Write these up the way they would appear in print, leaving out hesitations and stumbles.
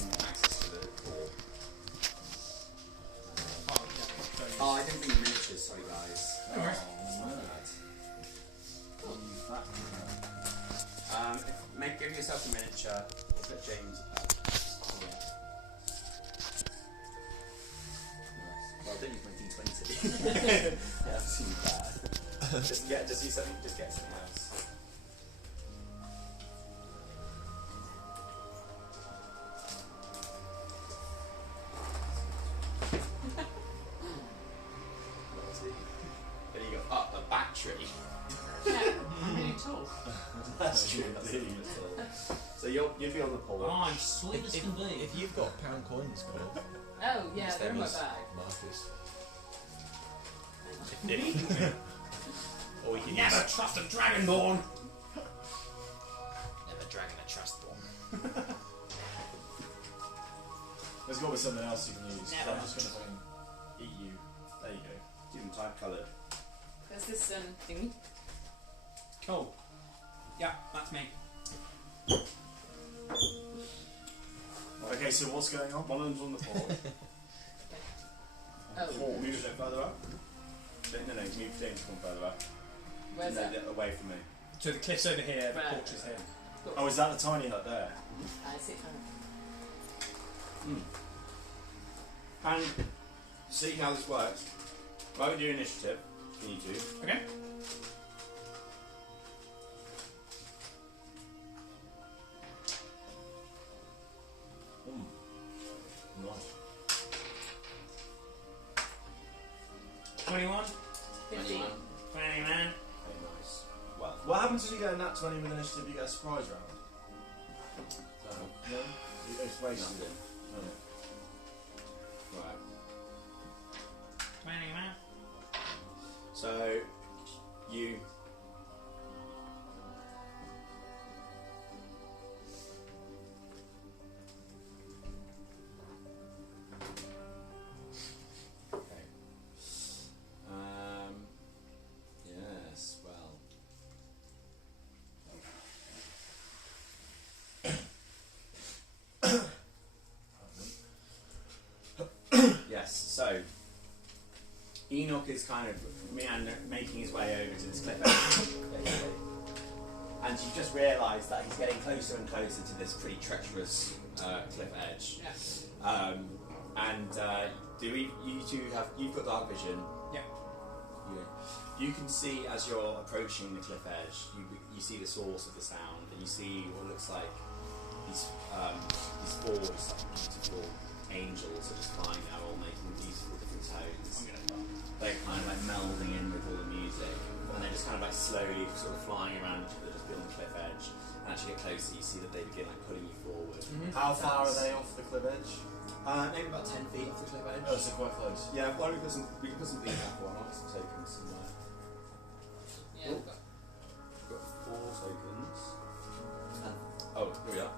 some access to the pool. Oh, I didn't bring the miniatures, sorry guys. No worries. Give yourself a miniature. We'll put James here. Well, don't use my D20. Yeah, I've seen that. Just use something. Just get something else. There you go. Oh, a battery. Yeah, I'm really tall. That's true. That's really tall. So you'd be on the pole. Oh, I'm slim as can be. If you've got pound coins, Cole, Oh, yeah, they're in my bag. Marcus. Or we can Never trust a dragonborn! Never dragon a trustborn. There's got to be something else you can use. Never. I'm just going to eat you. There you go. do them type coloured. There's this thingy. Cool. Yeah, that's me. Okay, so what's going on? One of them's on the pole. Oh, Move it a bit further up. No, move James one further up. where's that? Away from me. So the cliff's over here, the Right. porch is here. Oh, is that the tiny hut there? I see. And see how this works. Right with your initiative, you need to. Okay. Nice. 21. 15. 20, man. Very nice. Well, What happens if you get a nat 20 with initiative, you get a surprise round? No? It's wasted. nothing. No. Right. 20, man. So you okay. Yes, well. Yes, so Enoch is kind of making his way over to this cliff edge, basically. And you just realise that he's getting closer and closer to this pretty treacherous cliff edge. Yeah. You've got dark vision. Yeah. You can see as you're approaching the cliff edge, you see the source of the sound, and you see what looks like these four just like beautiful angels are just flying out, all making beautiful different tones. They're kind of like melding in with all the music, and they're just kind of like slowly sort of flying around each other, just beyond the cliff edge. And as you get closer, you see that they begin like pulling you forward. How far are they off the cliff edge? Maybe about 10 feet off the cliff edge. Oh, so quite close. Yeah, why don't we can put some things out for I'll get some tokens somewhere. Yeah, I've got. We've got 4 tokens. And, oh, here we are.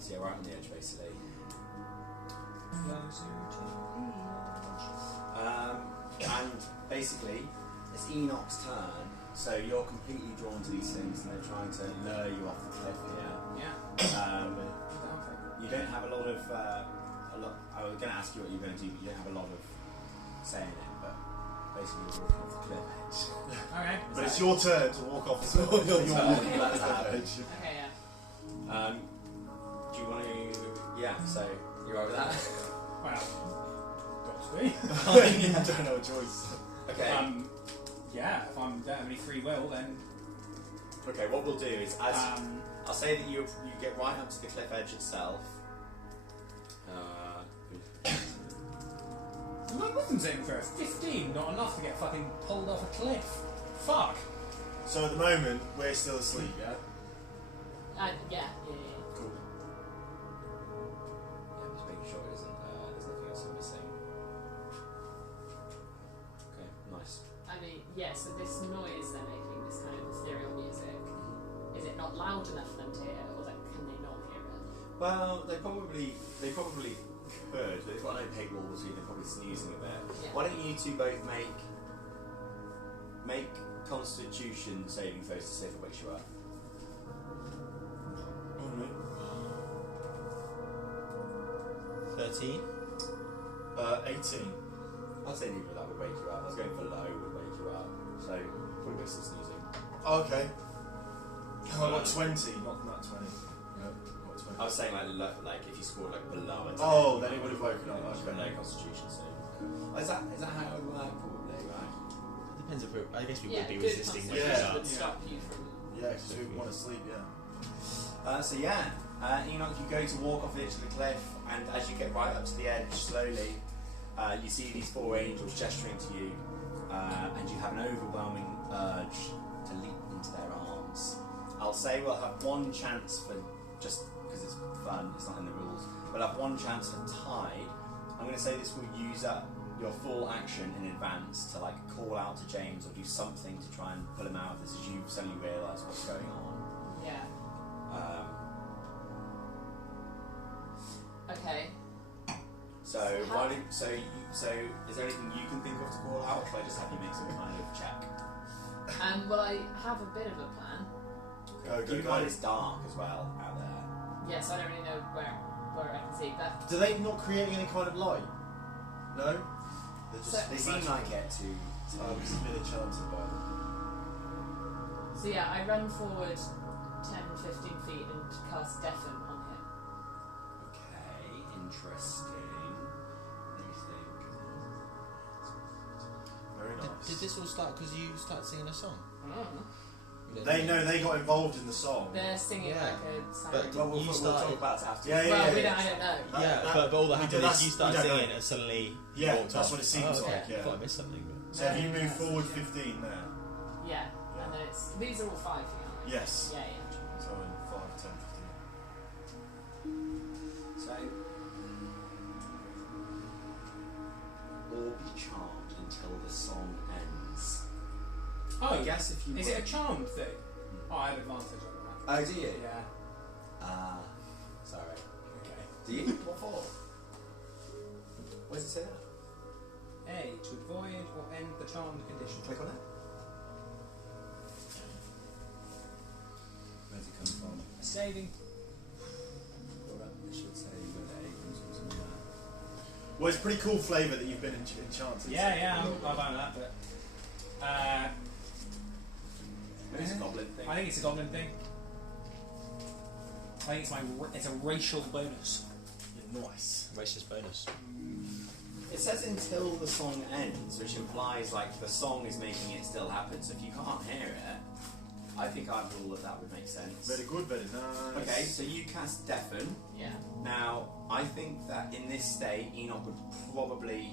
So yeah, right on the edge basically. And basically, it's Enoch's turn, so you're completely drawn to these things and they're trying to lure you off the cliff here. Yeah. You don't have a lot of. I was going to ask you what you're going to do, but you don't have a lot of say in it, but basically you're walking off the cliff edge. Okay. But it's your turn to walk off the cliff edge. You're walking off the cliff edge. Okay, yeah. Do you want to. Yeah, so you're right with that? Well, got to be. You don't have a choice. Okay. Yeah, if I don't have any free will, then. Okay, what we'll do is, I'll say that you get right up to the cliff edge itself. My wisdom's saving throw 15, not enough to get fucking pulled off a cliff. Fuck. So at the moment, we're still asleep, yeah? Yeah. Cool. Yeah, I'm just making sure it isn't. There's nothing else I'm missing. Okay, nice. I mean, yeah, so this noise they're making, this kind of ethereal music, is it not loud enough for them to hear, or can they not hear it? Well, they probably could, but they've got an opaque wall between. They're probably snoozing a bit. Yeah. Why don't you two both make Constitution saving throws to see if it wakes you up? 13. 18. I'd say neither of that would wake you up. I was going for low would wake you up. So probably still snoozing. Okay. Oh, I got 20, not 20. No, got 20. I was saying like if you scored like below a 10. Oh, then it would have woken up. You've got no constitution, so is that how it would work? Probably, right? It depends if I guess we Yeah, would be good resisting constitution waking Yeah. up. would stop you from. Yeah, because we want to sleep, yeah. Enoch, you go to walk off the edge of the cliff, and as you get right up to the edge, slowly, you see these 4 angels gesturing to you, and you have an overwhelming urge to leap into their arms. I'll say we'll have one chance for, just because it's fun, it's not in the rules, we'll have one chance for tide. I'm going to say this will use up your full action in advance to like call out to James or do something to try and pull him out of this as you suddenly realise what's going on. Yeah. Okay. So is there anything you can think of to call out, or should I just have you make some kind of check? Well, I have a bit of a plan. Go, Keep in mind it's dark as well out there. Yes, I don't really know where I can see, but Do they not create any kind of light? No? They're just, So- They seem like it to because it's been enchanted by them. so yeah, I run forward 10-15 feet and cast Deafen on him. Okay, interesting. Let me think. Very nice. Did this all start because you started singing a song? They know they got involved in the song. They're singing Yeah. like a sound. But Well, we'll You talk started- about it after. Yeah, yeah, well, yeah. we yeah. don't, I don't know. Yeah, that- but all that we happened did- is you started we don't singing know. and suddenly Yeah, walked that's off. what it seems oh, okay. like, yeah. I thought I missed something. But... So if you move Yeah. forward 15 there. Yeah, and then it's these are all 5 feet, aren't they? Yes. Yeah, yeah. So in 5, 10, 15. So, or be charmed until the song ends. Oh, I guess if you is it a charmed thing? Oh, I have advantage on Oh, do you? that. Yeah. Sorry. Okay. Do you? What for? Where does it say that? A, to avoid or end the charmed condition. Click on it. Where's it come from? A saving. It should say with A comes from somewhere. Well, it's a pretty cool flavour that you've been enchanted. Yeah, I'm about that, but. Maybe it's a goblin thing. I think it's a goblin thing. I think it's a racial bonus. Yeah, nice. Racist bonus. It says until the song ends, which implies like the song is making it still happen. So if you can't hear it, I think I'd rule that would make sense. Very good, very nice. Okay, so you cast Deafen. Yeah. Now, I think that in this state, Enoch would probably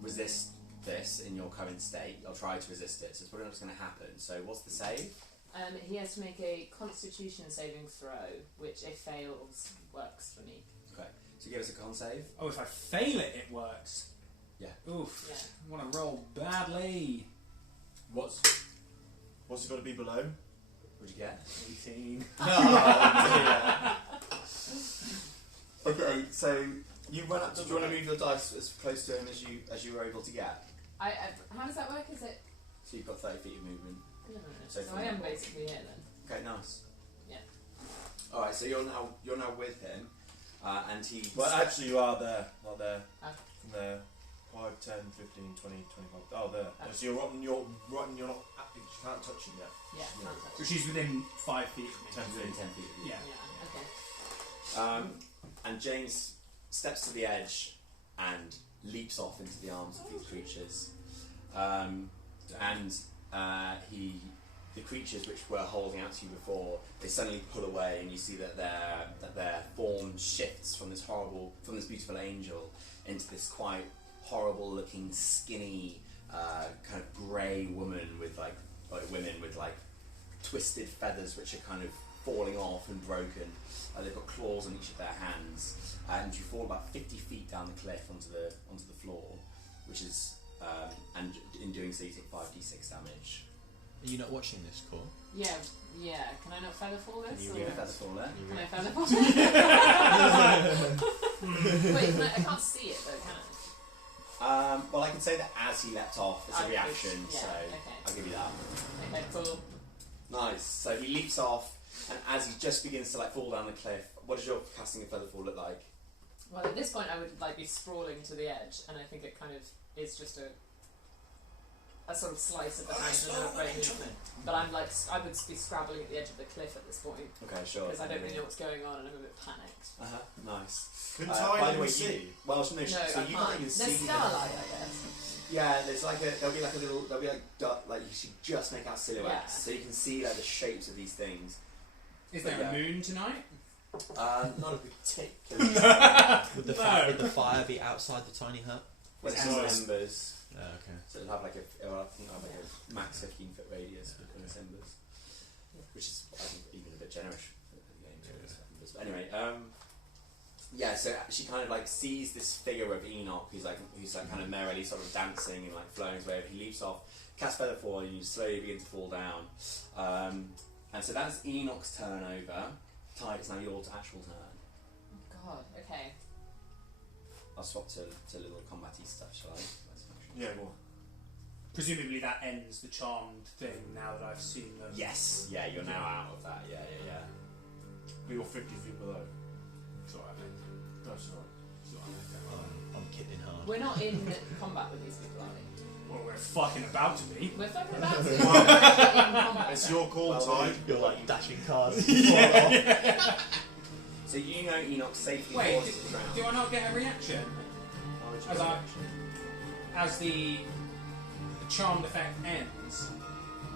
resist this in your current state. I'll try to resist it, so it's probably not going to happen. So what's the save? He has to make a Constitution saving throw, which if fails works for me. Okay, so give us a con save. Oh, if I fail it, it works. Yeah. Oof. Yeah. I want to roll badly. What's it got to be below? What'd you get? 18. Okay, so you run up to. Do you want to move your dice as close to him as you were able to get? How does that work? Is it? So you've got 30 feet of movement. So So I am basically here then. Okay, nice. Yeah. All right, so you're now with him, and he. Well, actually, you are there. Not there. Okay. From there. 5, 10, 15, 20, 25. Oh, there. Okay. So you're not. You can't touch him yet. Yeah. Yeah. Can't touch So it. she's within 5 feet of me. 10 feet. 10 feet. Yeah. Yeah. Okay. And James steps to the edge and leaps off into the arms of these creatures. The creatures which were holding out to you before, they suddenly pull away, and you see that their form shifts from this beautiful angel into this quite horrible looking, skinny, kind of grey woman with women with like twisted feathers which are kind of falling off and broken. They've got claws on each of their hands, and you fall about 50 feet down the cliff onto the floor, which is and in doing so you take 5d6 damage. Are you not watching this call? Yeah. Can I not feather fall this? Can you or- read a feather fall there? Can I feather fall? Wait, I can't see it though, can I? Well, I can say that as he leapt off, it's a Okay, reaction, yeah, so okay. I'll give you that. Okay, cool. Nice. So he leaps off, and as he just begins to fall down the cliff, what does your casting a feather fall look like? Well, at this point, I would like be sprawling to the edge, and I think it kind of is just a sort of slice of the hand and a great movement. But I'm like, I would be scrabbling at the edge of the cliff at this point Okay, sure. because I don't really know what's going on, and I'm a bit panicked. Nice. Couldn't By I the way, even see? well, no, so No, you I can't can't. even There's see. starlight, I guess. Yeah, there's like there'll be like a little, there'll be like you should just make out silhouettes, Yeah. so you can see like the shapes of these things. Is there Yeah. a moon tonight? Not a particular. Would the, No. would the fire be outside the tiny hut? With It's some nice. embers, Oh, okay. so it'll have like I think it'll have like a max 15-foot radius with those embers, which is I think even a bit generous for the game. But anyway, yeah. So she kind of like sees this figure of Enoch who's like kind of merrily sort of dancing and like flowing his way. He leaps off, casts feather fall, and you slowly begin to fall down. And so that's Enoch's turn over. Tide, it's now your actual turn. Oh God. Okay. I'll swap to little combat-y stuff, shall I? Yeah, go on. Presumably that ends the charmed thing now that I've seen them. Yes. Yeah, you're now out of that. Yeah. But you're 50 feet below. It's alright, mate. That's alright. It's alright, mate. Don't worry. I'm kidding hard. We're not in combat with these people, are we? Well, we're fucking about to be. We're fucking about to. We're actually in combat. It's your call, Well, Tide. You're like dashing cars. So you know Enoch safely Wait, falls to the ground. do I not get a reaction? How would you as get a I- reaction? As the charmed effect ends,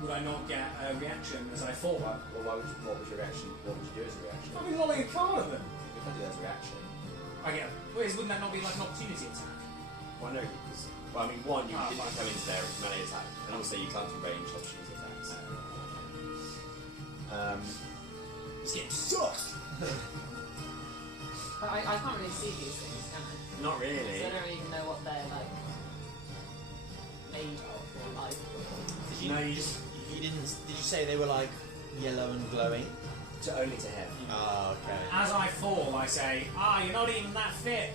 would I not get a reaction as I fall? Well, what was your reaction? What would you do as a reaction? I've been lolling a card at them. You can't do that as a reaction. I get. Wouldn't that not be like an opportunity attack? Well, no, because I mean, one, you Ah, didn't fine. come into their melee attack, and also you can't do range opportunity attacks. This game sucks. But I can't really see these things, can I? Not So really. I don't even know what they're like made of or like. Did you No, you just You didn't. Did you say they were like yellow and glowing? only to him. Oh, okay. As I fall, I say, you're not even that fit.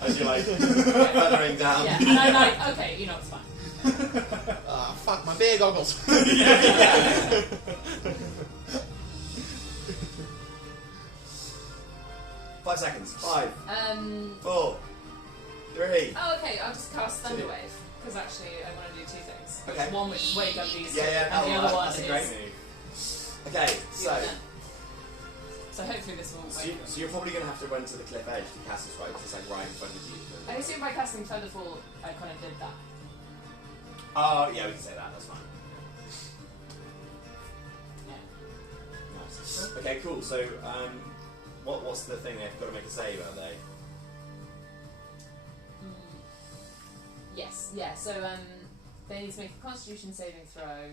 As you're like feathering down. Yeah, and I'm like, okay, you know it's fine. Ah, fuck my beer goggles. 5 seconds. 5, Um. 4, 3. Oh, okay. I'll just cast Thunderwave because actually I want to do two things. Okay. One which is wake up these, Yeah, and the other one that's is. a great move. Okay, so So hopefully this will wake up. so you're probably going to have to run to the cliff edge to cast this, right? Because it's like right in front of you. I assume by casting Featherfall, I kind of did that. Oh, yeah, we can say that. That's fine. Yeah. Nice. Okay, cool. So, what's the thing? They've got to make a save, have they? Yes. Yeah. So they need to make a Constitution saving throw.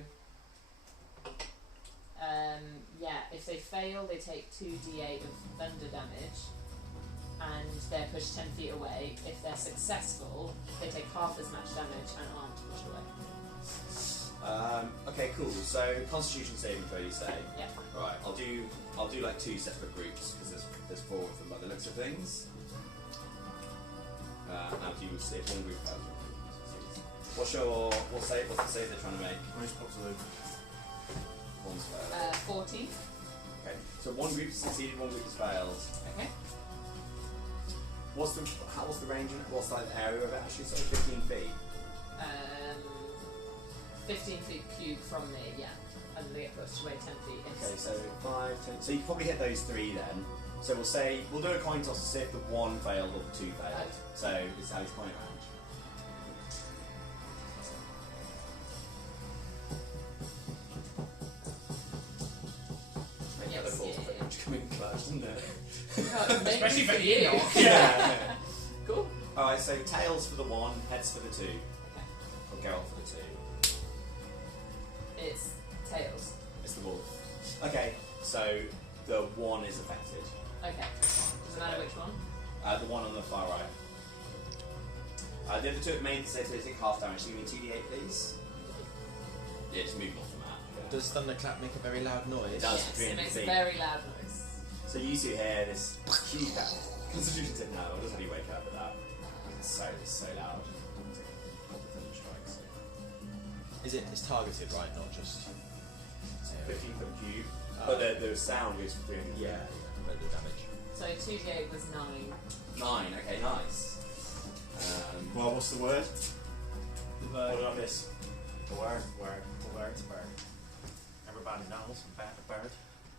Yeah. If they fail, they take 2d8 of thunder damage, and they're pushed 10 feet away. If they're successful, they take half as much damage and aren't pushed away. Okay, cool. So, Constitution saving throw, you say? Yeah. Right. I'll do like 2 separate groups because there's 4 of them by the looks of things. Now, do you save one group out? What's the save they're trying to make? Most popular. One's failed. 14. Okay. So one group's succeeded, one group has failed. Okay. What's the range? What's like the area of it? Actually, sort of 15 feet. 15 feet cubed from me, yeah. And they get pushed away 10 feet. Okay, so 5, 10. So you probably hit those 3 then. So we'll do a coin toss to see if the 1 failed or the 2 failed. Okay. So it's Ali's coin round. Yes, The force yeah. pretty much come in clutch, didn't it? Especially for you. Enoch. Yeah. Cool. Alright, so tails for the 1, heads for the 2. Okay. Or Geralt for the 2. It's tails. It's the wolf. Okay, so the 1 is affected. Okay. Doesn't matter which one. The 1 on the far right. The other 2 have made so they take half damage. So give me 2d8, please. Yeah, just move on from that. Does thunderclap make a very loud noise? It does. Yes, for it 300 makes feet. a very loud noise. So you two hear this huge Constitution tip now. I'll just have you wake up with that. It's so loud. Thunder strikes. It's targeted, right? Not just. 15-foot cube. But the sound goes for 300 feet. Yeah, but the damage. So 2d8 was 9. 9. Okay, nice. Well, what's the word? What did The I miss? The word. Everybody knows about the bird.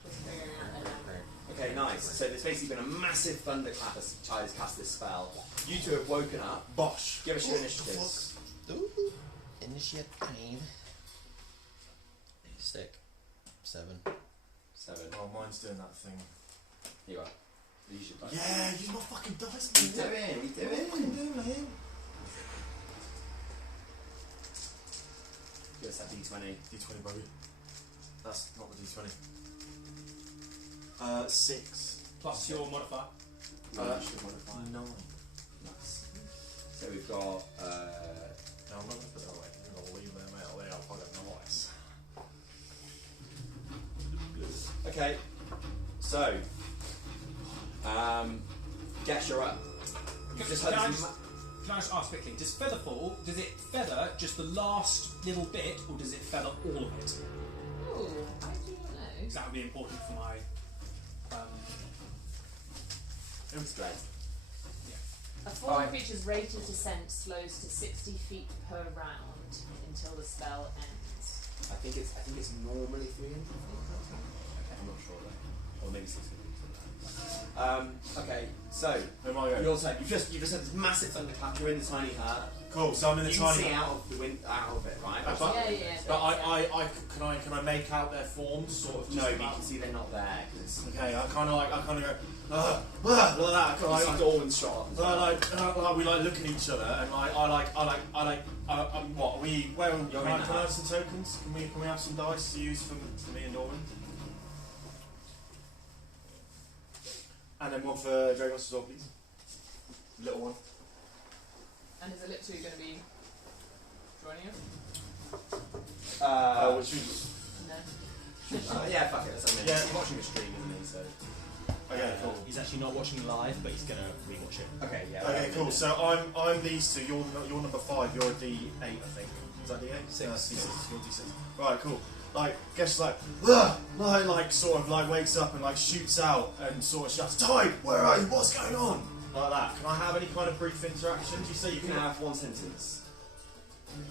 Just figuring out the number. Okay, nice. So there's basically been a massive thunderclap as Chide has cast this spell. You two have woken up. Bosh. Give us your initiatives. Ooh. Initiative. 6. 7. 7. Oh, mine's doing that thing. Here you are. Use your dice. Yeah, use my fucking dice. We do it. We do What it. can you do, man? Give us that D20. D20, baby. That's not the D20. 6. plus your modifier. You should modify. 9. Nice. So we've got. No, I'm not going to put that away. I'm going to leave them out there. I'll probably have nice. Okay. So. Guess you're up. You just Can heard I this. just- Can I just ask quickly, does feather fall, does it feather just the last little bit, or does it feather all of it? Ooh, I do not know. Because that would be important for my... It's great. A fallen Fine. creature's rate of descent slows to 60 feet per round until the spell ends. I think it's normally 300 feet. Okay, I'm not sure though. Or maybe 600 feet. Okay, so Who am I going? your turn. You've just had this massive thunderclap. You're in the tiny hut. Cool, so I'm in the You tiny... can see out of the wind, out of it, right? But- Yeah. But can I make out their forms, sort of? No, just but you about- can see they're not there because Okay, I kind of go, like that. you see Dorwin's shot up. as well. We like look at each other, and what we? Well, You're can in I the have some tokens? Can we have some dice to use for me and Dorwin? And then one for Dragos as well, please. Little one. And is Elliptu going to be joining us? Which means... No. Yeah, fuck it. That's Yeah. He's watching the stream, isn't he? So. Okay, cool. He's actually not watching live, but he's gonna rewatch it. Okay, yeah. Okay, cool. So I'm these two. You're number 5. You're a D8, I think. Is that D8? 6. D6. You're D6. Right, cool. Like, guess like sort of like wakes up and like shoots out and sort of shouts, "Tide, where are you? What's going on?" Like that. Can I have any kind of brief interaction? Do you say You can have one sentence.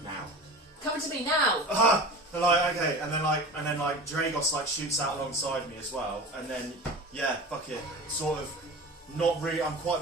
Now. Come to me now! And like, okay, and then like Dragos like shoots out alongside me as well, and then yeah, fuck it, sort of not really. I'm quite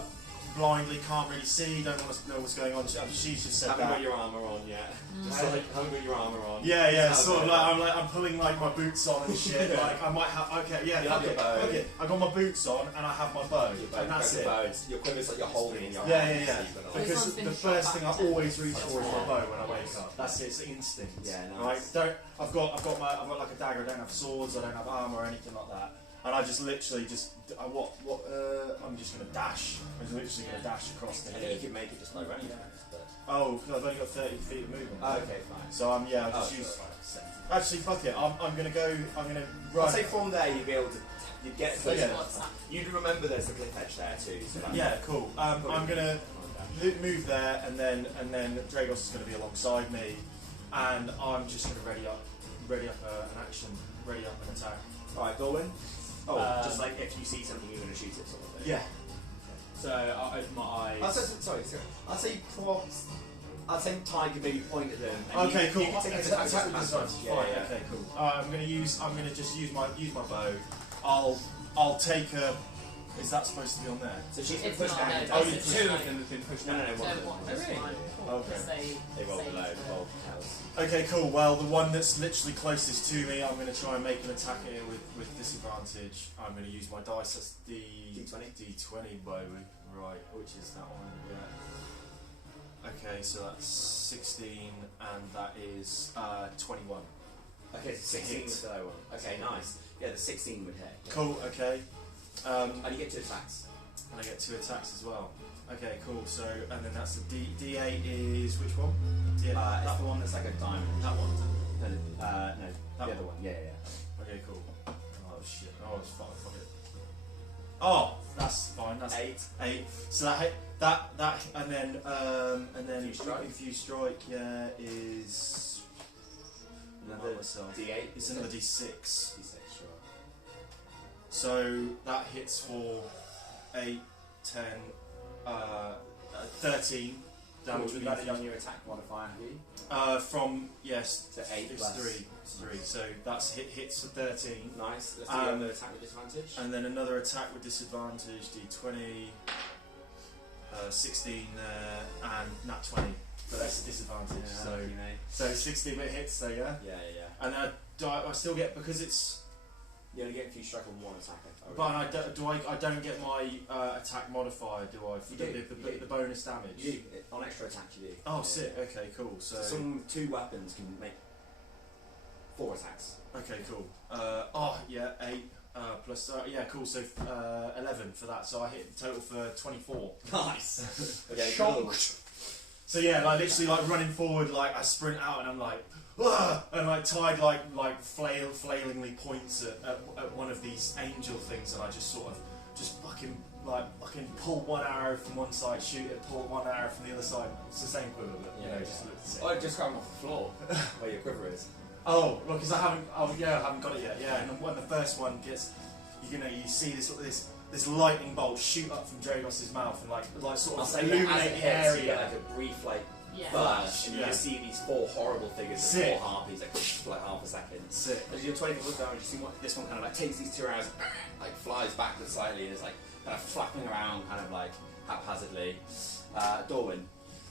blindly, can't really see, don't want to know what's going on. She's just said Haven't that. got your armour on yet. Just Mm. like, haven't got your armour on. Yeah, Just sort of have like I'm pulling like my boots on and shit. Yeah. Like I might have okay, You have your bow. okay. I got my boots on and I have my bow, Your bow, and that's your it. bow. Your quiver's like you're holding in your Yeah, hand. yeah. So you've got it on. This Because one's been the shot first thing I back always down. reach for is my bow when I wake up. That's it. It's instinct. Yeah, nice. Right? I've got like a dagger. I don't have swords. I don't have armor or anything like that. And I just literally I'm just gonna dash. I'm just literally gonna dash across the I think you hill. could make it just by running fast, but... Oh, because I've only got 30 feet of movement. Oh, okay, fine. So I'll just Oh, use. sure, right, Actually, fuck it. I'm gonna run. I'd say from there you'd be able to... You'd get close Yeah. enough. You'd remember there's a cliff edge there too. So that Yeah, cool. I'm gonna move there, and then Dragos is gonna be alongside me, and I'm just gonna ready up an action, ready up an attack. Alright, Dorwin. Oh, Um, just like if you see something you're going to shoot it sort of thing. Yeah. So I'll open my eyes. Sorry. I'd say Ty could maybe point at them. and Okay, you, cool. You can take an Attack attack with with this advantage. one. Yeah, yeah. Okay, cool. I'm gonna just use my bow. I'll take a. Is that supposed to be on there? So she's been It's pushed not, down. no, Oh, it's you just Two like- of them have been pushed No, down. no, No, one of them. what, Oh, just really? one. Okay. Just They rolled save below the- 12 cows. Okay, cool. Well, the one that's literally closest to me, I'm going to try and make an attack here with disadvantage. I'm going to use my dice. That's the D20? D20, baby. Right, which is that one? Yeah. Okay, so that's 16, and that is 21. Okay, so 16 was the low one. Okay, nice. Yeah, the 16 would hit. Yeah. Cool. Okay. And you get 2 attacks. And I get 2 attacks as well. Okay, cool. So, and then that's the D8 is which one? It's the one that's like a diamond. That one. No, That the other one. Yeah. Okay, cool. Oh shit. Oh, it's fuck it. Oh, that's fine. That's 8. So that and then If you strike? if you strike, yeah, is Another myself. D8. It's another D6. D6, sure. So that hits for 8, 10, 13 damage. You've added on your attack modifier, have you? From, yes, So 8 it's plus 3. So that's hits for 13. Nice. Let's do another attack with disadvantage. And then another attack with disadvantage, d20, 16 there, and nat 20. But that's a disadvantage. So 16 bit hits, so yeah. Yeah. And then I still get, because it's. You only get if you strike on one attack. But I don't get my attack modifier, do I? For the bonus damage? You do. On extra attack, you do. Oh, sick. Okay, cool. So someone with 2 weapons can make 4 attacks. Okay, cool. 8 plus. Yeah, cool. So 11 for that. So I hit the total for 24. Nice. Okay, Shocked. cool. So yeah, like literally, like running forward, like I sprint out and I'm like, "Ugh!" and like Tide like flailingly points at one of these angel things, and I just sort of fucking pull one arrow from one side, shoot it, pull one arrow from the other side. It's the same quiver, but you know, just looks sick. Oh, just grab them off the floor where your quiver is. Oh, well, because I haven't got it yet. Yeah, and when the first one gets, you see this lightning bolt shoot up from Dragos's mouth and like sort of illuminate the area. You get like a brief Yeah. flash, and you just see these 4 horrible figures of 4 harpies for like half a second. Sick. As you do 20 foot damage, you see this one kind of like takes these 2 arrows, like flies backwards slightly, and is like kind of flapping around, kind of like haphazardly. Dorwin.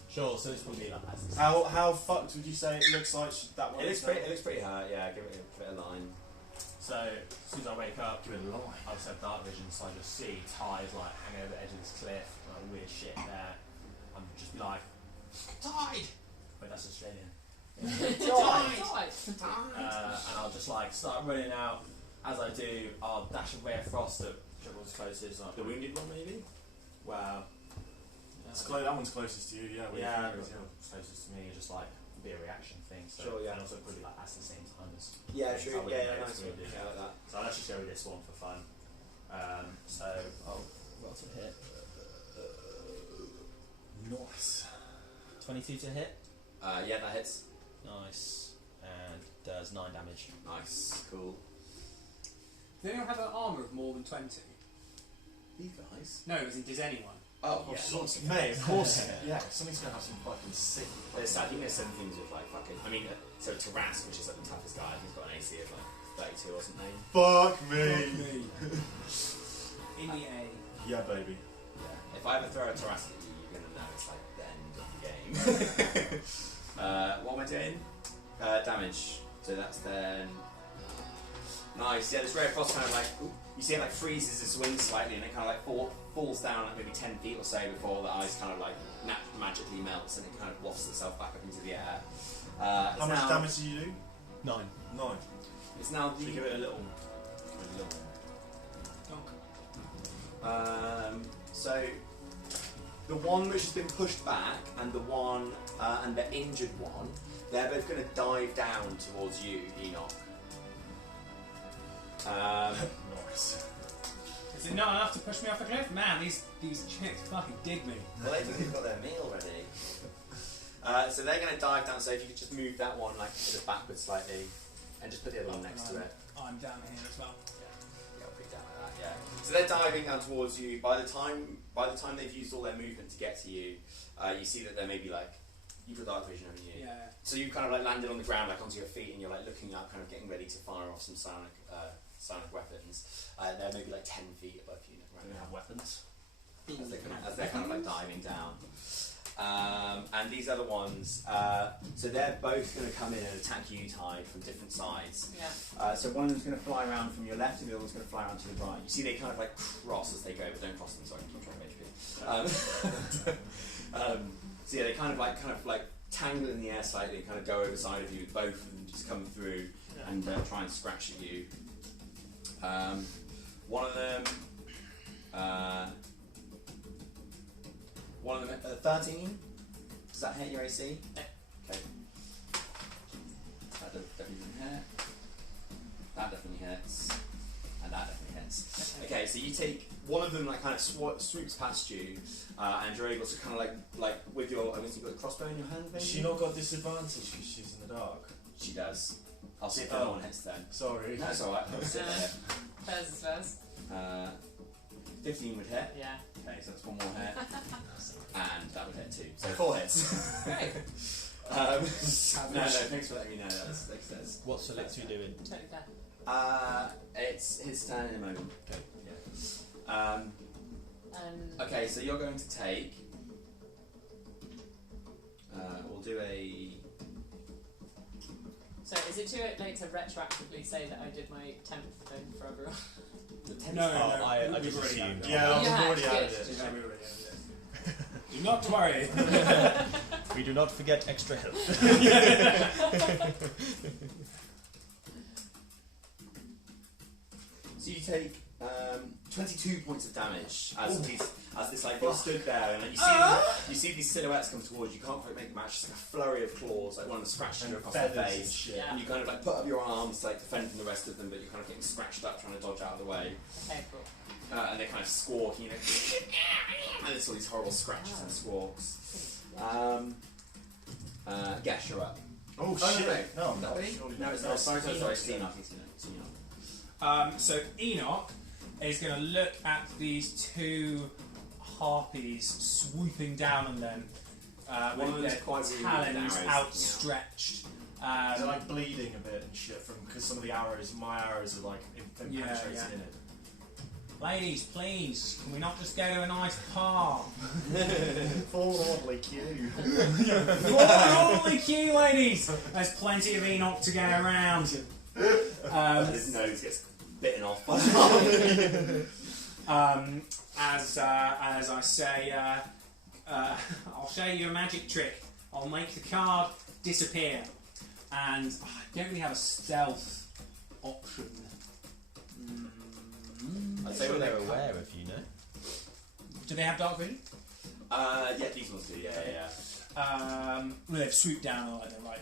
Sure, so it's probably like that. How fucked would you say it looks like that one? It looks pretty hurt. Yeah, give it a line. So as soon as I wake up, Give it a line. I just have dark vision, so I just see Tide like hanging over the edge of this cliff, like weird shit there. I'm just be like, Tide! Wait, that's Australian. And I'll just like start running out. As I do, I'll dash away a frost at whichever's closest. The wounded one, maybe. Wow. That one's closest to you, yeah. Yeah, closest to me, just like be a reaction thing. So Sure, yeah. And also probably like at the same time as. Yeah, So true. I wouldn't Yeah, know nice it's one. really Yeah, I like that. So let's just go with this one for fun. So I'll roll to hit. Nice. 22 to hit. Yeah, that hits. Nice. And does 9 damage. Nice, cool. Does anyone have an armour of more than 20? These guys. No, as in, does anyone? Oh, Yeah. Mate, of course. Yeah, something's gonna have some fucking sick. I think there's some things with like fucking. I mean, so Taras, which is like the toughest guy, he's got an AC of like 32 or something. Fuck me. In the A. Yeah, baby. Yeah. If I ever throw a Taras at you, you're gonna know it's like the end of the game. What am I doing? Damage. So that's then. Nice. Yeah, this ray of frost kind of like you see it like freezes its wings slightly, and it kind of like falls down like maybe 10 feet or so before the ice kind of like magically melts, and it kind of wafts itself back up into the air. How much damage do you do? 9. 9. It's now So the. give it a little. So the one which has been pushed back, and the one and the injured one, they're both going to dive down towards you, Enoch. Nice. Is it not enough to push me off the cliff? Man, these chicks fucking dig me. Well, they think they've got their meal ready. So they're going to dive down. So if you could just move that one like sort of backwards slightly, and just put the other one next to it. I'm down here as well. Yeah, I'll put it down like that. Yeah. So they're diving down towards you. By the time they've used all their movement to get to you, you see that they're maybe like you've got dark vision, haven't you? Yeah. So you kind of like landed on the ground, like onto your feet, and you're like looking up, kind of getting ready to fire off some sonic weapons. They're maybe like 10 feet above you right Do they now. have weapons? As they're kind of like diving down. And these other ones, so they're both going to come in and attack you, Tide, from different sides. Yeah. So one of them's going to fly around from your left, and the other one's going to fly around to the right. You see they kind of like cross as they go, but don't cross them. Sorry, keep trying to HP. So yeah, they kind of like tangle in the air slightly, and kind of go over the side of you. Both of them just come through and try and scratch at you. One of them. 13. Does that hit your AC? Yeah. Okay. That definitely doesn't hit. That definitely hits. And that definitely hits. Okay, so you take one of them, like kind of swoops past you, and you're able to kind of like with your. I guess you've got a crossbow in your hand. Maybe? Has she not got disadvantage because she's in the dark? She does. I'll see if that one hits then. Sorry. No, it's alright. I'll sit there. Fez is Fez. 15 would hit. Yeah. Okay, so that's one more hit. And that would hit 2. So 4 hits. Great. No, thanks for letting me know. That's What select are you doing? Totally fair. it's his turn in a moment. Okay. Yeah. And Okay, so you're going to take. We'll do a. so is it too late to retroactively say that I did my 10th thing for everyone? The 10th No, part. I we've just already assumed. had Yeah, that. I've Yeah, already good. added it. Yeah, we already had that. Do not worry. We do not forget extra help. So you take 22 points of damage as this like you're stood there and like, you see these silhouettes come towards you. You can't quite make them out. It's just like a flurry of claws, like one of them scratches you across the Feathers and face, shit. Yeah. and you kind of like put up your arms to like defend from the rest of them, but you're kind of getting scratched up trying to dodge out of the way. Okay, cool. And they're kind of squawking, you know, and it's all these horrible scratches and squawks. Gash, you're up. Oh no, shit! No, I'm That not. me? Surely No, not. it's not. Sorry, Enoch's it's Enoch. It's Enoch. So Enoch is going to look at these two harpies swooping down on them One of with them's their quite rude with talons arrows sticking outstretched. They're like bleeding a bit and shit from because some of the arrows, my arrows are like penetrating yeah. in it. Ladies, please, can we not just go to a nice park? Forwardly queue. Holy queue, ladies! There's plenty of Enoch to go around. His nose gets bitten off. As I say, I'll show you a magic trick. I'll make the card disappear. And I don't really have a stealth option. I'd I'm say sure they're they're aware of you, no? Do they have dark vision? Yeah, these ones do. Yeah. Well, they've swooped down and they're like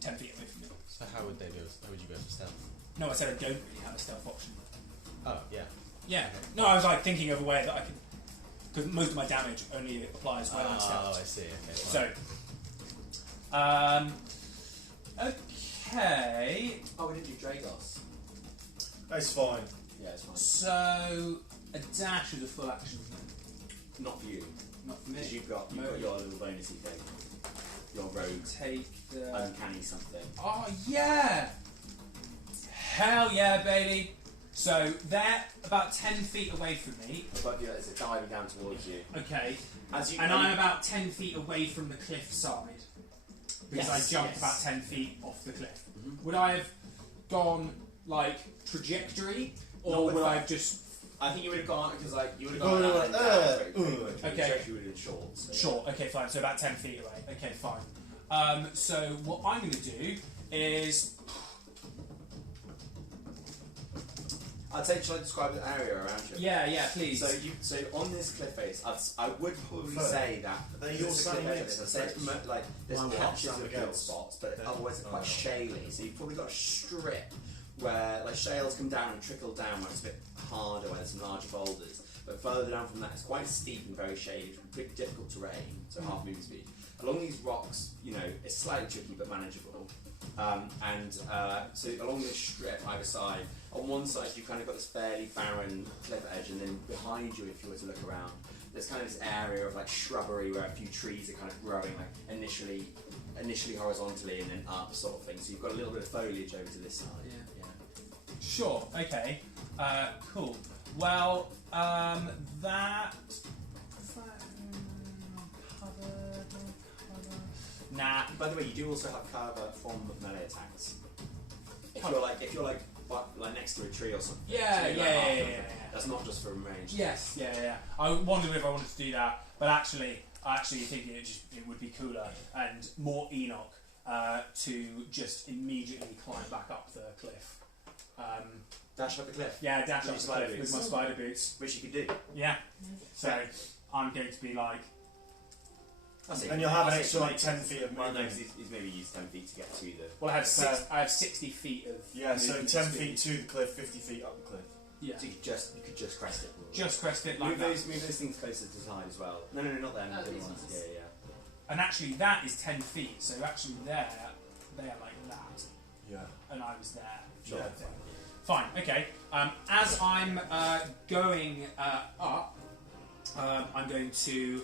10 feet away from me. So how would they do? How would you go for stealth? No, I said I don't really have a stealth option. Oh, yeah. Yeah. No, I was like thinking of a way that I could, because most of my damage only applies when I'm Oh, stealth. I see. Okay. So, okay. Oh, we didn't do Dragos. That's fine. Yeah, it's fine. So a dash is a full action, isn't it? Not for you, Not for me. because you've got your little bonusy thing. Your rogue Take the. uncanny something. Oh yeah! Hell yeah, baby! So they're about 10 feet away from me. But yeah, it's diving down towards you. Okay. As you And I'm about 10 feet away from the cliff side. Because Yes, I jumped yes. about 10 feet off the cliff. Mhm. Would I have gone like trajectory? Not Or with would I that. have just I think you would have gone because like you would have Oh, gone no, down and no, down very quickly. Okay. You would have been short. So. short? Okay, fine. So about 10 feet away. Okay, fine. So what I'm going to do is. I'd say, shall I describe the area around you? Yeah, please. So on this cliff face, I would probably Further. say that They because all it's a cliff sound edge, mixed. I'd say it's like there's Mine will patches sound of like good else. spots, but Then- otherwise it's quite shaly. So you've probably got a strip where like shales come down and trickle down where it's a bit harder, where there's some larger boulders. But further down from that, it's quite steep and very shady, pretty difficult terrain. So half moving speed. Along these rocks, you know, it's slightly tricky but manageable. So along this strip either side, on one side you've kind of got this fairly barren cliff edge, and then behind you, if you were to look around, there's kind of this area of like shrubbery where a few trees are kind of growing like initially horizontally and then up sort of thing. So you've got a little bit of foliage over to this side. Yeah. Sure. Okay. Cool. Well, that. Nah. By the way, you do also have cover from melee attacks. If you're like next to a tree or something. Yeah, so you're yeah, like half yeah, of yeah, it. yeah. That's not just from range. Yes. Yeah. I wondered if I wanted to do that, but I actually think it would be cooler and more Enoch to just immediately climb back up the cliff. Dash up the cliff, Yeah, dash With up the your spider cliff with boots. my spider boots. which you could do. Yeah. So I'm going to be like. And you'll have an extra like 10 feet of Well, no, movement. 'cause he's maybe used 10 feet to get to the. Well, I have 60 feet of. Yeah, so movement 10 speed. feet to the cliff, 50 feet up the cliff. Yeah. So you could just crest it. Just crest it like move that. those things closer to the side as well. No, not them. Oh, the other these ones. ones. Yeah. And actually, that is 10 feet. So actually, they're like that, Yeah. and I was there. Sure. Yeah. Fine. Okay. As I'm going up, I'm going to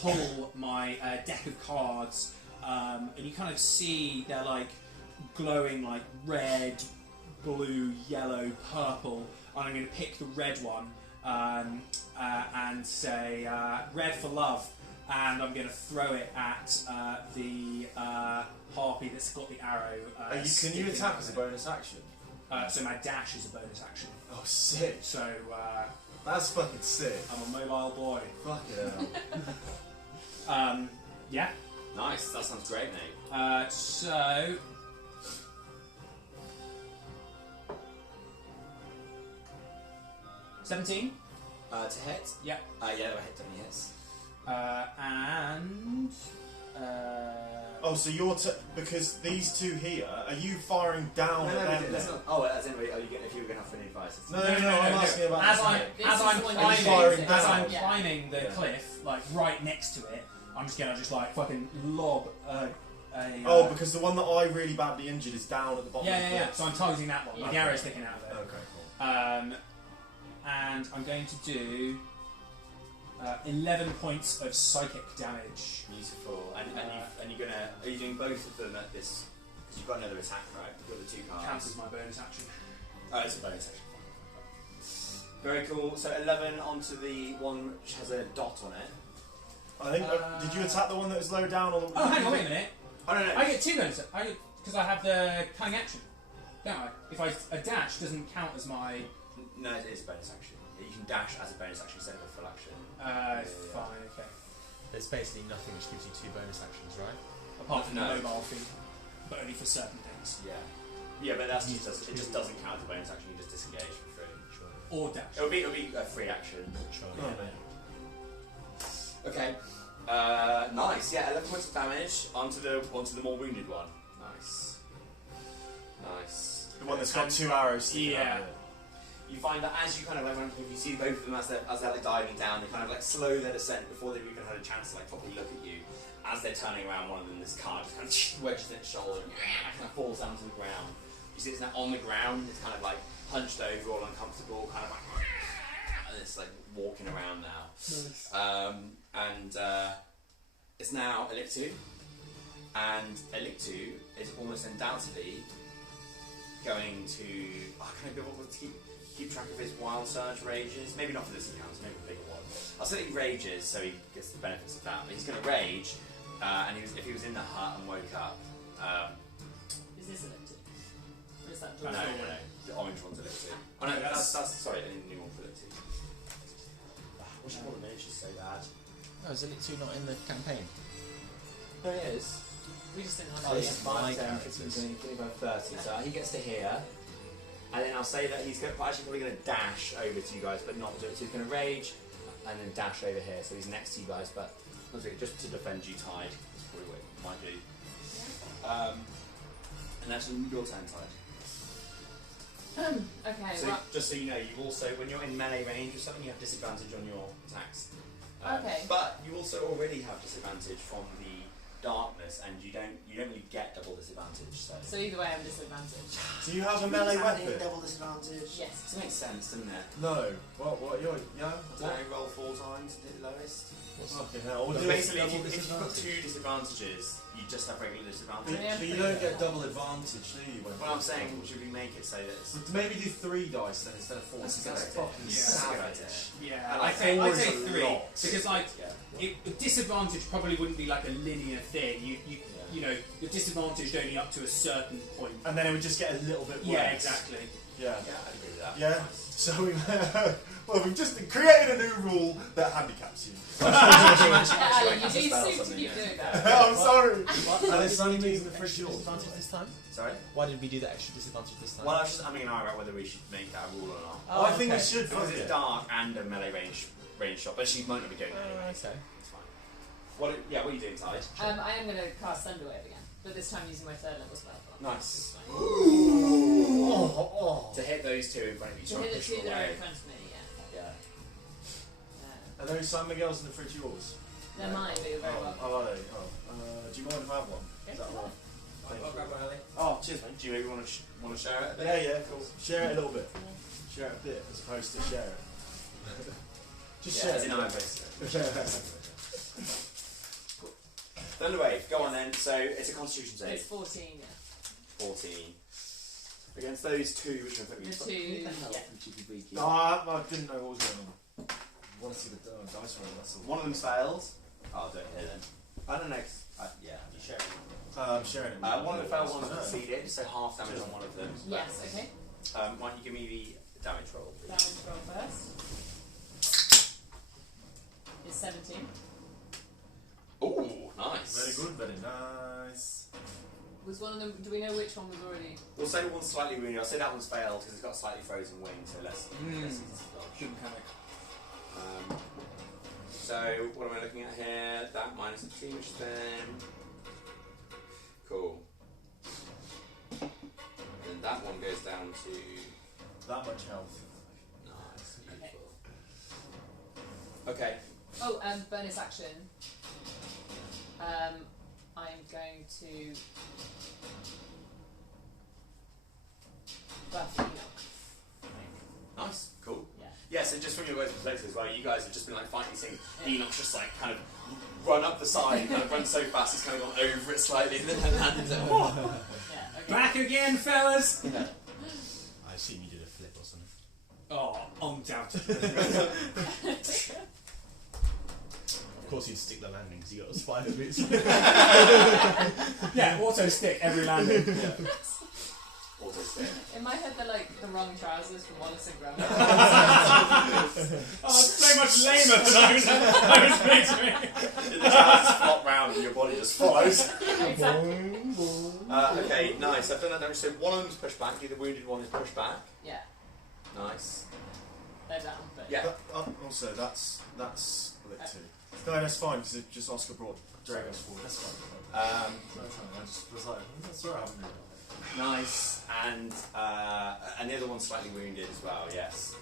pull my deck of cards, and you kind of see they're like glowing like red, blue, yellow, purple. And I'm going to pick the red one and say red for love, and I'm going to throw it at the harpy that's got the arrow. Can you attack as a bonus action? So my dash is a bonus action. Oh, sick. So That's fucking sick. I'm a mobile boy. Fuck yeah. Yeah. Nice. That sounds great, mate. So 17. To hit. Yeah. Yeah, that hit definitely hits. And Oh, so you're because these two here, are you firing down No, at them? that's then? not. Oh, as in, if you were going to offer any advice. It's No, I'm asking about as the I'm snake. This as is I'm the one climbing, you're firing as down. I'm Yeah. climbing the Yeah. cliff, like right next to it, I'm just gonna like fucking lob a. Oh, because the one that I really badly injured is down at the bottom of the yeah. cliff. So I'm targeting that one. Yeah. With the arrow sticking out of it. Okay, cool. And I'm going to do 11 points of psychic damage. beautiful. And you're gonna. Are you doing both of them at this? Because you've got another attack, right? You've got the two cards. Counts as my bonus action. Oh, it's a bonus action. Very cool. So 11 onto the one which has a dot on it. I think. Did you attack the one that was low down or the? Oh, hang on, wait a minute. Oh no, no. I get 2 bonus. Because I have the cunning action, don't I? If a dash doesn't count as my. No, it is a bonus action. You can dash as a bonus action instead of a full action. Fine, okay. There's basically nothing which gives you 2 bonus actions, right? Apart from No. the mobile thing, but only for certain things. Yeah. Yeah, but that's just it just doesn't count as a bonus action. You just disengage for free. Sure. Or dash. It'll be a free action. Sure. Oh, Okay. Nice. Yeah, 11 points of damage onto the more wounded one. Nice. Nice. The one that's got 2 arrows sticking out of it. You find that as you kind of like when you see both of them as they're like diving down, they kind of like slow their descent before they've even had a chance to like properly look at you. As they're turning around, one of them, this card just kind of wedges in its shoulder and kind of falls down to the ground. You see it's now on the ground. It's kind of like hunched over, all uncomfortable, kind of like, and it's like walking around now. Nice. It's now Elictu, and Elictu is almost undoubtedly going to. I can't be able to keep track of his wild surge rages. Maybe not for this account, maybe a bigger one. I'll say he rages, so he gets the benefits of that. But he's going to rage, and if he was in the hut and woke up. Is this elected? Or is that No, just the orange one's Elictu. Oh no, that's sorry, I need a new one for Elictu. I wish all the miniatures so bad. Oh, is Elite 2 not in the campaign? No, it is. We just didn't have Oh, that. he's My 5, 10, characters. 15, 20, 25, 30. So he gets to here. And then I'll say that he's actually probably going to dash over to you guys, but not do it. So he's going to rage and then dash over here. So he's next to you guys, but just to defend you, Tide. That's probably what it might do. And that's your turn, Tide. Okay, So well, just so you know, you also, when you're in melee range or something, you have disadvantage on your attacks. Okay. But you also already have disadvantage from the darkness, and you don't really get double disadvantage. so either way I'm disadvantaged. Do you have a melee weapon? Double disadvantage. Yes. It makes sense, doesn't it? No. What? You're yeah. Don't roll 4 times and hit the lowest. Fucking hell. Or So do it basically, double if you've got disadvantage. 2 disadvantages, you just have regular But, disadvantage. Yeah, but you pretty don't good. get double advantage, do you? when What I'm you- saying, should we make it so that it's So maybe do 3 dice then instead of 4. That's Because that's a good idea. fucking Yeah. savage. Yeah, I I'd like say 4 is a 3 lot. because like yeah. disadvantage probably wouldn't be like a linear thing. You know, you're disadvantaged only up to a certain point. And then it would just get a little bit worse. Yeah, exactly. Yeah. Yeah, I'd agree with that. Yeah. Nice. So we've just created a new rule that handicaps you. Alan, you do spell seem to something, keep yeah. doing that. I'm sorry. Why it's did only we means do the the fridge extra yours. disadvantage this time? Sorry? Why did we do the extra disadvantage this time? Well, I was just umming and ahhing about whether we should make that a rule or not. Oh, I think we okay. should. Because fuck it's it. dark and a melee range shot, but she might not be doing that anyway. Okay. It's fine. What are you doing, Tide? I am going to cast Thunderwave again, but this time using my 3rd level spell. Nice. Oh. To hit those 2 in front of you, To try and hit the push 2 them that are away. in front of me, yeah. Yeah. Are those San Miguel's and the fridge yours? They're mine, but you're very welcome. Oh, are they? Oh. Do you mind if I have one? Yes, Is that you one? I'll grab one, Ali. Oh, Oh, cheers, mate. Do you maybe want to share it a bit? Yeah, cool. Share it a little bit. Share it a bit as opposed to share it. Just Yeah, share as in it. I'm basically. Thunderwave, go on then. So it's a Constitution save. It's 14, yeah. 14. Against those two, which one? The two, yeah. No, I didn't know what was going on. I want to see the dice roll, that's all. One of them's failed. Oh, don't hear then. I don't know. Yeah, you share it. I'm sharing it. One of them failed, one of them succeeded, so half damage on one of them. Yes, okay. Why don't you give me the damage roll, please? Damage roll first. It's 17. Ooh, nice. Very good, very nice. Was one of them, do we know which one was already? We'll say one's slightly wounded. I'll say that one's failed because it's got a slightly frozen wing, so less easy to dodge. Good mechanic. So, what am I looking at here? That minus the team, which then. Cool. And that one goes down to. That much health. Nice, beautiful. Okay. Oh, bonus action. I'm going to buff Enoch. Nice, cool. Yeah. Yeah, so just from your guys' perspective as well, you guys have just been like fighting these things. Enoch's just like kind of run up the side, kind of run so fast he's kind of gone over it slightly and then landed like, whoa! Yeah, okay. Back again, fellas! I assume you did a flip or something. Oh, undoubtedly. Of course, you'd stick the landing because you got a spider boots. Yeah, auto stick every landing. Auto stick. In my head, they're like the wrong trousers from Wallace and Gromit. Oh, it's so much lamer than I was picturing. The trousers flop round and your body just follows. Exactly. Okay, nice. I've done that damage. So one of them's pushed back, the other wounded one is pushed back. Yeah, Nice. they're down. But Yeah. Also, that's split too. No, that's fine because it just Oscar brought Dragos forward. That's fine. Um, That's fine. I just was like, that's alright, I haven't really nice. And the other one's slightly wounded as well, yes.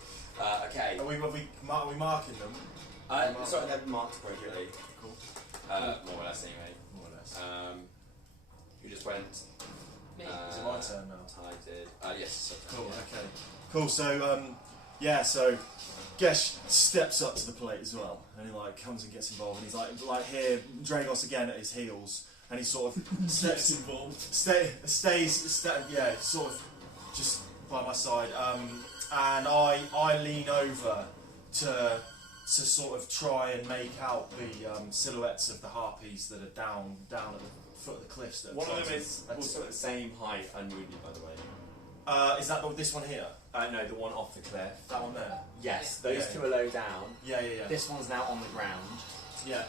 Okay. Are we marking them? Sorry, they're marked appropriately. Cool. More or less anyway. More or less. Who just went? me. Is it my turn now? Ty did. Yes. so- Cool, yeah. okay. Cool, so, so Gesh steps up to the plate as well, and he like comes and gets involved, and he's like here, Dragos again at his heels, and he sort of steps involved, stays, sort of just by my side, and I lean over to sort of try and make out the silhouettes of the harpies that are down at the foot of the cliffs. That One of them is also at the same height, unwounded, by the way. Is that this one here? No, the one off the cliff. That one there? Yes, those Yeah. two are low down. Yeah. This one's now on the ground. Yeah.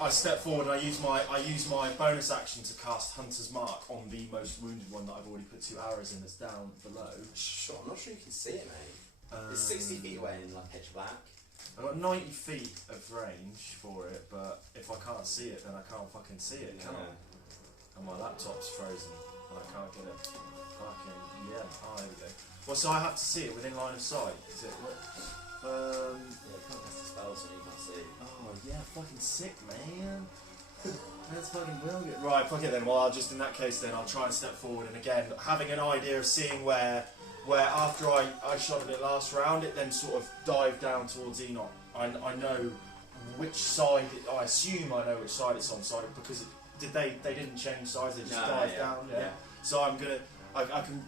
I step forward and I use my bonus action to cast Hunter's Mark on the most wounded one that I've already put 2 arrows in that's down below. Sure, I'm not sure you can see it, mate. It's 60 feet away in like pitch black. I've got 90 feet of range for it, but if I can't see it, then I can't fucking see it, can I? And my laptop's frozen, and I can't get it. Fucking yeah. Oh, there we go. Well, so I have to see it within line of sight. Is it? Yeah, you can't cast the spell, so you can't see. Oh yeah, fucking sick, man. That's fucking brilliant. Right, fuck it then. Well, in that case then, I'll try and step forward, and again, having an idea of seeing where after I shot at it last round, it then sort of dived down towards Enoch. I know which side. I assume I know which side it's on. So because they didn't change sides. They just dived down. Yeah. So I'm gonna. I can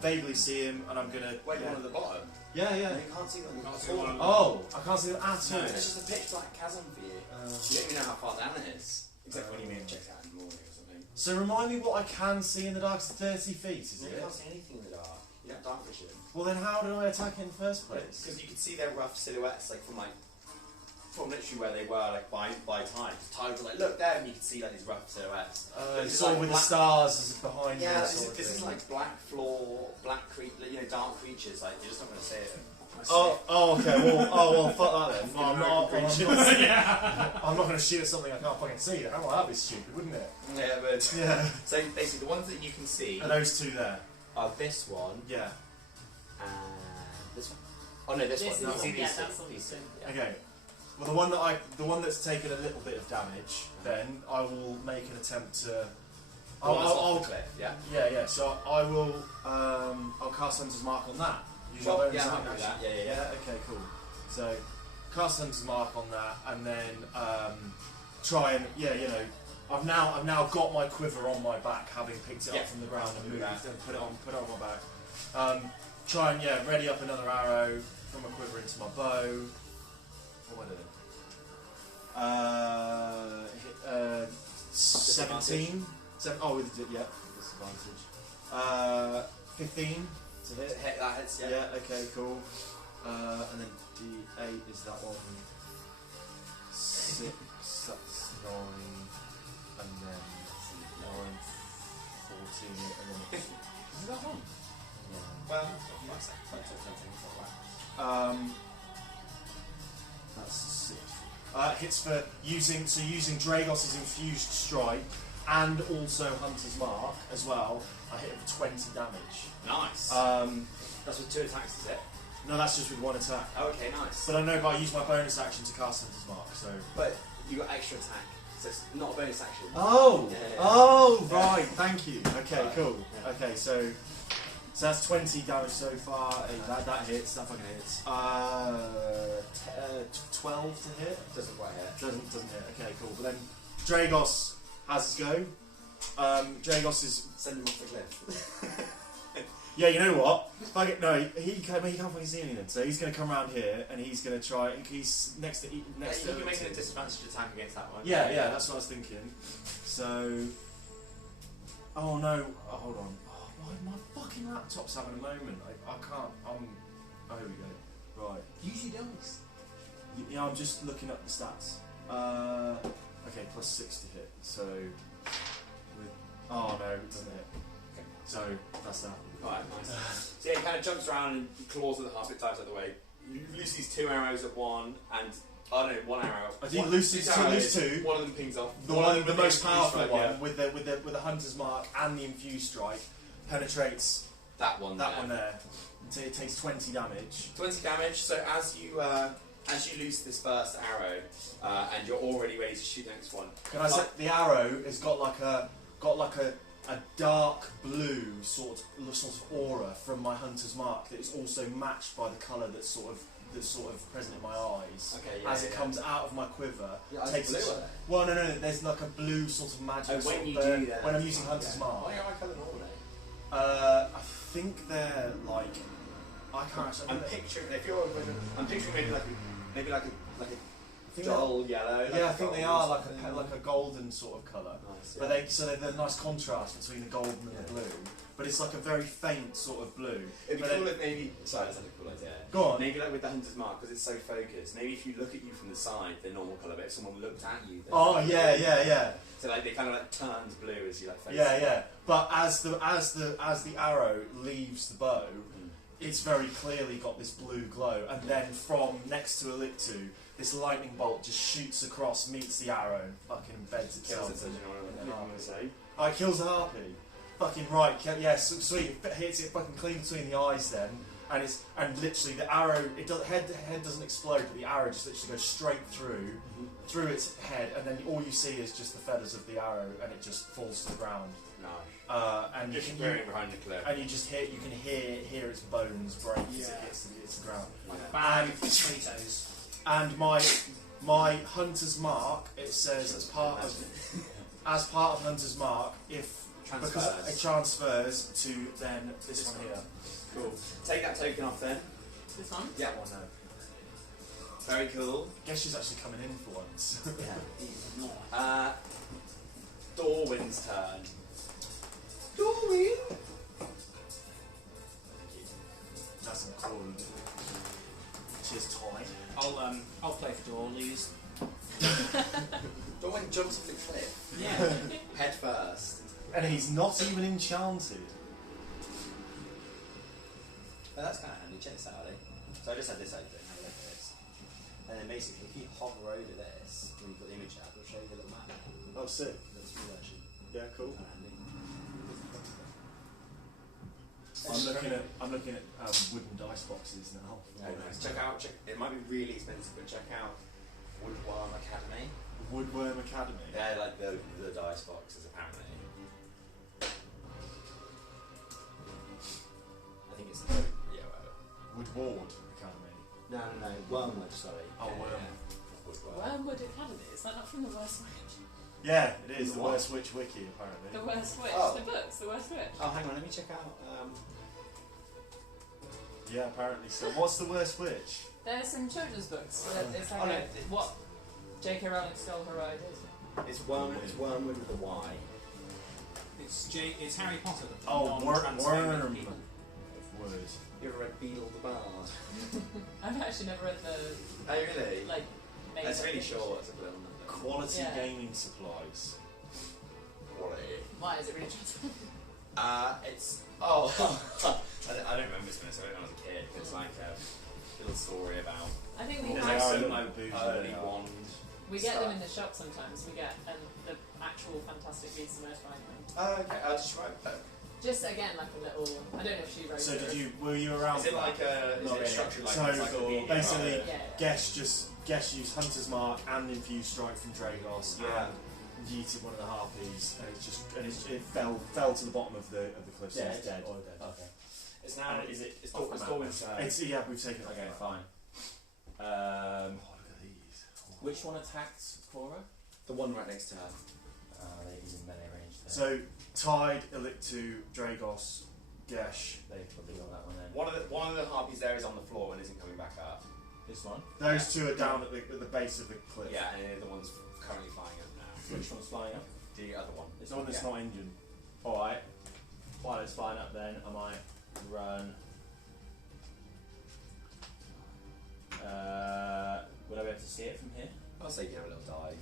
vaguely see him, and I'm gonna. Wait, one at the bottom? Yeah. You can't see them. Can't see one of them. Oh, I can't see them at No, all. it's just a pitch black chasm for you. You don't even know how far down it is. Except when you maybe check out in the morning or something. So remind me what I can see in the dark. It's 30 feet, is You it? can't see anything in the dark. You don't have dark vision. Well, then how did I attack it in the first place? Because you could see their rough silhouettes, like from literally where they were, like by time. Tide was like, look there, and you could see like these rough silhouettes. It's is all like with black- the stars as behind Yeah, me. this is like black floor, dark creatures. Like you're just not going to see it. Okay. Well, fuck that then. Well, Yeah. I'm not going to shoot at something I can't fucking see. How well, that'd be stupid, wouldn't it? Yeah, but Yeah. so basically, the ones that you can see Are those two there? are this one Yeah. and this one. Oh no, this This one. is, You see yeah, these two. that's the These two. yeah. Okay. Well, the one that's taken a little bit of damage, then I will make an attempt to I'll, Well, that's off I'll, the cliff, yeah. yeah. So I will. I'll cast Hunter's Mark on that. Use my Sure, bonus yeah, I might do action. that. Yeah. Okay, cool. So cast Hunter's Mark on that, and then try and I've now got my quiver on my back, having picked it Yeah. up from the ground and Do moved that. and put it on my back. Try and ready up another arrow from a quiver into my bow. What am I doing? 17. Disadvantage. 15 to hit. That hits, Yeah. Okay. Cool. And then D8 is that one. 6. That's 9. And then 9, 14, and then. Is that one? Yeah. Well, nice. That's 6. Hits for using Dragos's infused strike and also Hunter's Mark as well. I hit it for 20 damage. Nice. That's with 2 attacks, is it? No, that's just with 1 attack. Oh, okay, nice. But I know, I use my bonus action to cast Hunter's Mark, so. But you got extra attack, so it's not a bonus action. Oh! Yeah. Oh, right, thank you. Okay, Right. cool. Yeah. Okay, so that's 20 damage so far. That hits, that fucking hits. 12 to hit? Doesn't quite hit. Doesn't hit. Okay, cool. But then Dragos has his go. Dragos is. Send him off the cliff. Yeah, you know what? Fuck it. No, he can't fucking see anything. So he's going to come around here and he's going to try. He's next to. You can make a disadvantage attack against that one. Yeah, that's what I was thinking. So. Oh no! Oh, hold on. Oh, my fucking laptop's having a moment. I can't. Oh, here we go. Right. Use your dice. Yeah, I'm just looking up the stats. Okay, plus 6 to hit. So. Oh no, it doesn't hit. Okay. So that's that. Alright, nice. So yeah, he kind of jumps around and claws at the half, it dives out of the way. You loose these 2 arrows at one, and I don't know, 1 arrow. I think One- loose these so arrows, loose 2. One of them pings off. The One of them the with most infused powerful strike, one yeah. with the Hunter's Mark and the infused strike penetrates That one. that there. one there. So it takes 20 damage. 20 damage. So as you loose this first arrow, and you're already ready to shoot the next one. Can I say the arrow has got like a dark blue sort of aura from my Hunter's Mark that is also matched by the colour that's sort of present in my eyes. Okay, As it comes out of my quiver, Yeah, takes blue, it. are they? Well, no, there's like a blue sort of magic. Oh, sort when of you burn do that. when I'm using Hunter's Mark. Why are my colour normally? I think they're like. I can't actually. I'm picturing. I'm picturing maybe like a I think dull yellow. yeah, I think they are like something. a golden sort of colour. Nice, But they're a nice contrast between the golden and Yeah. the blue. But it's like a very faint sort of blue. It'd be But cool if maybe. Sorry, that's not a cool idea. Go on. Maybe like with the Hunter's Mark, because it's so focused. Maybe if you look at you from the side, they're normal colour, but if someone looked at you, they're Oh yeah. So like they kind of like turns blue as you like face. Yeah. But as the arrow leaves the bow, it's very clearly got this blue glow, and then from next to Elictu, this lightning bolt just shoots across, meets the arrow, and fucking beds Kills itself. it, so you know what I'm going to say. Oh, it kills the harpy. Fucking right. Yeah, sweet. It hits it fucking clean between the eyes then, and literally the arrow. Head doesn't explode, but the arrow just literally goes straight through its head, and then all you see is just the feathers of the arrow, and it just falls to the ground. No. And Just you appearing behind the cliff. and you can hear its bones break as it hits the ground. Bag of potatoes. And my Hunter's Mark, it says as part of Hunter's Mark, because it transfers to then this one here. Cool. Take that token off then. This one? Yeah. That one now. Very cool. Guess she's actually coming in for once. Yeah. Dorwin's turn. Dorwin! That's cool. Cheers, Tommy. I'll play for Dorleys. Dorwin jumps off the cliff. Yeah. Head first. And he's not even enchanted. Oh, that's kind of handy. Check this out, eh? So I just had this open. Have a look at this. And then basically, if you hover over this, when you put the image up, it'll show you the little map. Oh, sick. That's really actually Yeah, cool. kind of handy. I'm looking at wooden dice boxes now. Oh, nice. Check. It might be really expensive, but check out Woodworm Academy. Woodworm Academy. They're like the dice boxes apparently. Woodward Academy. No, Wormwood, sorry. Oh, Wormwood. Wormwood Academy, is that not from The Worst Witch? Yeah, it is. The The what? Worst Witch Wiki, apparently. The Worst Witch, Oh. the books, The Worst Witch. Oh, hang on, let me check out. Yeah, apparently so. What's The Worst Witch? There's some children's books. It's like Oh, no, what J.K. Rowling stole her ideas from. It's Wormwood with a Y. It's Harry Potter. The Oh, non-transphobic Worm. people. Word. You ever read Beedle the Bard? I've actually never read the Oh, really? like. It's really edition. short. It's a little number. Quality Yeah. gaming supplies. Quality. Why is it really transparent? It's I don't remember this one. So I read when I was a kid. It's like a little story about. I think we There's They have. are a some little like bougie, early they are. wand. We get stuff. them in the shop sometimes. We get the actual Fantastic Beasts and Where to Find Them. Oh, okay. I'll just write that. Just again like a little. I don't know if she wrote So it. were you around? Is it for like that? a? Is Not it really. structured like So, an encyclopedia? basically- Yeah. Guess used Hunter's Mark and Infused Strike from Dragos Yeah. and yeeted one of the harpies and it fell to the bottom of the cliff. Yeah, so it's dead. all dead. Okay. It's now. Is it? It's off the Dorman's map turn. It's yeah, we've taken it. Okay, off. fine. Oh, look at these. Which one attacked Cora? The one right next to her. He's in melee range. There. So Tide, Elictu, Dragos, Gesh. They probably got that one then. One of the harpies there is on the floor and isn't coming back up. This one. Those two are down at the base of the cliff. Yeah, and the one's currently flying up now. Which one's flying up? The other one. It's the one that's Yeah. not injured. Alright. While it's flying up then, I might run. Would I be able to see it from here? I'll say you have a little dive.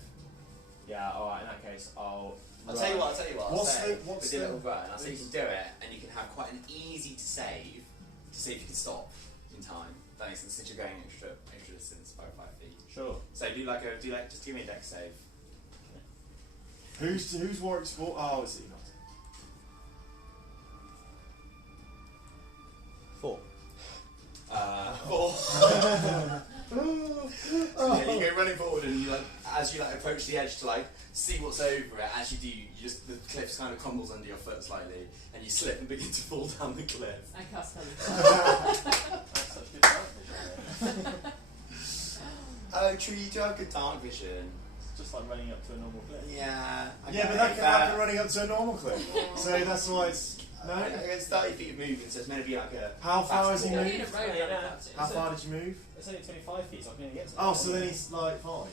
Yeah, alright, in that case I'll I'll tell you what. I'll What's say. what's we did a the- little run. I'll say you can do it, and you can have quite an easy to save to see if you can stop in time. That makes sense. Since you're going extra distance by 5 feet. Sure. So just give me a dex save. Who's Warwick's for? Oh, is it not? 4. So yeah, you go running forward, and you as you approach the edge to see what's over it. As you do, the cliff kind of crumbles under your foot slightly, and you slip and begin to fall down the cliff. I cast Hellish. That's such good vision. Oh, true, you do have good dark vision. It's just like running up to a normal cliff. Yeah. Yeah, but that can happen running up to a normal cliff. So that's why it's no. It's 30 feet of movement, so it's meant to be like a. How far has he You're moved? in a road running up to. How far did you move? It's only 25 feet, so I can only get to Oh, so then he's like fine.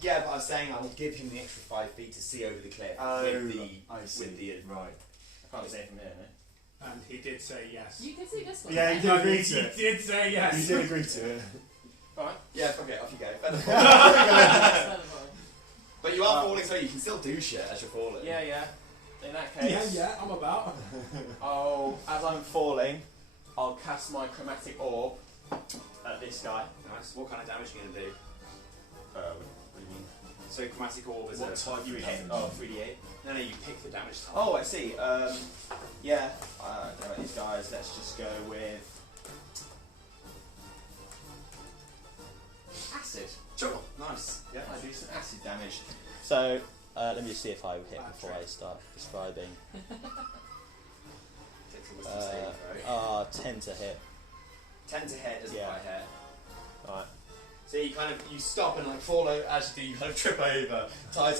Yeah, but I was saying I would give him the extra 5 feet to see over the cliff Oh, with I see. the Right. I can't see it from here, no? And he did say yes. You can see this one. Yeah, you did agree to it. He did say yes. You did agree to it. Alright. Yeah, fuck it, off you go. Featherfall. But you are falling, so you can still do shit as you're falling. Yeah, yeah. In that case, I'm about. as I'm falling, I'll cast my chromatic orb at this guy. Nice. What kind of damage are you gonna do? What do you mean? So chromatic orb is What a type You of pick. damage? Oh, 3d8. No, you pick the damage type. Oh, I see. Yeah. I don't know about these guys. Let's just go with acid. Sure. Nice. Yeah, I do some acid damage. So let me just see if I hit before I start describing. Takes a wisdom save throw. 10 to hit. 10 to hit doesn't Yeah. quite hit. Alright. So you stop and fall over. As you do, you kind of trip over. Tide's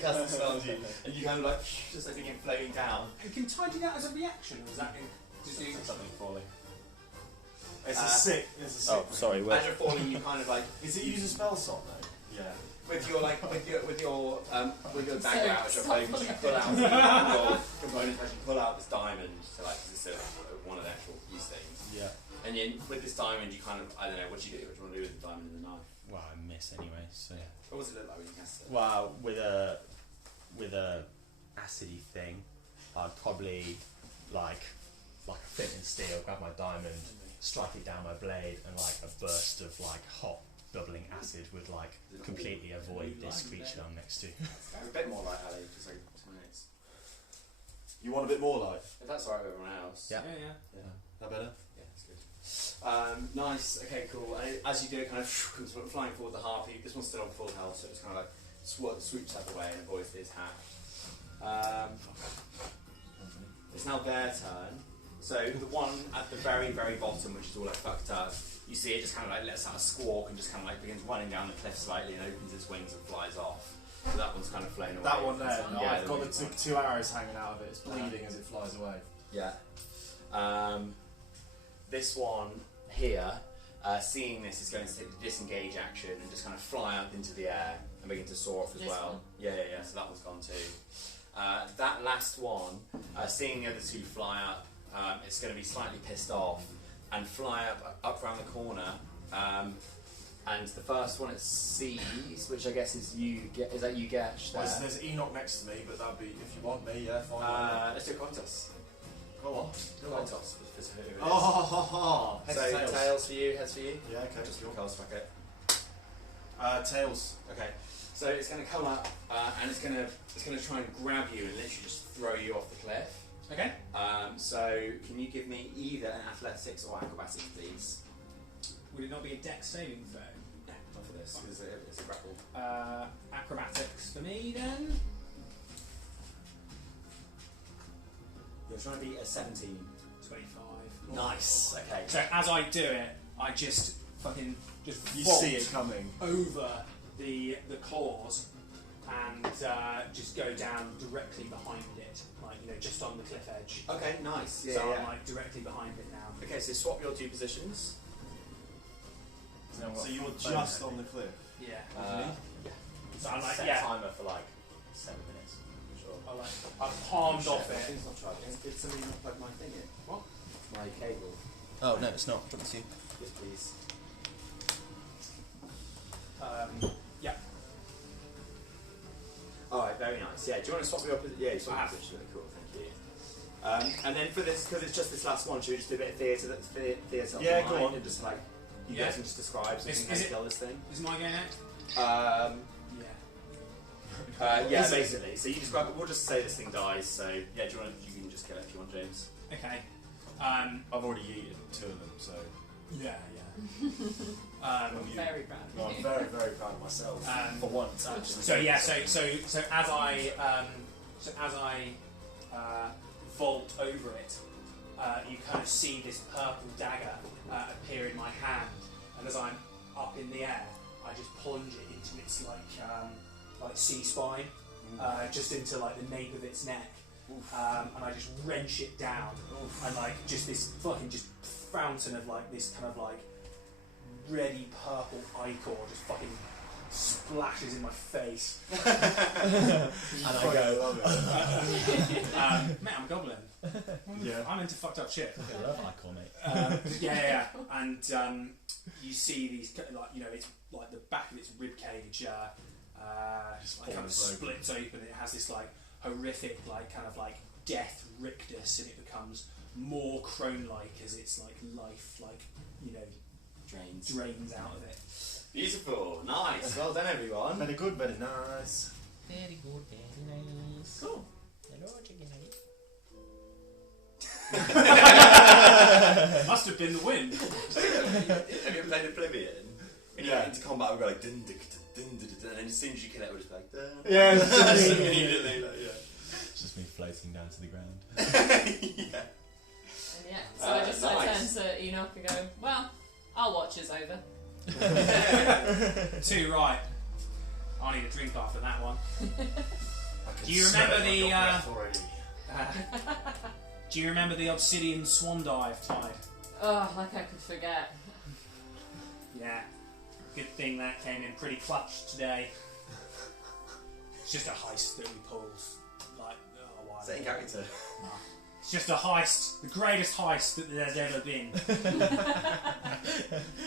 casting spell on you, and you kind of just begin floating down. And can Ty do that as a reaction, or is that just do Something falling. It's a sick. It's a sick. Oh, sorry. As you're falling, you kind of Is it use a spell slot though? Yeah. with your dagger out as you're Stop floating, you pull out your component as you pull out this diamond to this is one of the actual use things. Yeah. And with this diamond, you kind of what do you do? What do you want to do with the diamond and the knife? Well, I miss anyway, so. What does it look like when you cast it? Well, with a acidy thing, I'd probably like a flint and steel, grab my diamond, strike it down my blade, and a burst of hot bubbling acid would completely avoid this creature I'm next to. A bit more like Ali, just 2 minutes. You want a bit more life? If that's alright with everyone else. Yeah. Yeah. That better? Yeah, that's good. Nice. Okay, cool. And as you do it, kind of comes flying forward the harpy. This one's still on full health, so it's kind of swoops out the way and avoids his hat. It's now their turn. So the one at the very, very bottom, which is all like fucked up, you see it just kind of like lets out a squawk and just kind of like begins running down the cliff slightly and opens its wings and flies off. So that one's kind of flown away. That one there. No, Yeah, I've got the the two arrows hanging out of it. It's bleeding as it flies away. Yeah. This one here, seeing this, is going to take the disengage action and just kind of fly up into the air and begin to soar off as This well. one? Yeah. So that one's gone too. That last one, seeing the other two fly up, it's going to be slightly pissed off and fly up around the corner. And the first one it sees, which I guess is you. Is that you, Gesh? Well, there? there's Enoch next to me, but that'd be if you want me. Yeah, fine. Let's do a contest. Go on. Contest. Who it is. Oh, So tails for you, heads for you. Yeah, okay. Just your cards, fuck it. Tails. Okay. So it's going to come up and it's going to try and grab you and literally just throw you off the cliff. Okay. So can you give me either an athletics or acrobatics, please? Would it not be a dex saving throw? No, not for this. It's a grapple. Acrobatics for me then. You're trying to be a 17. 25. Nice. Okay. So as I do it, I just fucking just You vault see it coming. over the claws and just go down directly behind it, like just on the cliff edge. Okay. Nice. Yeah. So yeah. I'm like directly behind it now. Okay. So swap your two positions. So you were just on the cliff. Yeah. Yeah. So I'm like, Set yeah. timer for like 7 minutes. Sure. I've palmed off it. It's not charging. Did somebody not plug my thing in? What? My cable. Oh no, it's not. Drop it to you. Yes, please. Yeah. All right, very nice. Yeah, do you want to swap your opposite? Yeah, you swap your position. Really cool, thank you. And then for this, because it's just this last one, should we just do a bit of theatre? Yeah, go on. And just like you Yeah. guys can just describe so Is you can it- kill this thing. Is my go next? Yeah, Is it? basically. So you describe it. We'll just say this thing dies. So yeah, do you want? You can just kill it if you want, James. Okay. I've already eaten 2 of them, so Yeah. you- Very proud. no, I'm very, very proud of myself for once. Actually. So yeah, so as I vault over it, you kind of see this purple dagger appear in my hand, and as I'm up in the air, I just plunge it into its like C spine, just into like the nape of its neck, and I just wrench it down, and like just this fucking just fountain of like this kind of like ready purple ichor just fucking splashes in my face. And I go, love it. Mate, I'm a goblin. Yeah. I'm into fucked up shit. I love icon, mate. Yeah. And you see these, like, it's like the back of its rib cage like kind of splits open. It has this like horrific, like kind of like death rictus, and it becomes more crone-like as its like life, like drains out of it. Beautiful, nice, well done, everyone. Very good, very nice. Very good, very nice. Cool. Hello, chicken egg. Must have been the wind. Have you ever played Oblivion? When you Yeah. get into combat, we'll go like dun dun dun dun dun, and then as soon as you kill it, we'll just be like dun. Yeah, Immediately, like, It's just me floating down to the ground. yeah. And yeah, so I Nice. turn to Enoch and go, well, our watch is over. Too right. I need a drink after that one. Do you smell remember it, the? I've got breath already. Do you remember the obsidian swan dive tide? Oh, like I could forget. Yeah. Good thing that came in pretty clutch today. It's just a heist that we pulled like a while Same ago. character. It's just a heist, the greatest heist that there's ever been.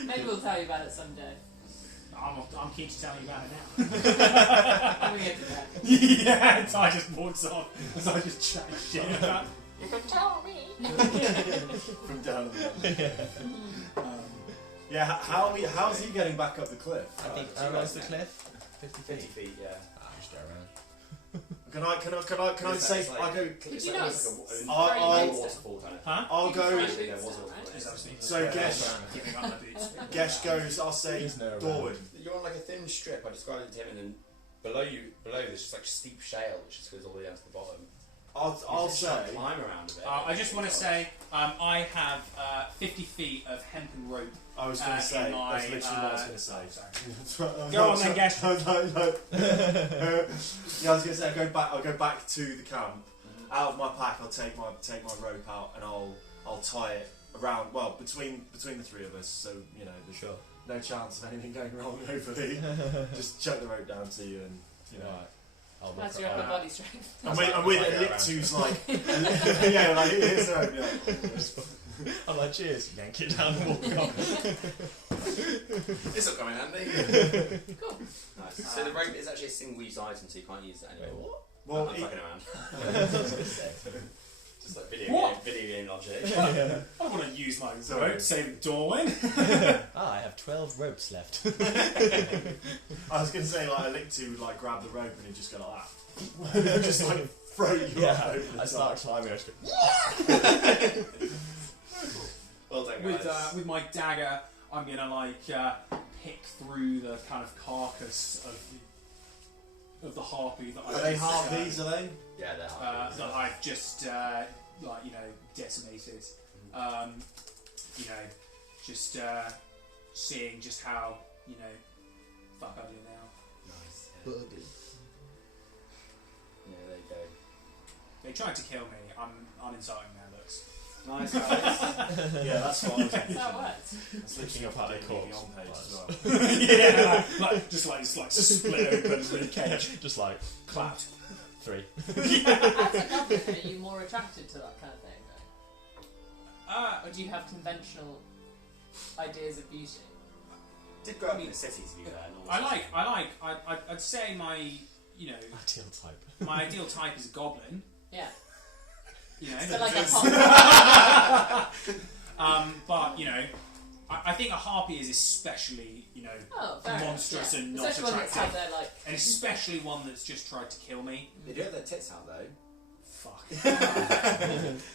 Maybe we'll tell you about it someday. I'm keen to tell you about it now. When we get to that. Yeah, and I just walks off as I just chat shit about. You can tell me. From down at the Yeah, how's he getting back up the cliff? I think so you guys the know. cliff? 50 50 feet, yeah. I'll just go around. Can I say It's like- I go? it's you like know almost it's like very a big waterfall kind of. Huh? I'll go. Actually, there was a waterfall. So Gesh, Giving up my boots. Gesh goes. I'll say He's no forward. You're on like a thin strip. I described it to him, and then below there's just like steep shale, which just goes all the way down to the bottom. I'll say. Climb around a bit. I just want to say I have 50 feet of hempen rope. I was going to say. in my, That's literally what I was going to say. Sorry. Go on then, Gash. No. Yeah, I was going to say I'll go back to the camp. Out of my pack, I'll take my rope out and I'll tie it around. Well, between the three of us, so you know there's no chance of anything going wrong. Hopefully, just chuck the rope down to you and you know. That's your upper body strength. And with Elixir's like, yeah, like here's the rope, yeah. I'm like, cheers, yank it down and walk off. This will come in handy. Cool. Nice. So the rope is actually a single-use item, so you can't use it anymore. Wait, what? Well, I'm fucking around. Just like video game logic. I want to use my Sorry. rope, save the doorway. I have 12 ropes left. I was going to say like Elixir would like grab the rope and he'd just go like that, just like throw you off over the I start top. climbing. I just go, Well done, guys. With my dagger, I'm gonna like pick through the kind of carcass of the harpy that Are they harpies? Are they? Yeah, they're hard. that I've just decimated. You know, just seeing just how fuck I do now. Nice. Yeah. Yeah, there you go. They tried to kill me. I'm insulting their looks. Nice, guys. Yeah, that's what I was That's thinking. how it works. That's Looking literally up at what a they corpse. do on page as well. Yeah, just like split open with a cage. just like, Clapped. 3. As a goblin, are you more attracted to that kind of thing, though? Or do you have conventional ideas of beauty? Did grow up in the city, to be fair. I'd say my Ideal type. my ideal type is a goblin. Yeah. You know, So like a but I think a harpy is especially fair monstrous enough, and yeah. not Especially one that's attractive, had their like. and especially one that's just tried to kill me. They do have their tits out, though. Fuck.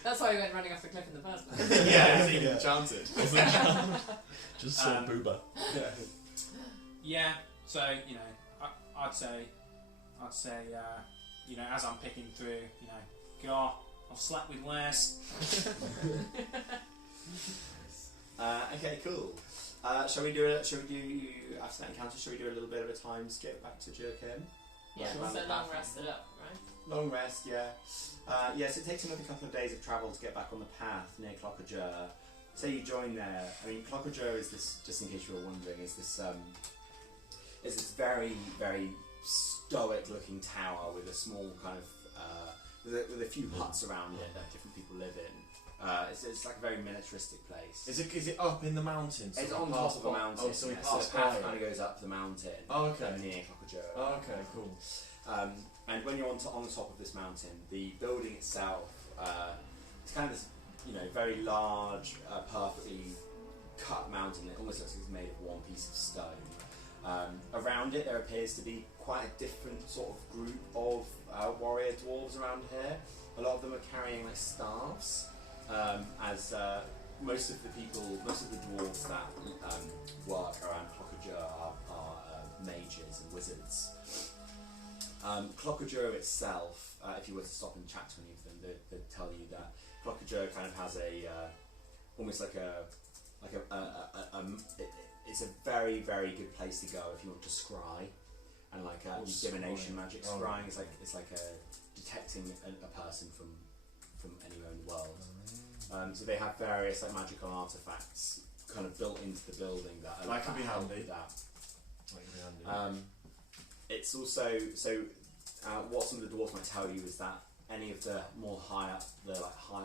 That's why we went running off the cliff in the first place. Yeah, Yeah. enchanted. Just saw booba. Yeah. So I'd say as I'm picking through, God, I've slept with less. Okay, cool. Shall we do after that encounter? Shall we do a little bit of a time skip back to Jur-Kim? Yeah, Around so the long path? rested up, right? Long rest, yeah. Yes, it takes another couple of days of travel to get back on the path near Jur. Say you join there. I mean, Jur is this. Just in case you were wondering, is this very, very stoic-looking tower with a small kind of with a few huts around it that different people live in. It's like a very militaristic place. Is it up in the mountains? It's So on we top pass of a by- mountain. Oh, so we yeah, pass the path by. kind of goes up the mountain. Oh, okay. Near Jur. Oh, okay, cool. And when you're on the top of this mountain, the building itself, it's kind of this, very large, perfectly cut mountain. It almost looks like it's made of one piece of stone. Around it, there appears to be quite a different sort of group of warrior dwarves around here. A lot of them are carrying like staffs, as most of the dwarves that work around Jur are mages and wizards. Jur itself, if you were to stop and chat to any of them, they'd tell you that Jur kind of has almost like it's a very, very good place to go if you want to scry and use divination magic. Scrying is like detecting a person from anywhere in the world. So they have various magical artifacts kind of built into the building that That could be help handy. with that. That could be handy. It's also what some of the dwarves might tell you is that any of the more high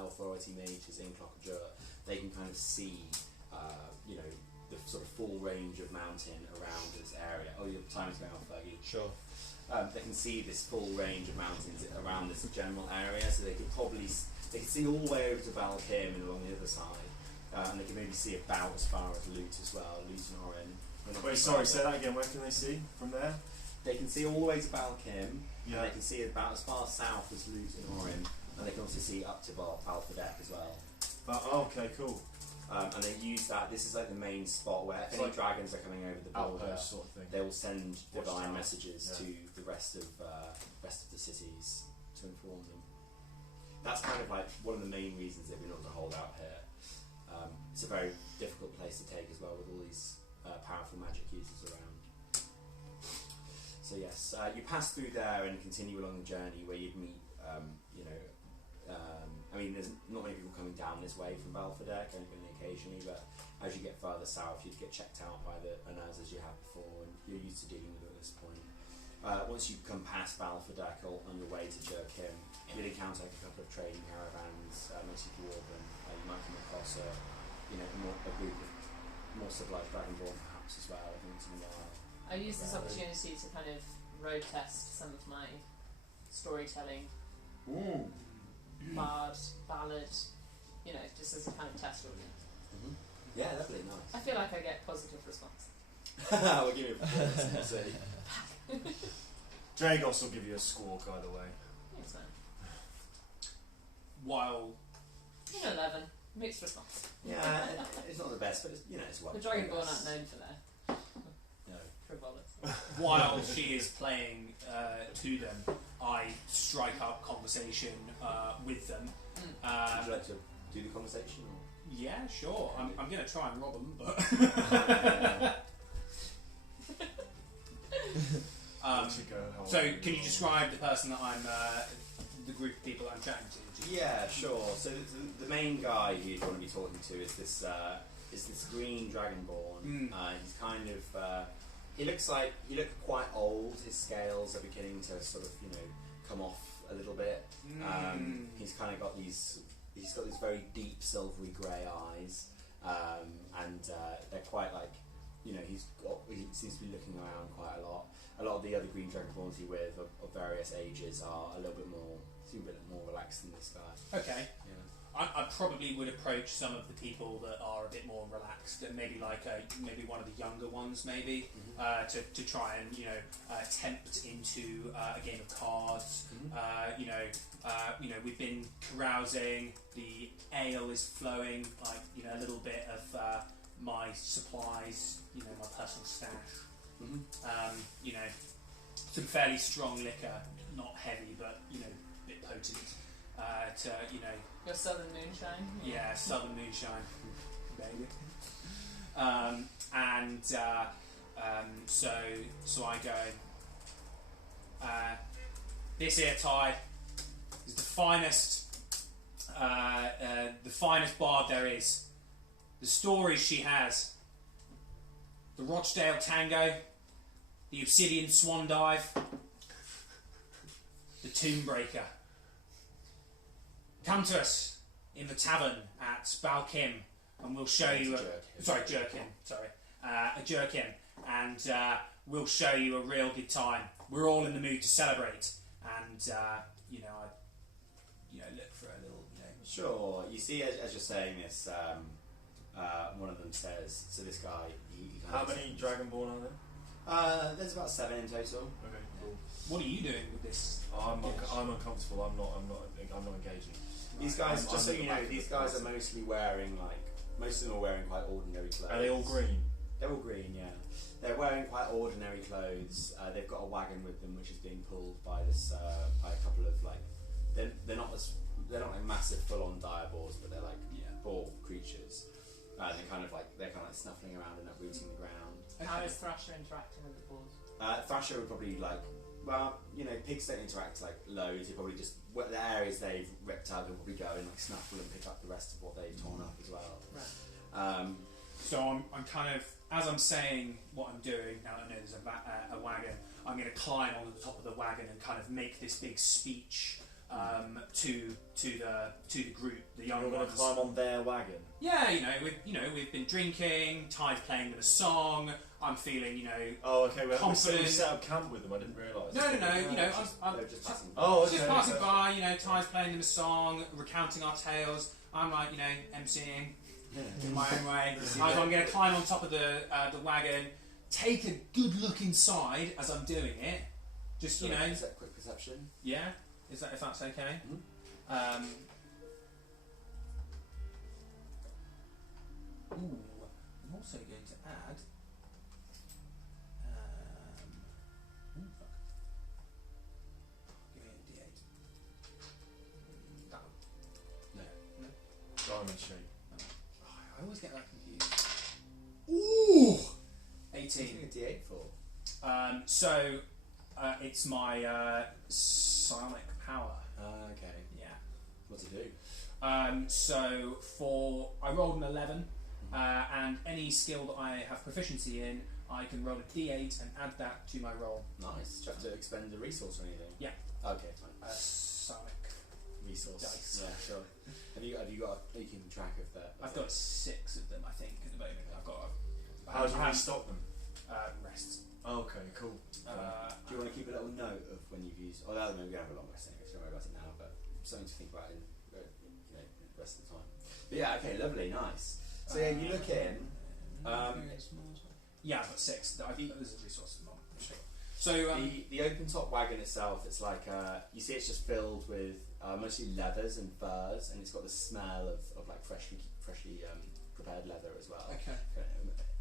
authority mages in Jur, they can kind of see the sort of full range of mountain around this area. Oh, your time is going off, Fergie. Sure. They can see this full range of mountains around this general area, so they could see all the way over to Valkim and along the other side, and they can maybe see about as far as Lut as well, Lut and Orin. Wait, sorry, say that again. Where can they see from there? They can see all the way to Valkim, Yeah. and they can see about as far south as Lut and Orin, and they can also see up to Balfadek as well. Okay, cool. And they use that. This is like the main spot where if It's any like dragons are coming over the border, Outpost sort of thing. they will send divine Watchtower. messages Yeah. to the rest of the cities to inform them. that's kind of like one of the main reasons they've been able to hold out here. It's a very difficult place to take as well, with all these powerful magic users around. So yes, you pass through there and continue along the journey where you'd meet, I mean, there's not many people coming down this way from Balfadek, only occasionally, but as you get further south, you'd get checked out by the Anaz as you have before, and you're used to dealing with them at this point. Once you come past Balfadek on your way to Jur-Kim, you'll encounter a couple of trading caravans, mostly dwarven. You might come across a group of more civilized dragonborn perhaps as well, once in a while. I use this opportunity to kind of road test some of my storytelling, bard, ballad, just as a kind of test audience. Mm-hmm. Yeah, that'd be nice. I feel like I get positive response. We'll give you a performance and see. Dragos will give you a squawk either way. Thanks, man. While 11, mixed response. Yeah, it's not the best, but it's well. The Dragonborn aren't known for their No. frivolity. while she is playing to them, I strike up conversation with them. Would you like to do the conversation? Or? Yeah, sure. I'm going to try and rob them, but. So, can you describe the person that I'm, the group of people that I'm chatting to? Yeah, sure. So the main guy who you'd want to be talking to is this green dragonborn. He's kind of he looks quite old. His scales are beginning to sort of come off a little bit. He's kind of got these very deep silvery grey eyes, and they're quite like he seems to be looking around quite a lot. A lot of the other green dragonborns he with of various ages are a little bit more relaxed than this guy. Okay. Yeah. I probably would approach some of the people that are a bit more relaxed, and maybe maybe one of the younger ones, maybe to try and tempt into a game of cards. We've been carousing. The ale is flowing. A little bit of my supplies. My personal stash. Some fairly strong liquor, not heavy, but a bit potent. Your southern moonshine? Yeah, southern moonshine, baby. So I go. This here Ty is the finest bard there is. The stories she has. The Rochdale Tango, the Obsidian Swan Dive, the Tombbreaker. Come to us in the tavern at Balkim, and we'll show you Jur-Kim, and we'll show you a real good time. We're all in the mood to celebrate, and look for a little. Sure. You see, as you're saying this, one of them says, so this guy. How many dragonborn are there? There's about 7 in total. Okay, cool. What are you doing with this? I'm uncomfortable. I'm not engaging. These guys, just so you know, these guys are most most of them are wearing quite ordinary clothes. Are they all green? They're all green, yeah. They're wearing quite ordinary clothes. They've got a wagon with them, which is being pulled by by a couple of they're not like massive full-on direballs, but they're like boar creatures. They're kind of like snuffling around and uprooting the ground. Okay. How is Thrasher interacting with the balls? Thrasher would probably pigs don't interact loads. They probably just the areas they've ripped out, they'll probably go and snuffle and pick up the rest of what they've torn up as well. Right. So I'm kind of, as I'm saying what I'm doing, now I know there's a wagon, I'm going to climb onto the top of the wagon and kind of make this big speech to the group, the young ones. You're going to climb on their wagon? Yeah, we've been drinking, Ty's playing with a song, I'm feeling, Oh, okay. We confident. set up camp with them. I didn't realise. No. I'm just passing. Oh, okay. Just passing by. Ty's playing them a song, recounting our tales. I'm emceeing in my own way. I'm going to climb on top of the wagon, take a good look inside as I'm doing it. Just Is that quick perception? Yeah. If that's okay. Mm-hmm. I'm also going to add. Fuck. Give me a D8. in shape. I always get that confused. Ooh! 18. a D8 for. So it's my psionic power. Okay. Yeah. What's it do? So I rolled an 11, and any skill that I have proficiency in, I can roll a D8 and add that to my roll. Nice. Do you have to expend the resource or anything? Yeah. Okay, fine. Psionic. Resource. Dice. Yeah, sure. Are you keeping track of that? I've got 6 of them, I think, at the moment. I've got. How do you I have- restock them? Rests. Okay, cool. Do you want to keep a little note of when you've used? Oh, that maybe we have a long rest anyway, so don't worry about it now. But something to think about in the rest of the time. But yeah, okay, lovely, nice. So yeah, you look in. Yeah, I've got 6. I think there's a resource at the moment. Sure. So The open top wagon itself, it's like you see, it's just filled with mostly leathers and furs, and it's got the smell of like freshly prepared leather as well, okay.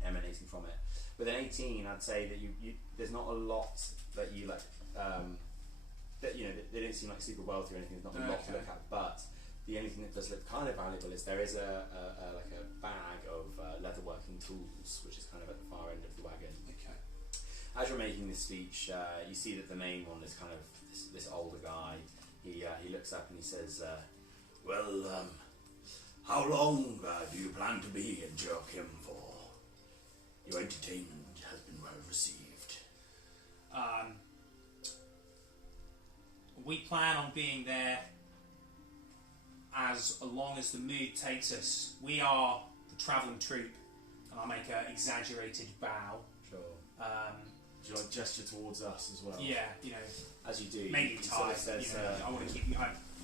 emanating from it. With an 18, I'd say that you there's not a lot that you like. That they don't seem like super wealthy or anything. There's not a lot to look at, but the only thing that does look kind of valuable is there is a bag of leatherworking tools, which is kind of at the far end of the wagon. Okay. As you're making this speech, you see that the main one is kind of this older guy. He looks up and he says, "Well, how long do you plan to be in Jur-Kim for? Your entertainment has been well received." We plan on being there as long as the mood takes us. We are the travelling troupe, and I make an exaggerated bow. Sure. Do you like gesture towards us as well? Yeah, As you do, mainly he sort tied. of says, I want to keep.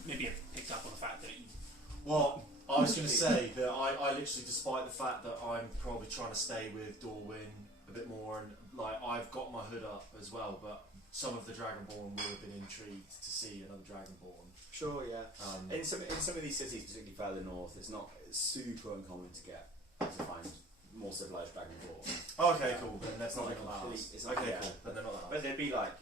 Maybe I picked up on the fact that Well, I was going to say that I literally, despite the fact that I'm probably trying to stay with Dorwyn a bit more, and like I've got my hood up as well, but some of the Dragonborn would have been intrigued to see another Dragonborn. Sure, yeah. In some of these cities, particularly further north, it's not super uncommon to find more civilized Dragonborn. Okay, cool. Then that's not like It's that. not- Okay, yeah. cool. Then they're not that. But they'd be like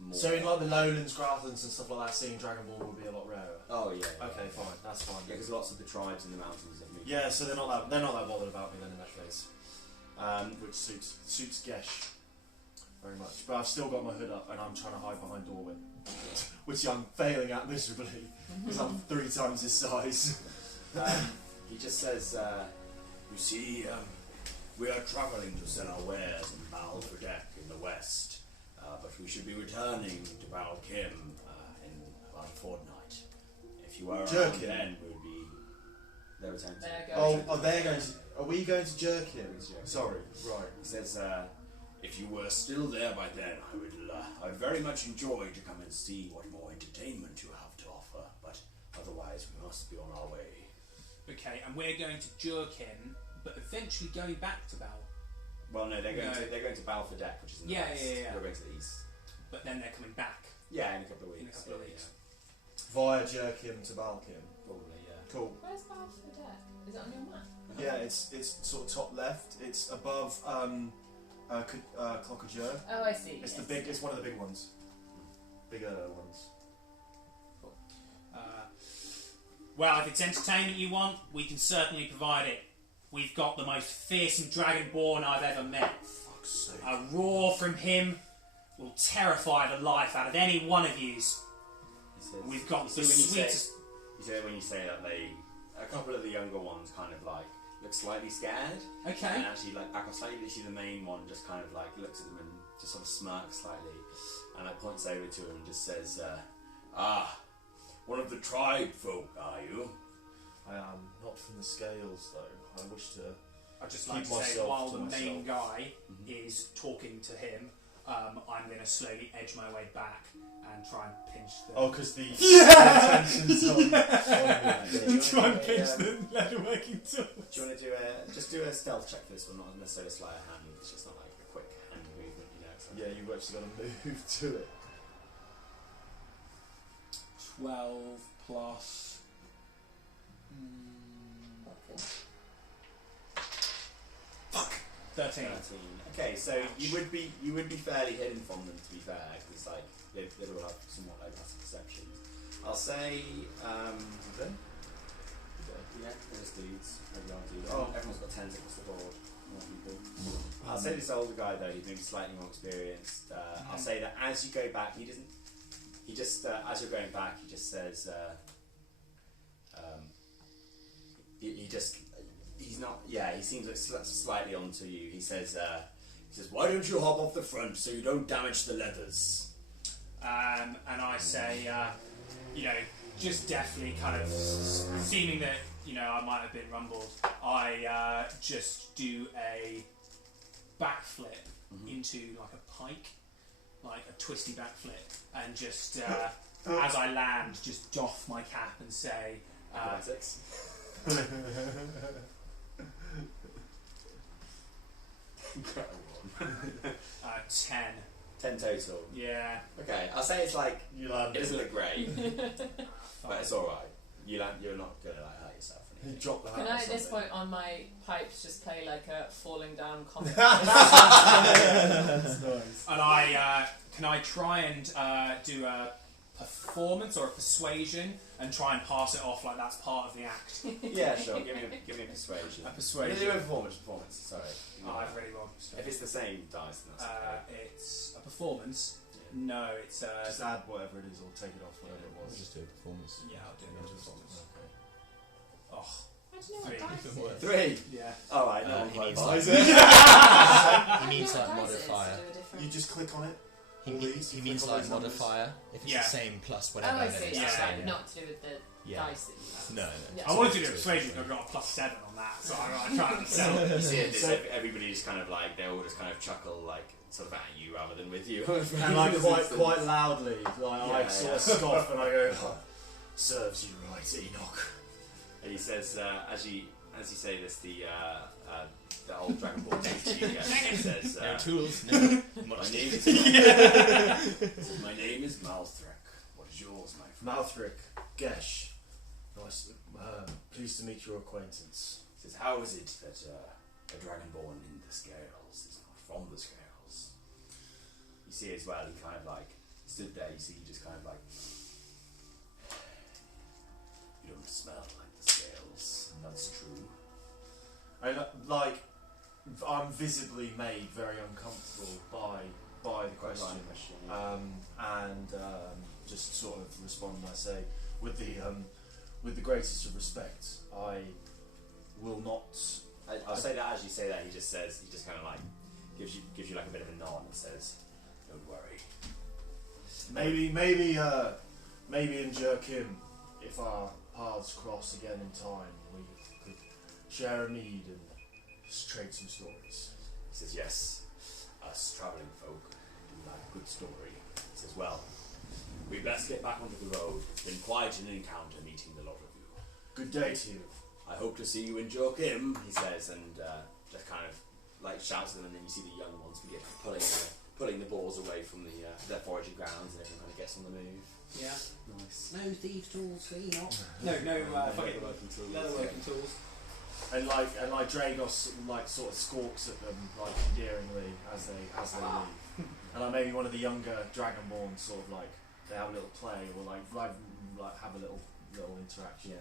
more. So in like the lowlands, grasslands, and stuff like that, seeing Dragonborn would be a lot rarer. Oh yeah. Okay, fine. That's fine. Yeah, because lots of the tribes in the mountains have moved. Yeah, so they're not that bothered about me then in that case. Which suits Gesh very much. But I've still got my hood up and I'm trying to hide behind Dorwyn, which I'm failing at miserably because I'm 3 times his size. He just says, "You see, we are travelling to sell our wares in Maldierg in the west, but we should be returning to Jur-Kim in about a fortnight. If you were around Jur-Kim? then, we would be." They're returning. Are we going to Jur-Kim? Sorry, right. He says, "If you were still there by then, I would very much enjoy to come and see what more entertainment you have to offer. But otherwise, we must be on our way." Okay, and we're going to Jur-Kim, but eventually going back to Bal. Well, no, they're going to Balfordek, which is in the Yeah, west. yeah, yeah. You're going to the east. But then they're coming back. Yeah, in a couple of In a weeks. couple of weeks. Via Jur-Kim to Balkim. Probably, yeah. Cool. Where's Bal for the deck? Is it on your map? Yeah, it's sort of top left. It's above Clockajur. Oh, I see. It's yes. It's one of the big ones. Bigger ones. Well, if it's entertainment you want, we can certainly provide it. We've got the most fearsome Dragonborn I've ever met. Fuck's sake. A roar from him will terrify the life out of any one of yous. He says, We've got you the see sweetest... when you say that, a couple of the younger ones kind of like look slightly scared. Okay. And actually, like, slightly, literally the main one just kind of like looks at them and just sort of smirks slightly, and like points over to him and just says, "One of the tribe folk, are you?" I am not from the scales though. I wish to. I'd just Keep like to say, myself while to the main myself. guy is talking to him, I'm going to slowly edge my way back and try and pinch the... Oh, because the Yeah! tension's on. Yeah. try and pinch the leatherworking tool. Do you want to do a stealth check for this one? Not necessarily a sleight of hand. It's just not like a quick hand movement, So. Yeah, you've actually got to move to it. 12 plus... 13. Okay, so you would be fairly hidden from them, to be fair, because like they will have somewhat low passive perception. I'll say Yeah, they're just dudes. Regular dudes. Oh. Everyone's got 10s across the board. More people. I'll say this older guy though, he's maybe slightly more experienced. I'll say that as you go back, he just as you're going back, he just says, he's not, he seems like slightly onto you. He says, why don't you hop off the front so you don't damage the leathers? And I say, just definitely kind of seeming that, I might have been rumbled, I just do a backflip into like a pike, like a twisty backflip, and just as I land, just doff my cap and say, 6. 10. 10 total. Yeah. Okay, I'll say it's like, You land. it doesn't look great, but it's alright. You're not gonna like hurt yourself. or You anything. drop the hat. Can or I at this something. point on my pipes just play like a falling down comic? That's nice. And I can I try and do a performance or a persuasion and try and pass it off like that's part of the act. Yeah, sure. Give me a persuasion. A We're persuasion. gonna do a performance. Sorry. I've really wrong. If it's the same dice, then that's okay. It's a performance. No, it's Just add whatever it is or take it off, whatever it We'll was. just do a performance. yeah, I'll do a performance. Okay. Oh, I don't know what Three. dice Even it worse. is. 3. yeah. Alright, no Uh, one he quite needs buys like- it. He I means don't know like what dice it is to modifier. do a different- You just click on it. He All means these, he you means click on like these numbers. modifier. If it's Yeah. the same plus Oh, whatever, I then see. it's Yeah, the same. like not to do with the Yeah. dice that you use. No. Yeah. I wanted to do a persuasion because I got a +7 on that, so I tried to sell it. You see it, So- everybody just kind of like, they all just kind of chuckle like sort of at you rather than with you. And like quite loudly, like I Yeah, sort yeah. of scoff and I go, oh, serves you right, Enoch. And he says, as you say this, the old Dragonborn next to you he says, No tools. No. my name is Malthrek. What is yours, my friend? Malthric, Gesh. Nice, pleased to meet your acquaintance. He says, how is it that a Dragonborn in the Scales is not from the Scales? You see as well, he kind of like stood there. You see, he just kind of like, you don't smell like the Scales. That's true. I'm visibly made very uncomfortable by the question. And just sort of respond. I say, with the greatest of respect, I will not. I'll say that as you say that, he just kind of like gives you like a bit of a nod and says, "Don't worry." Maybe in Jur-Kim, if our paths cross again in time, we could share a mead and trade some stories. He says, "Yes, us travelling folk do like a good story." He says, "Well, we best get back onto the road. It's been quite an encounter meeting the lot of you. Good day to you. I hope to see you in Jur-Kim," he says, and just kind of like shouts at them, and then you see the young ones begin pulling the boars away from their foraging grounds, and everyone kind of gets on the move. Yeah. Nice. No thieves' tools for Enoch. No fucking Leatherworking tools. leatherworking tools. And Dragos like sort of squawks at them like endearingly as they leave. And maybe one of the younger Dragonborn sort of like they have a little play or like have a little interaction. Yeah.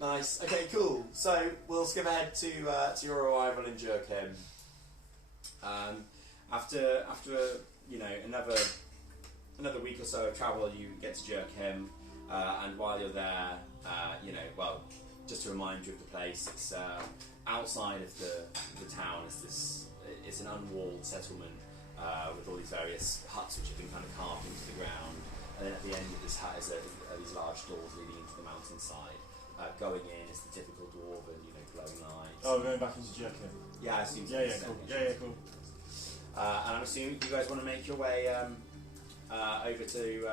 Nice. Okay, cool. So we'll skip ahead to your arrival in Jur-Kim. After another week or so of travel, you get to Jur-Kim, and while you're there, just to remind you of the place, it's outside of the town. It's an unwalled settlement with all these various huts which have been kind of carved into the ground, and then at the end of this hut is these large doors leading into the mountainside. Going in is the typical dwarven, glowing lights. Oh, going back into Jur-Kim. Yeah, I assume. Yeah, cool. Yeah, cool. And I'm assuming you guys want to make your way over to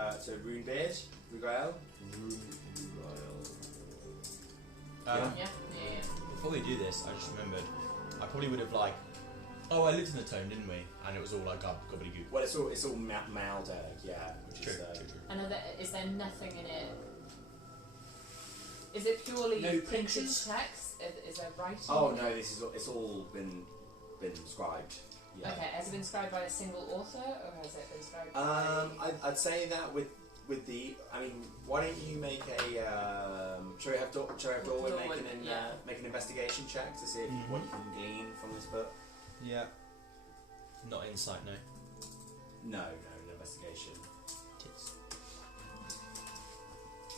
Runebeard, Ruggael. Yeah. Before we do this, I just remembered I probably would have I lived in the tome, didn't we? And it was all like gobbledygook. Well, it's all Maldierg, yeah. Which True, is true. And is there nothing in it? Is it purely No printed pictures? text? Is there writing? Oh no, it's all been scribed. Yeah. Okay, has it been scribed by a single author, or has it been scribed by... I'd say that with the. I mean, why don't you make a Shall we have Dorwin Dorwin, make an investigation check to see if what you can glean from this book? Yeah. Not insight, no. No, an investigation. Tits.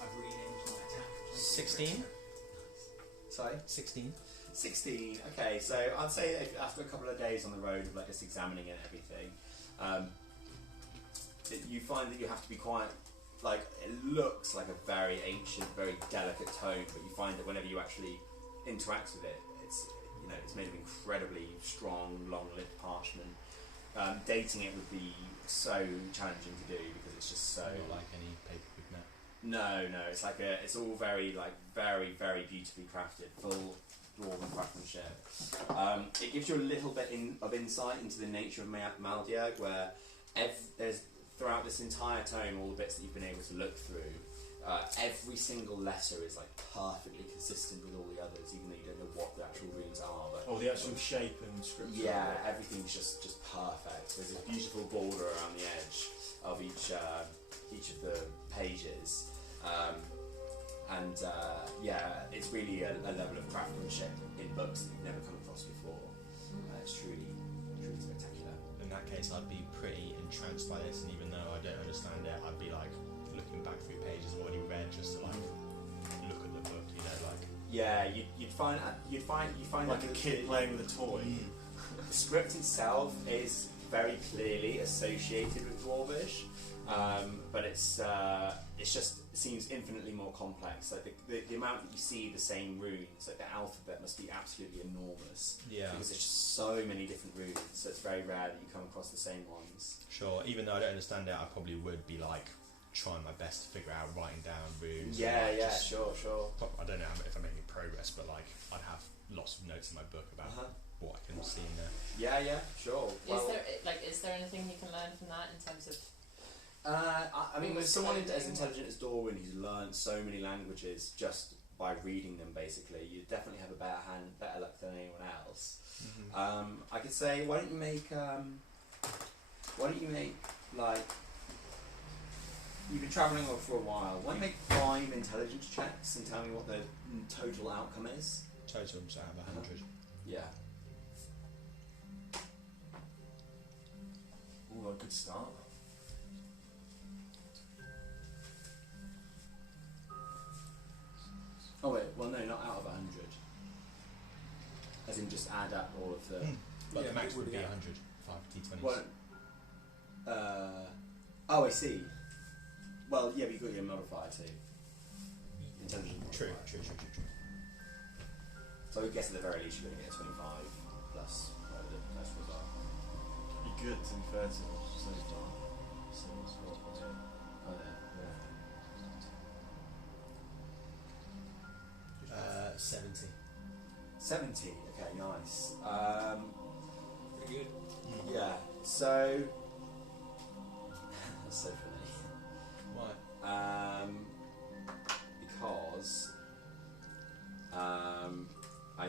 I've renamed my attack. 16. Sorry? 16. 16. Okay, so I'd say if after a couple of days on the road of like just examining it and everything, you find that you have to be quite like it looks like a very ancient, very delicate tome, but you find that whenever you actually interact with it, it's it's made of incredibly strong, long-lived parchment. Dating it would be so challenging to do because it's just so Not like any paper we've met. No, it's like it's all very very beautifully crafted, full dwarven craftsmanship. It gives you a little bit of insight into the nature of Maldierg, where there's throughout this entire tome, all the bits that you've been able to look through, every single letter is like perfectly consistent with all the others, even though you don't know what the actual runes are. But Or the actual shape and scripture. yeah, everything's just perfect. There's a beautiful border around the edge of each of the pages, it's really a level of craftsmanship in books that you've never come across before. It's truly spectacular. In that case, I'd be pretty entranced by this, and even though I don't understand it, I'd be like looking back through pages I've already read just to like look at the book, like. Yeah, you'd find Like a kid playing with a toy. The script itself is very clearly associated with Dwarvish, but it seems infinitely more complex. Like the amount that you see the same runes, like the alphabet must be absolutely enormous. Yeah. Because there's just so many different runes, so it's very rare that you come across the same ones. Sure. Even though I don't understand it, I probably would be like trying my best to figure out writing down runes. Yeah, and, like, just- sure. I don't know if I'm making progress, but like I'd have lots of notes in my book about what I can see in there. Yeah, sure. Is there anything you can learn from that in terms of? I mean, with someone as intelligent as Dorwin, who's learned so many languages just by reading them, basically, you definitely have a better luck than anyone else. Mm-hmm. I could say, why don't you make like, you've been travelling on for a while. Why don't you make 5 intelligence checks and tell me what the total outcome is? Total, so I have 100. Yeah. Ooh, a good start. Oh wait, well no, not out of 100. As in just add up all of the... But Yeah, the max would be yeah. 100. 5 d20s. Well, oh, I see. Well, yeah, but you've got your modifier too. Intelligence True. modifier. So I would guess at the very least you're going to get a 25 plus whatever the test was are. Be good to be fair to them so far. So it's what, Oh, yeah. 70. 70, okay, nice. Pretty good. Yeah, so... That's so funny. Why? Because I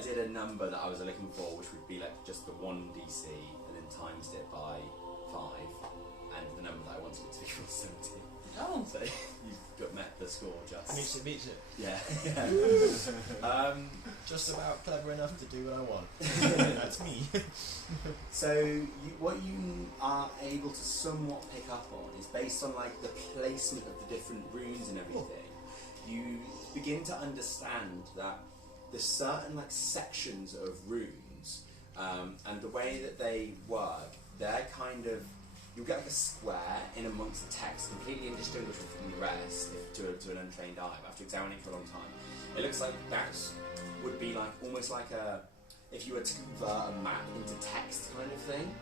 did a number that I was looking for, which would be like just the 1 DC, and then times it by 5, and the number that I wanted it to be was 70. Oh. So you've met the score just. Meets it. Yeah. Just about clever enough to do what I want. That's me. So what you are able to somewhat pick up on is based on like the placement of the different runes and everything. You begin to understand that there's certain like sections of runes, and the way that they work, they're kind of, you'll get like a square in amongst the text, completely indistinguishable from the rest to an untrained eye. After examining it for a long time, it looks like that would be like almost like if you were to convert a map into text kind of thing.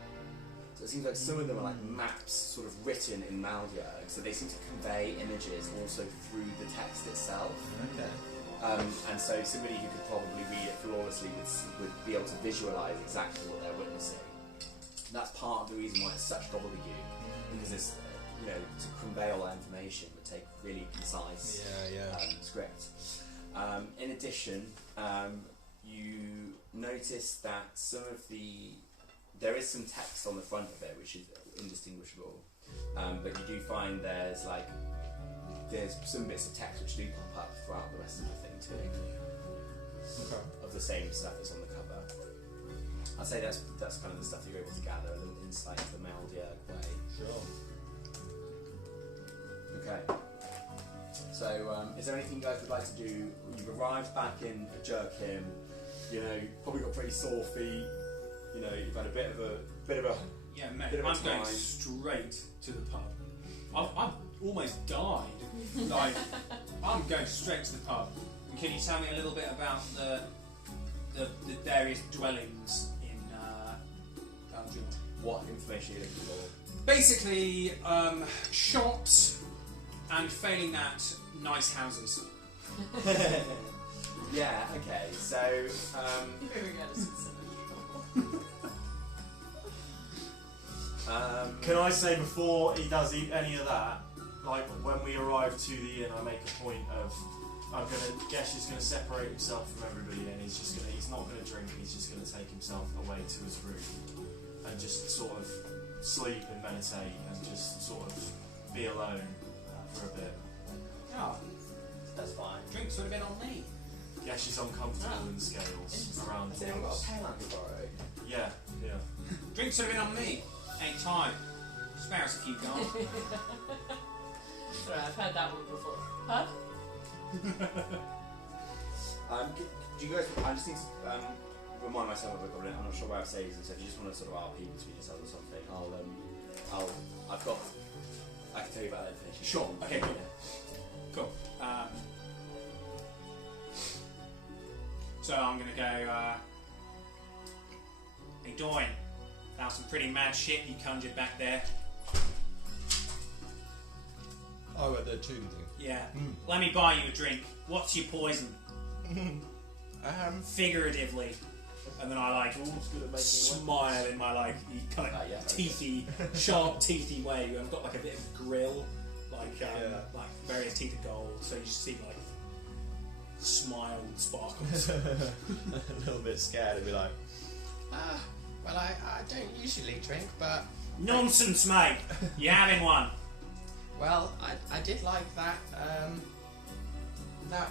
So it seems like some of them are like maps sort of written in Maldierg, so they seem to convey images also through the text itself. Okay. And so somebody who could probably read it flawlessly would be able to visualise exactly what they're witnessing. And that's part of the reason why it's such gobbledygook, because it's, to convey all that information would take really concise script. In addition, you notice that there is some text on the front of it which is indistinguishable, but you do find there's like there's some bits of text which do pop up throughout the rest of the thing too, Okay. of the same stuff that's on the cover. I'd say that's kind of the stuff that you're able to gather, a little insight to the Maldierg way. Sure. Okay. So, is there anything you guys would like to do? You've arrived back in Jur-Kim. You know, you've probably got pretty sore feet. You know, you've had a bit of a Yeah, mate, Bit of a I'm going time. straight to the pub. I've almost died. Like, I'm going straight to the pub. And can you tell me a little bit about the various dwellings in Belgium? What information are you looking for? Basically, shops and failing that, nice houses. Yeah. Okay. So, Maybe we got a specific. Can I say before he does any of that, like when we arrive to the inn, I make a point of Gesh is gonna separate himself from everybody, and he's not gonna drink. He's just gonna take himself away to his room and just sort of sleep and meditate and just sort of be alone for a bit. Oh, that's fine. drinks would have been on me. Gesh is uncomfortable in scales around Has the anyone got walls. a pen I can borrow? Yeah. Drinks would have been on me. Ain't time. Spare us a few guys. Sorry, I've heard that one before. Huh? Do you guys? I just need to remind myself of a goblin. I'm not sure where I've saved them. So if you just want to sort of RP between yourselves or something, I can tell you about that information. Sure. Okay. Cool. Yeah. Cool. So I'm gonna go. Hey, Doyne. That was some pretty mad shit you conjured back there. Oh, at the tomb thing. Yeah. Let me buy you a drink. What's your poison? Figuratively. And then I like smile in my like kind of Yeah, teethy, sharp teethy way. I've got like a bit of a grill, like like various teeth of gold. So you just see like smile and sparkles. A little bit scared. It'd be like, well, I don't usually drink, but Nonsense, mate. You're having one. well, I did like that. That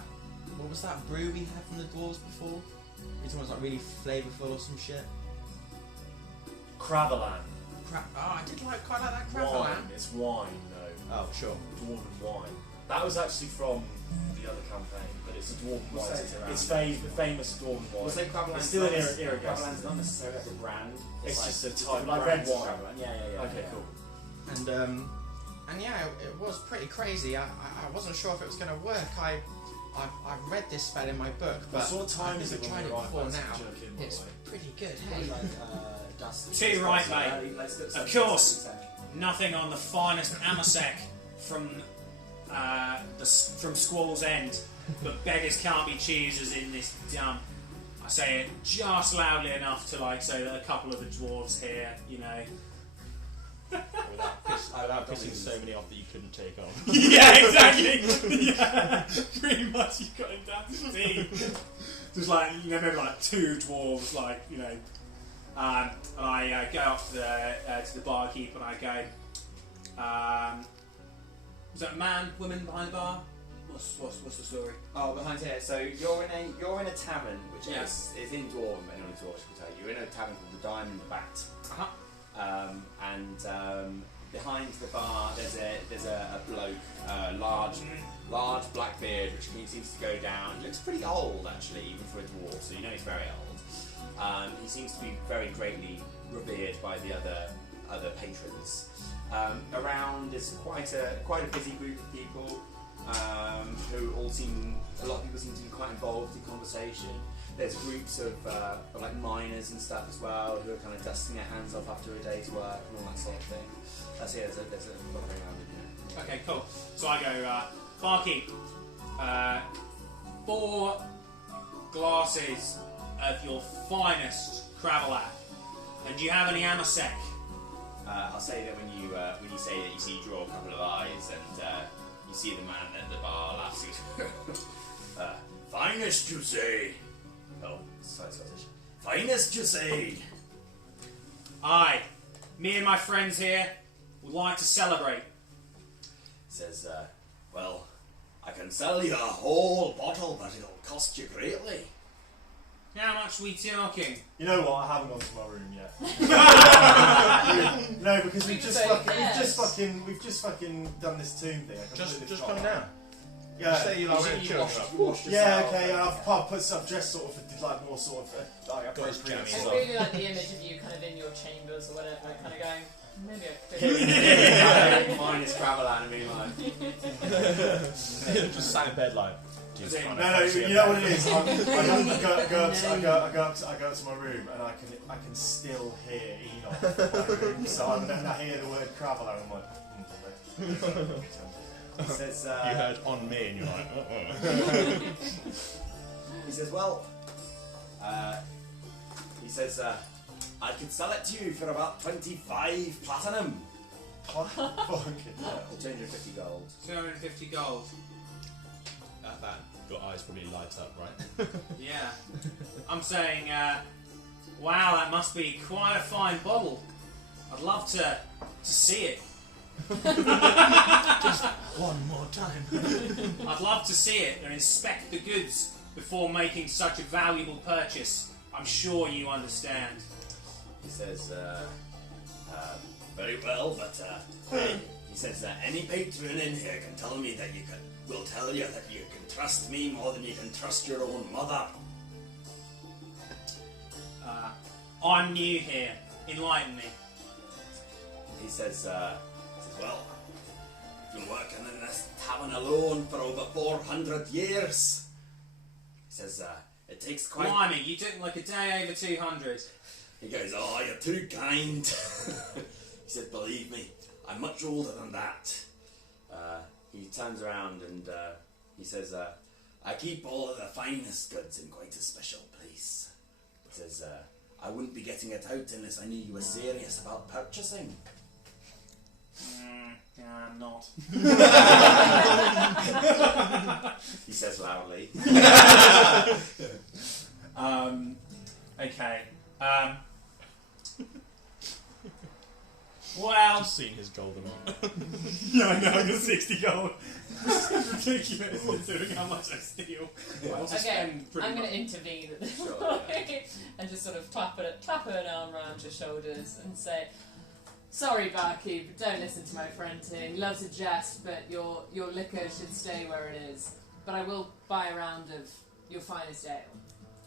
what was that brew we had from the dwarves before? It was like really flavourful or some shit. Cravalan. I did quite like that Wine. cravalan. It's wine, though. Oh, sure. Dwarven wine. That was actually from the other campaign, but it's a dwarven We'll wine. say it's around. It's famous dwarven wine. We'll say Cravalan's It's still in Irrigation. Cravalan's not necessarily like a brand. It's like, just a it's type, different like brands red of wine. Cravalan. Yeah. Okay, yeah. cool. And yeah, it was pretty crazy. I wasn't sure if it was going to work. I've read this spell in my book, but What sort of time I've is never it when tried we it arrive before back to now. Jur-Kim, by the It's way? pretty good. Probably Hey, like dust. Too right, mate. Let's do it Of course. Nothing on the finest Amasek from Squall's End, but beggars can't be choosers in this dump. I say it just loudly enough to like so that a couple of the dwarves hear, you know. without pissing so many off that you couldn't take off. Yeah, exactly. Yeah, pretty much you got it down to T. There's like maybe like two dwarves, like you know. And I go up to the barkeep and I go, was that a man, woman behind the bar? What's the story? Oh, behind here. So you're in a tavern, which Yeah. is in Dwarven. Anyone in Dwarven can tell you. You're in a tavern called the Diamond Bat. And behind the bar, there's a bloke, large black beard, which seems to go down. He looks pretty old actually, even for a dwarf. So you know he's very old. He seems to be very greatly revered by the other patrons. Around is quite a busy group of people who all a lot of people seem to be quite involved in conversation. There's groups of like miners and stuff as well who are kind of dusting their hands off after a day's work and all that sort of thing. There's a lot going on in here. Okay, cool. So I go, barkeep, 4 glasses of your finest Cravalat. And do you have any Amasek? I'll say that when you say that, you see you draw a couple of eyes and you see the man at the bar laughing. Finest, you say? Oh, sorry, Scottish. Finest, you say? Aye. Me and my friends here would like to celebrate. Says, Well, I can sell you a whole bottle, but it'll cost you greatly. How much are we talking? You know what? I haven't gone to my room yet. No, because we've just fucking done this tomb thing. I completely Just forgot. come down. Yeah. Say you like wearing children. Yeah, okay, I've put some dress sort of like more sort of like Got his appropriate jammies I sort of- really like the image of you kind of in your chambers or whatever, kind of going, maybe I could. Mine is travel and being like, Just sat in bed like. Is it- No, you know what it is. I go up to my room and I can still hear Enoch from my room. So when I hear the word travel, I'm like. He says, You heard on me and you're like, he says, well, I could sell it to you for about 25 platinum. fucking hell. 250 gold. 250 gold. that. Your eyes probably light up, right? Yeah. I'm saying, wow, that must be quite a fine bottle. I'd love to see it. One more time. I'd love to see it and inspect the goods before making such a valuable purchase. I'm sure you understand. He says, very well, but he says that any patron in here can tell me that will tell you that you can trust me more than you can trust your own mother. I'm new here. Enlighten me. He says, well, you've been working in this tavern alone for over 400 years. He says, it takes quite... Blimey, you took like a day over 200. He goes, oh, you're too kind. He said, believe me, I'm much older than that. He turns around and he says, I keep all of the finest goods in quite a special place. He says, I wouldn't be getting it out unless I knew you were serious about purchasing. Yeah, I'm not. He says loudly. Okay. Well, Just seen his golden arm. yeah, I know, I got 60 gold. It's ridiculous considering how much I steal. I also Okay, spend pretty I'm going much. to intervene at this Sure, point and just sort of clap an arm around your shoulders and say, sorry, barkeep, don't listen to my friending. Loves a jest, but your liquor should stay where it is. But I will buy a round of your finest ale.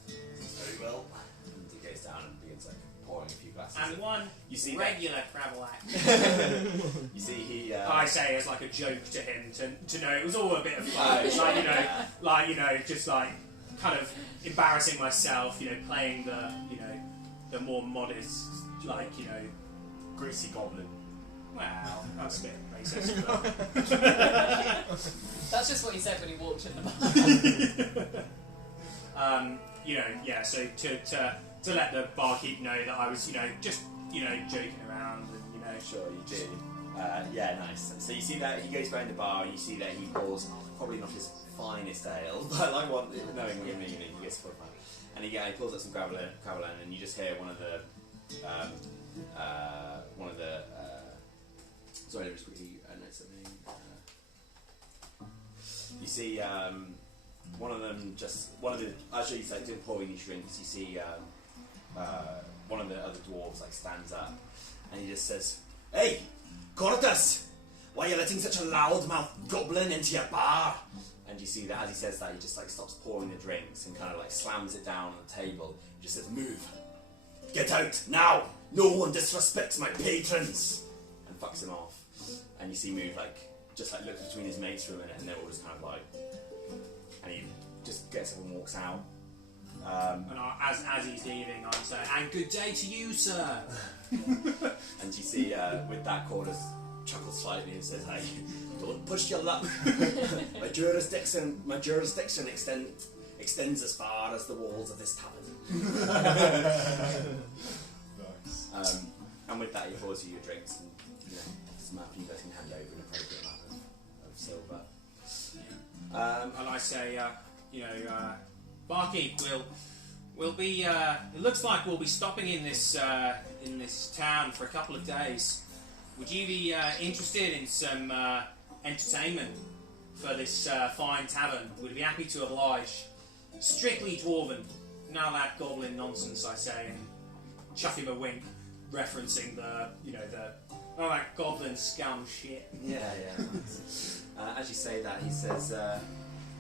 Very well. And he goes down and begins like pouring a few glasses. And one You see regular travel act. You see he... I say as like a joke to him to know it was all a bit of fun. Oh, sure, Just like kind of embarrassing myself, playing the more modest, Greasy goblin. wow, that's a bit racist. But That's just what he said when he walked in the bar. So to let the barkeep know that I was, just joking around and Sure, you do. Yeah, nice. So you see that he goes behind the bar and you see that he pours probably not his finest ale, but like what, knowing him, he gets full fun. And he pulls up some gravel and you just hear one of the sorry, let me just quickly note something. You see actually he's like doing pouring these drinks. You see one of the other dwarves like stands up and he just says, "Hey, Cortus, why are you letting such a loudmouth goblin into your bar?" And you see that as he says that, he just like stops pouring the drinks and kind of like slams it down on the table. He just says, "Move, get out now! No one disrespects my patrons!" And fucks him off. And you see Move just looks between his mates for a minute, and they're all just kind of like, and he just gets up and walks out. and as he's leaving, I'm saying, "And good day to you, sir." And you see with that Cortus chuckles slightly and says, "Hey, don't push your luck. my jurisdiction extends as far as the walls of this tavern." Nice. And with that, he pours you your drinks and offers them up, and you guys can hand over an appropriate amount of silver. And I say, barkeep, we'll be. It looks like we'll be stopping in this town for a couple of days. Would you be interested in some entertainment? for this fine tavern. We'd be happy to oblige. Strictly dwarven. None of that goblin nonsense, I say, and chuck him a wink, referencing the all that goblin scum shit. Yeah. As you say that, he says,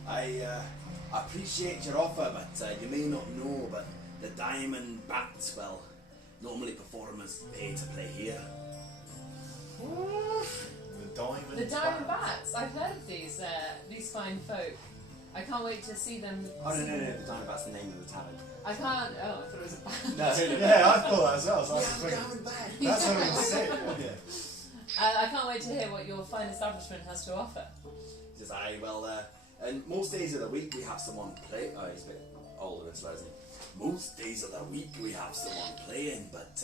I appreciate your offer, but you may not know, but the Diamond Bats, well, normally performers pay to play here. The Diamond Bats. I've heard of these fine folk. I can't wait to see them. Oh, no, the Diamond Bat's the name of the tavern. I can't. Oh, I thought it was a band. No. Yeah, I thought that as well. So I was Yeah, thinking, Diamond Bat. that's what it was sick. Yeah. I can't wait to hear what your fine establishment has to offer. He says, and most days of the week we have someone play. Oh, he's a bit older and slow, isn't he? Most days of the week we have someone playing, but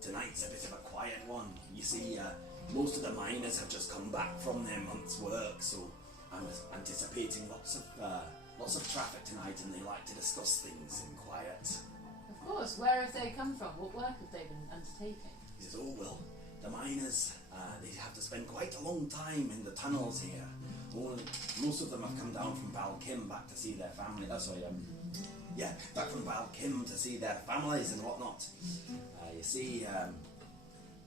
tonight's a bit of a quiet one. You see, most of the miners have just come back from their month's work, so I'm anticipating lots of traffic tonight, and they like to discuss things in quiet. Of course. Where have they come from? What work have they been undertaking? He says, oh well, the miners, they have to spend quite a long time in the tunnels here. Most of them have come down from Jur-Kim back to see their family. Back from Jur-Kim to see their families and whatnot. You see,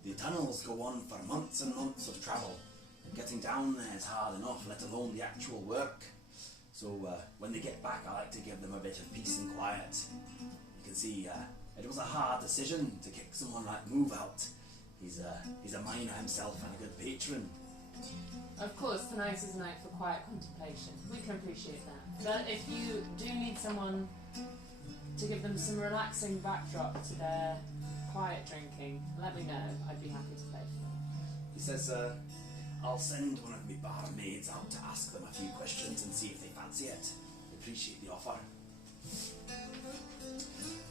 the tunnels go on for months and months of travel. Getting down there is hard enough, let alone the actual work. So when they get back, I like to give them a bit of peace and quiet. You can see it was a hard decision to kick someone like Move out. He's a miner himself and a good patron. Of course, tonight is a night for quiet contemplation. We can appreciate that. But if you do need someone to give them some relaxing backdrop to their quiet drinking, let me know. I'd be happy to play for them. He says, I'll send one of my barmaids out to ask them a few questions and see if they fancy it. Appreciate the offer.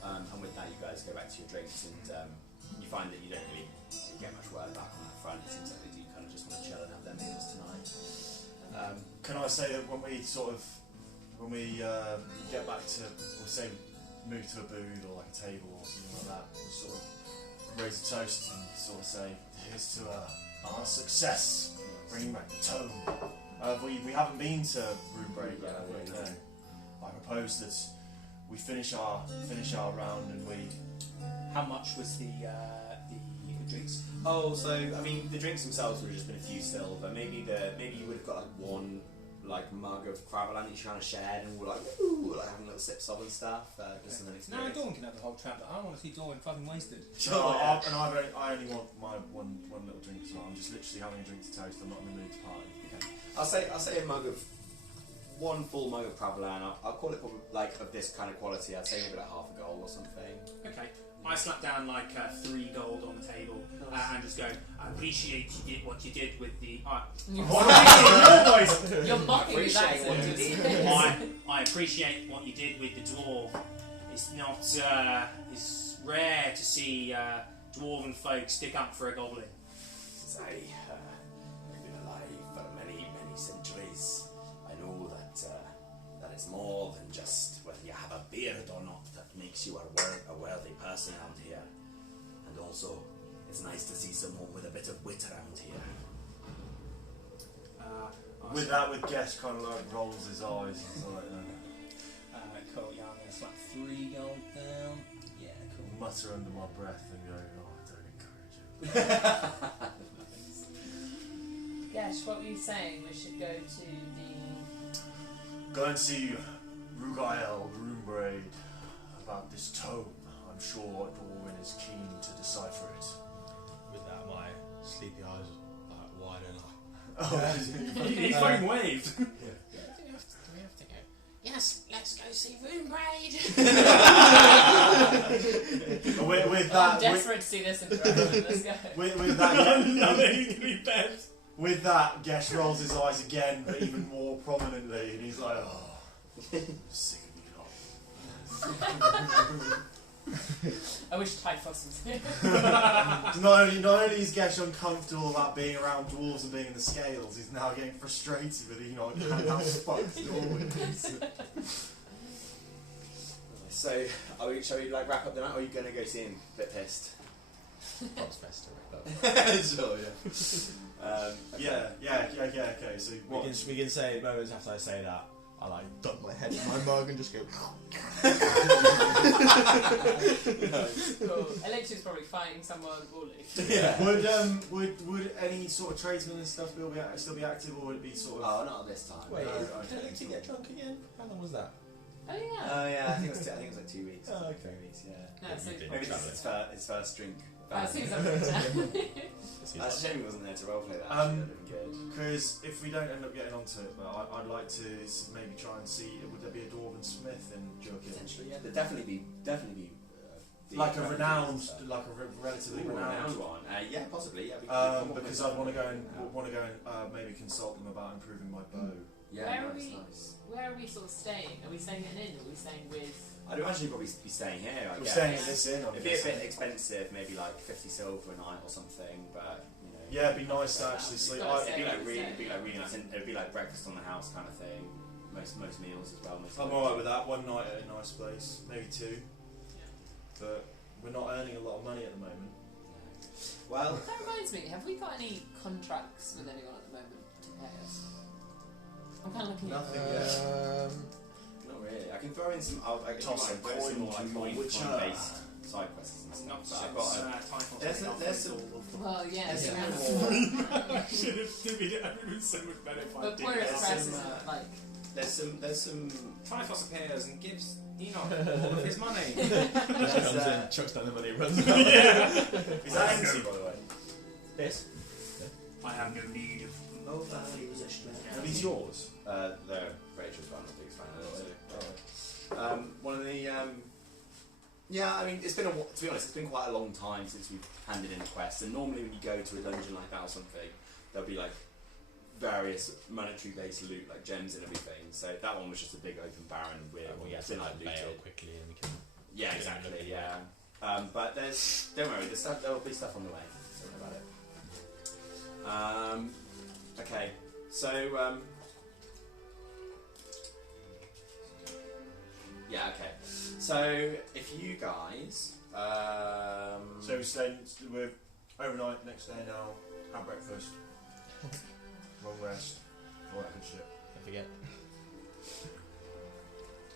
And with that, you guys go back to your drinks, and you find that you don't really get much word back on that front. It seems like they do kind of just want to chill and have their meals tonight. Can I say that when we get back to, we'll say, move to a booth or like a table or something like that, we sort of raise a toast and sort of say, here's to our success, bringing back the tome. We haven't been to Ruggael yet, have we? No. I propose that we finish our round and we. How much was the drinks? Oh, so I mean, the drinks themselves would have just been a few silver. Maybe you would have got like one mug of Khazal each kind of shared, and we're like, ooh, like having little sips of and stuff. Just an No, experience. Dawn can have the whole traveller. I don't want to see Dawn fucking wasted. No, I only want my one little drink as well. I'm just literally having a drink to toast. I'm not in the mood to party. Okay. I'll say a mug of one full mug of Khazal, and I'll call it probably like of this kind of quality. I'd say maybe like half a gold or something. Okay. I slap down like 3 gold on the table and just go, I appreciate you did what you did with the... You're I mocking me, that's appreciate what you it. did. I appreciate what you did with the dwarf. It's not... it's rare to see dwarven folk stick up for a goblin. Since I've been alive for many, many centuries, I know that it's more than just whether you have a beard or not that makes you a worthy person around here. And also, it's nice to see someone with a bit of wit around here. With that, with Gesh kind of like rolls his eyes. It's like, Cool, yeah, I'm going to slap 3 gold down. Yeah, cool. mutter under my breath and go, oh, don't encourage it. Gesh, what were you saying? We should go to the... Go and see Ruggael the Maldierg about this tome. I'm sure Gorgon is keen to decipher it. With that, my sleepy eyes are widen up. Oh, He's fucking waved. Do we have to go? Yes, let's go see Ruggael. with I'm that, desperate to see this interaction. Let's go. with that, Nothing's going to be best. with that, Gesh rolls his eyes again, but even more prominently, and he's like, oh, sick of you lot. I wish Typhus was here. Not only is Gesh uncomfortable about being around dwarves and being in the scales, he's now getting frustrated with how fucked Gorgon is. So, shall we like wrap up the night, or are you going to go see him a bit pissed? God's best to it. Sure, yeah. Okay. So what? We can say moments after I say that, I like duck my head in my mug and just go. Cool. Electra's probably fighting someone woolly. Yeah. Would any sort of tradesmen and stuff still be active, or would it be sort of? Oh, not at this time. Wait, No, did okay. Alexi get drunk again? How long was that? Oh yeah. Oh yeah, I think it was like 2 weeks. Oh, okay. 3 weeks, yeah. No, so You've been Maybe this travelling. is his first drink. as soon as I'm down. Seems That's a like- shame he wasn't there to roleplay that. Actually, that'd have been good. Because if we don't end up getting onto it, but I'd like to maybe try and see, would there be a dwarven smith in Jur-Kim? Potentially, yeah. There'd definitely be. Like a deep renowned, stuff. like a relatively Ooh, a renowned. one. Yeah, possibly. Yeah. Because I'd want to go and maybe consult them about improving my bow. Yeah, Where are nice, we- nice. Where are we sort of staying? Are we staying at an inn? Are we staying with? I'd imagine you'd probably be staying here. I We're guess. staying at this inn. I'm It'd be a guessing. bit expensive, maybe like 50 silver a night or something, but you know. Yeah, it'd be nice to actually sleep. Gotta It'd be like Yeah, really, yeah. it'd be like really nice. And it'd be like breakfast on the house kind of thing. Most meals as well. I'm alright with that. One night at a nice place, maybe two. But we're not earning a lot of money at the moment. Well, That reminds me. Have we got any contracts with anyone at the moment to pay us? I'm kind of looking at. Nothing yet. not really. I can throw in some. I can Toss a throw some more coin like to coin Witcher. based side quests and Not stuff. since But I've got. Typhon's There's taken a- off there's with some- all of Well, yeah. There's so some we have- should have been so much better if I But did Poor that. Express some, isn't like. There's some. Typhos appears and gives Enoch all of his money. Comes in, chucks down the money, runs out. Is that empty, by the way? This? I have no need of. Are these yours? They're Rachel's one. I'm not a big fan of it. One of the. Yeah, I mean, it's been to be honest, it's been quite a long time since we've handed in a quest. And normally, when you go to a dungeon like that or something, there'll be like various monetary-based loot, like gems and everything. So that one was just a big open barren with We have been to like bail looted. quickly and we can. Yeah, exactly. Yeah, but don't worry, there'll be stuff on the way. Don't worry about it. Okay, so yeah, okay. So if you guys, So we're overnight, next day now, have breakfast, long rest, all that good shit. Don't forget.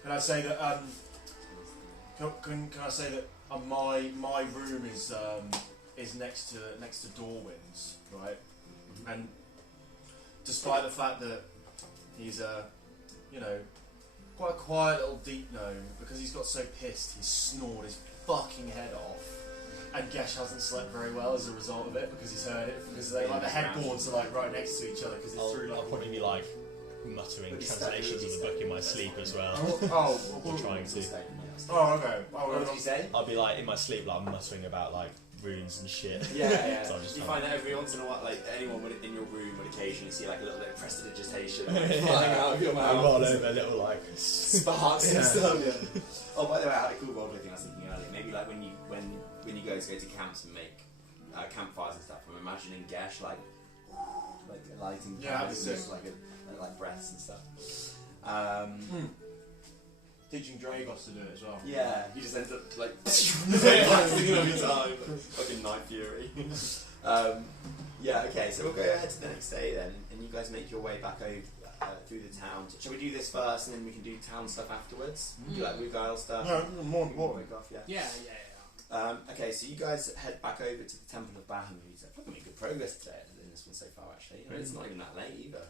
Can I say that? Can I say that my room is next to Dorwin's, right? And despite the fact that he's quite a quiet little deep gnome, because he's got so pissed he snored his fucking head off. And Gesh hasn't slept very well as a result of it because he's heard it. Because the headboards are like right next to each other because it's through I'll like. probably be like muttering But he's translations of stuck- the book in my sleep as well. Oh, Trying to. okay. What did you say? I'll be like in my sleep, like muttering about like runes and shit. Yeah. So I'm just You trying- find that every once in a while, like anyone in your room would occasionally see like a little bit of prestidigitation flying out of your I mouth. roll over a little like Sparks and Yeah. stuff. Yeah. Oh, by the way, I had a cool roleplay thing I was thinking earlier. Maybe like when you go to camps and make campfires and stuff. I'm imagining Gesh like lighting candles that's and like breaths and stuff. Teaching Dragos to do it as well. Yeah, he just ends up like blasting all the time, fucking Night Fury. Yeah, okay, so we'll go ahead to the next day then, and you guys make your way back over through the town. Shall we do this first, and then we can do town stuff afterwards? Do like Ruggael stuff. No, more. Wake off, yeah. Yeah. Okay, so you guys head back over to the Temple of Bahamut. I've probably made good progress today in this one so far, actually. You know, it's not even that late either.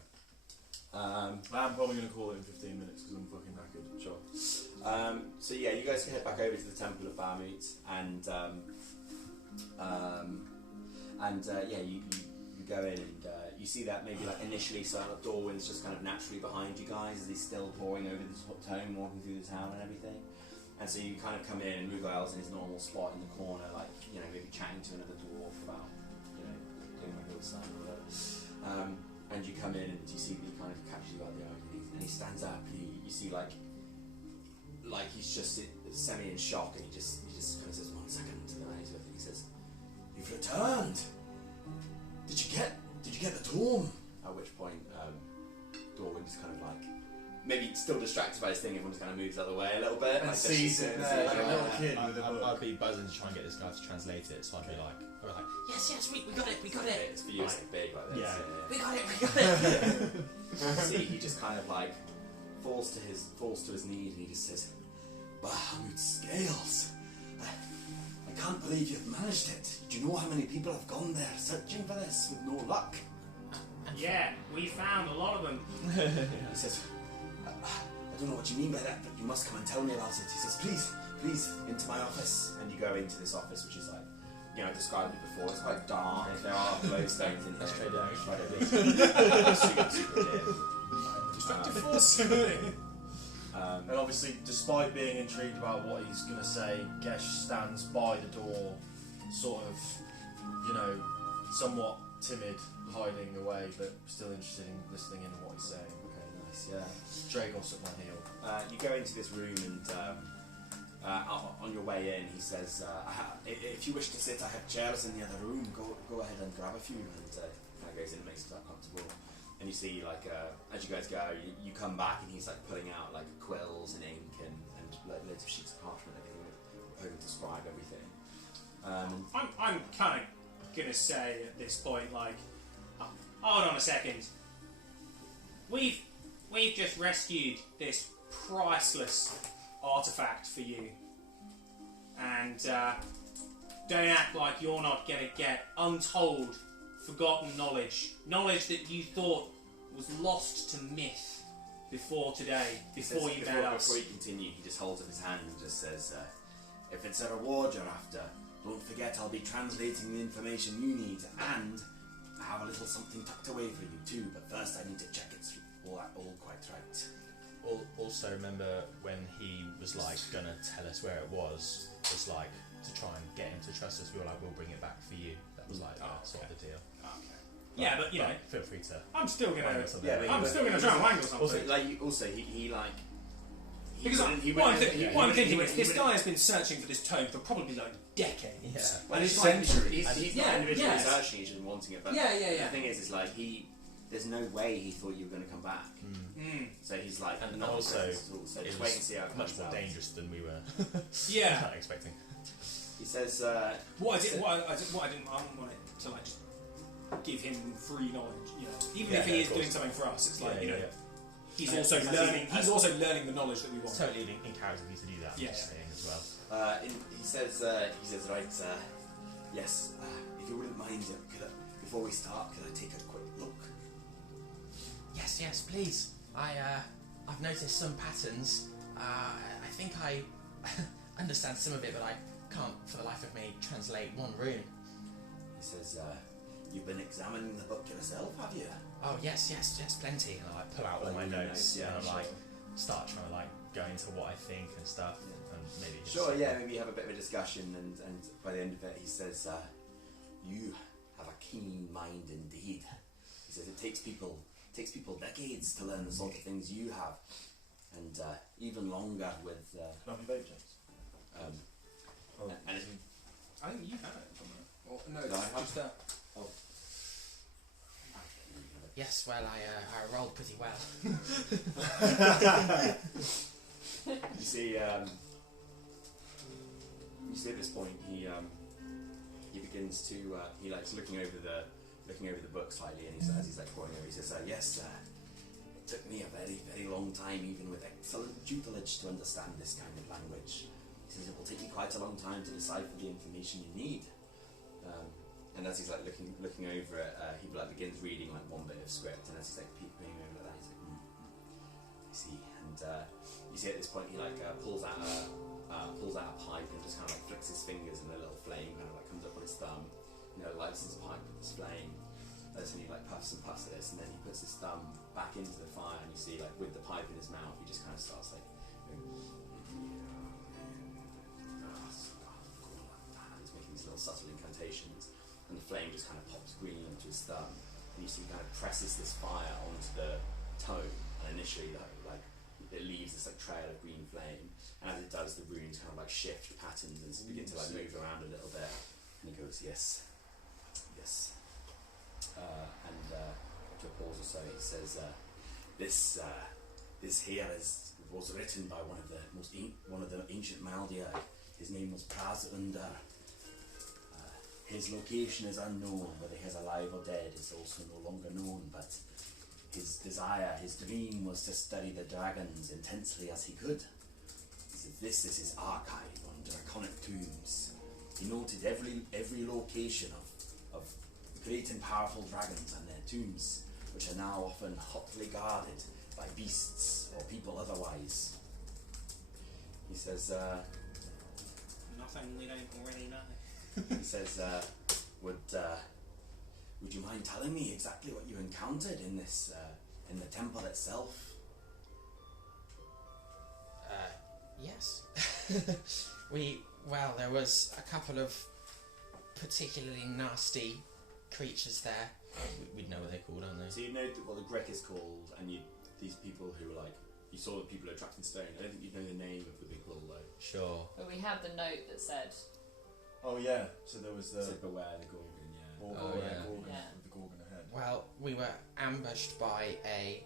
I'm probably going to call it in 15 minutes because I'm fucking knackered. Sure. So yeah, you guys can head back over to the Temple of Bahamut, and yeah, you go in and you see that maybe like initially Silent Dorwin's just kind of naturally behind you guys as he's still poring over this tome, walking through the town and everything. And so you kind of come in, and Ruggael's in his normal spot in the corner, like, you know, maybe chatting to another dwarf about, you know, doing a good sign or whatever. And you come in and you see that he kind of catches you by the eye, and he stands up, and you see like he's just semi in shock, and he just kind of says 1 second to the man he's with, and he says, "You've returned. Did you get the tome?" At which point, Dorwin just kind of like maybe still distracted by this thing. Everyone's kind of moves out of the way a little bit. And like, sees it there, like a little kid with a book. I'd be buzzing to try and get this guy to translate it, so I'd be like, yes, we got it. It's for you, it's like big like this. Yeah. We got it. See, he just kind of like falls to his knees and he just says, "Bahamut Scales, I can't believe you've managed it. Do you know how many people have gone there searching for this with no luck?" Yeah, we found a lot of them. He says, I don't know what you mean by that, but you must come and tell me about it. He says, please, into my office. And you go into this office, which is like, you know, I described it before. It's quite dark. There are glowstones in here. Let's trade it. Right over super dim. Destructive force. And obviously, despite being intrigued about what he's going to say, Gesh stands by the door, sort of, you know, somewhat timid, hiding away, but still interested in listening in on what he's saying. Okay, nice, yeah. Dragos at my heel. You go into this room and on your way in, he says, if you wish to sit, I have chairs in the other room. Go ahead and grab a few. And kind of goes in and makes himself comfortable. And you see, like, as you guys go, you come back and he's like pulling out like quills and ink and like loads of sheets of parchment, hoping to scribe everything. I'm kind of gonna say at this point, like, hold on a second. We've just rescued this priceless artifact for you, and don't act like you're not gonna get untold, forgotten knowledge that you thought was lost to myth before today, before you met us. Before you continue, he just holds up his hand and just says, if it's a reward you're after, don't forget I'll be translating the information you need, and I have a little something tucked away for you too, but first I need to check it's all quite right. Also, remember when he was like gonna tell us where it was like to try and get him to trust us. We were like, we'll bring it back for you. That was like sort of the deal. Okay. Yeah, but you know, feel free to. I'm still gonna wangle something. I'm still gonna try and wangle something. Because what I'm thinking is this guy has been searching for this tome for probably like decades. Yeah. And it's centuries. He's not individually searching, he's just wanting it. But Yeah. the thing is like there's no way he thought you were going to come back. So he's like, And not also, so it just was wait and see how it much comes more out. dangerous than we were Yeah. expecting. He says, What I didn't want it to like just give him free knowledge. You know, even if he is doing something for us, it's like he's also learning. He's also learning the knowledge that we want. It's totally in character of you to do that. Yeah. I'm just saying as well. he says, right, yes, if you wouldn't mind, before we start, could I take a quick look? Yes, please. I've noticed some patterns. I think I understand some of it, but I can't, for the life of me, translate one rune. He says, you've been examining the book yourself, have you? Oh yes, plenty. And I pull out all my notes and I'm like, start trying to like go into what I think and stuff, and maybe just Maybe you have a bit of a discussion, and by the end of it, he says, you have a keen mind indeed. He says it takes people decades to learn the sort of things you have, and even longer with. Can I be vape, James? And I think you have it. Or, no, No, I it's just that. Yes, well, I rolled pretty well. you see at this point he begins to he likes looking over the book slightly, and he says, as he's like poring over, he says, yes, it took me a very, very long time, even with excellent tutelage, to understand this kind of language. He says it will take me quite a long time to decipher the information you need. And as he's like looking over it, he like begins reading like one bit of script, and as he's like peeping over that, he's like, I see. And you see at this point he like pulls out a pipe and just kind of like flicks his fingers, and a little flame kind of like comes up on his thumb. Lights his pipe with this flame. And he like puffs and puffs at this, and then he puts his thumb back into the fire, and you see like with the pipe in his mouth, he just kind of starts like. He's making these little subtle incantations, and the flame just kind of pops green onto his thumb, and you see he kind of presses this fire onto the tome, and initially like it leaves this like trail of green flame, and as it does, the runes kind of like shift patterns and begin to like move around a little bit, and he goes, yes, and after a pause or so, he says, this this here was written by one of the ancient Maldierg. His name was Khazal. His location is unknown, whether he is alive or dead is also no longer known, but his desire, his dream was to study the dragons intensely as he could. He said this is his archive on draconic tombs. He noted every location of great and powerful dragons and their tombs, which are now often hotly guarded by beasts or people otherwise. He says, Nothing we don't already know. he says, would you mind telling me exactly what you encountered in this, in the temple itself? Yes. Well, there was a couple of particularly nasty creatures there. We'd know what they're called, aren't they? So you know what the Grek is called, and these people who were like, you saw the people who were trapped in stone. I don't think you know the name of the big bull though. Sure. But we had the note that said, Oh yeah, so there was the So beware the Gorgon, yeah. Gorgon, yeah. Gorgon Yeah. with the Gorgon ahead. Well, we were ambushed by a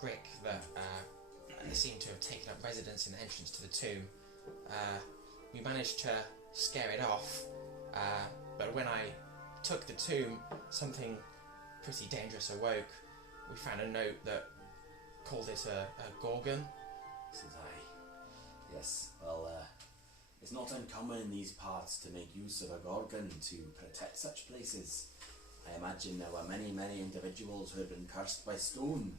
Grick that seemed to have taken up residence in the entrance to the tomb. We managed to scare it off, but when I took the tomb, something pretty dangerous awoke. We found a note that called it a Gorgon. Says I. Yes, well, it's not uncommon in these parts to make use of a Gorgon to protect such places. I imagine there were many, many individuals who had been cursed by stone.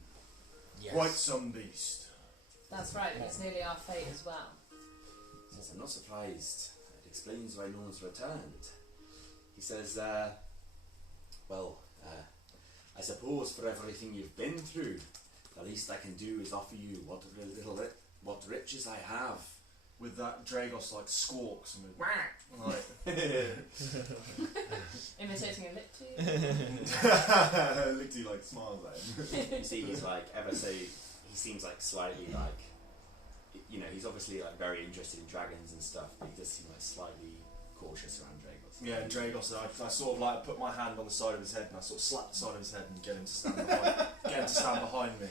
Yes. Quite some beast. that's right, but it's nearly our fate as well. Says, I'm not surprised. It explains why no one's returned. He says, I suppose for everything you've been through, the least I can do is offer you what riches I have. With that Dragos like squawks and like Imitating a lip tube. Lickty like smiles at him. You see, he's like he seems like slightly like, you know, he's obviously like very interested in dragons and stuff, but he does seem like slightly cautious around Dragos. Yeah, and Dragos, I sort of like put my hand on the side of his head and I sort of slap the side of his head and get him to stand behind me.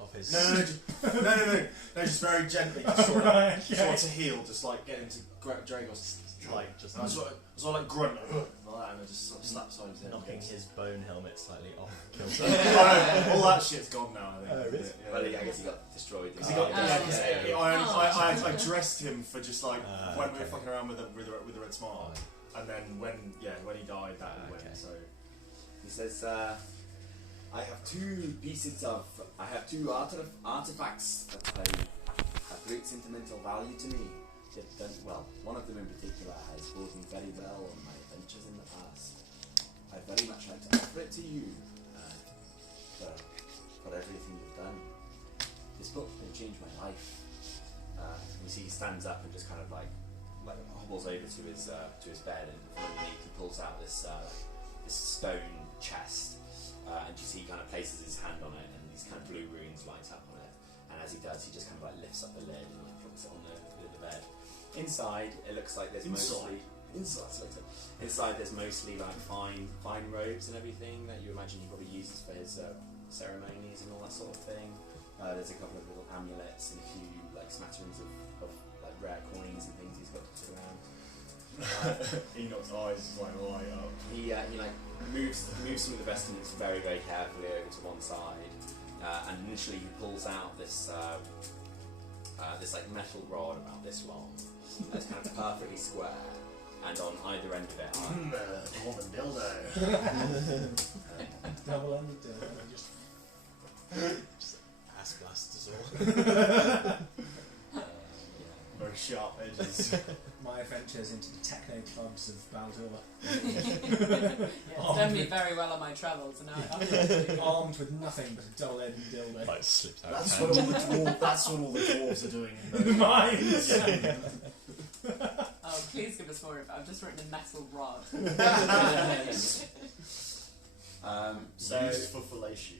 Of his. No, just very gently, just sort of, sort of to heal, just like get him to grab Dragos. Like just And I sort of like grunt like that, and I just sort of slap the side of his head. knocking his bone helmet slightly off. Kills All that shit's gone now, I think. Oh, really? Yeah. Well, I guess he got destroyed. Because he got, I dressed him for just like when we were okay. fucking around with the red smile, and then when he died, that all went. Okay. So He says, I have two artifacts that have great sentimental value to me. Well, one of them in particular has bode me very well on my adventures in the past. I'd very much like to offer it to you for everything you've done. This book will change my life. You see, he stands up and just kind of like hobbles over to his bed, and from underneath he pulls out this stone chest, and you see he kind of places his hand on it, and these kind of blue runes light up on it. And as he does, he just kind of like lifts up the lid and like puts it on the lid of the bed. Inside, it looks like there's mostly like fine robes and everything that you imagine he probably uses for his ceremonies and all that sort of thing. There's a couple of little amulets and a few like smatterings of like rare coins and things he's got to put around. Enoch's eyes is like light up. He like moves some of the vestments very, very carefully over to one side, and initially he pulls out this this like metal rod about this long. That's kind of perfectly square, and on either end of it are Dwarven dildo. Double-ended dildo. Just ass blasters all. Very sharp edges. My adventures into the techno clubs of Baldur. Yeah, it's done me very well on my travels, and now Armed with nothing but a double-ended dildo. Like slipped out. That's of what hand. all the dwarves are doing in The those mines! Oh, please give us more info. I've just written a metal rod. So used for fellatio.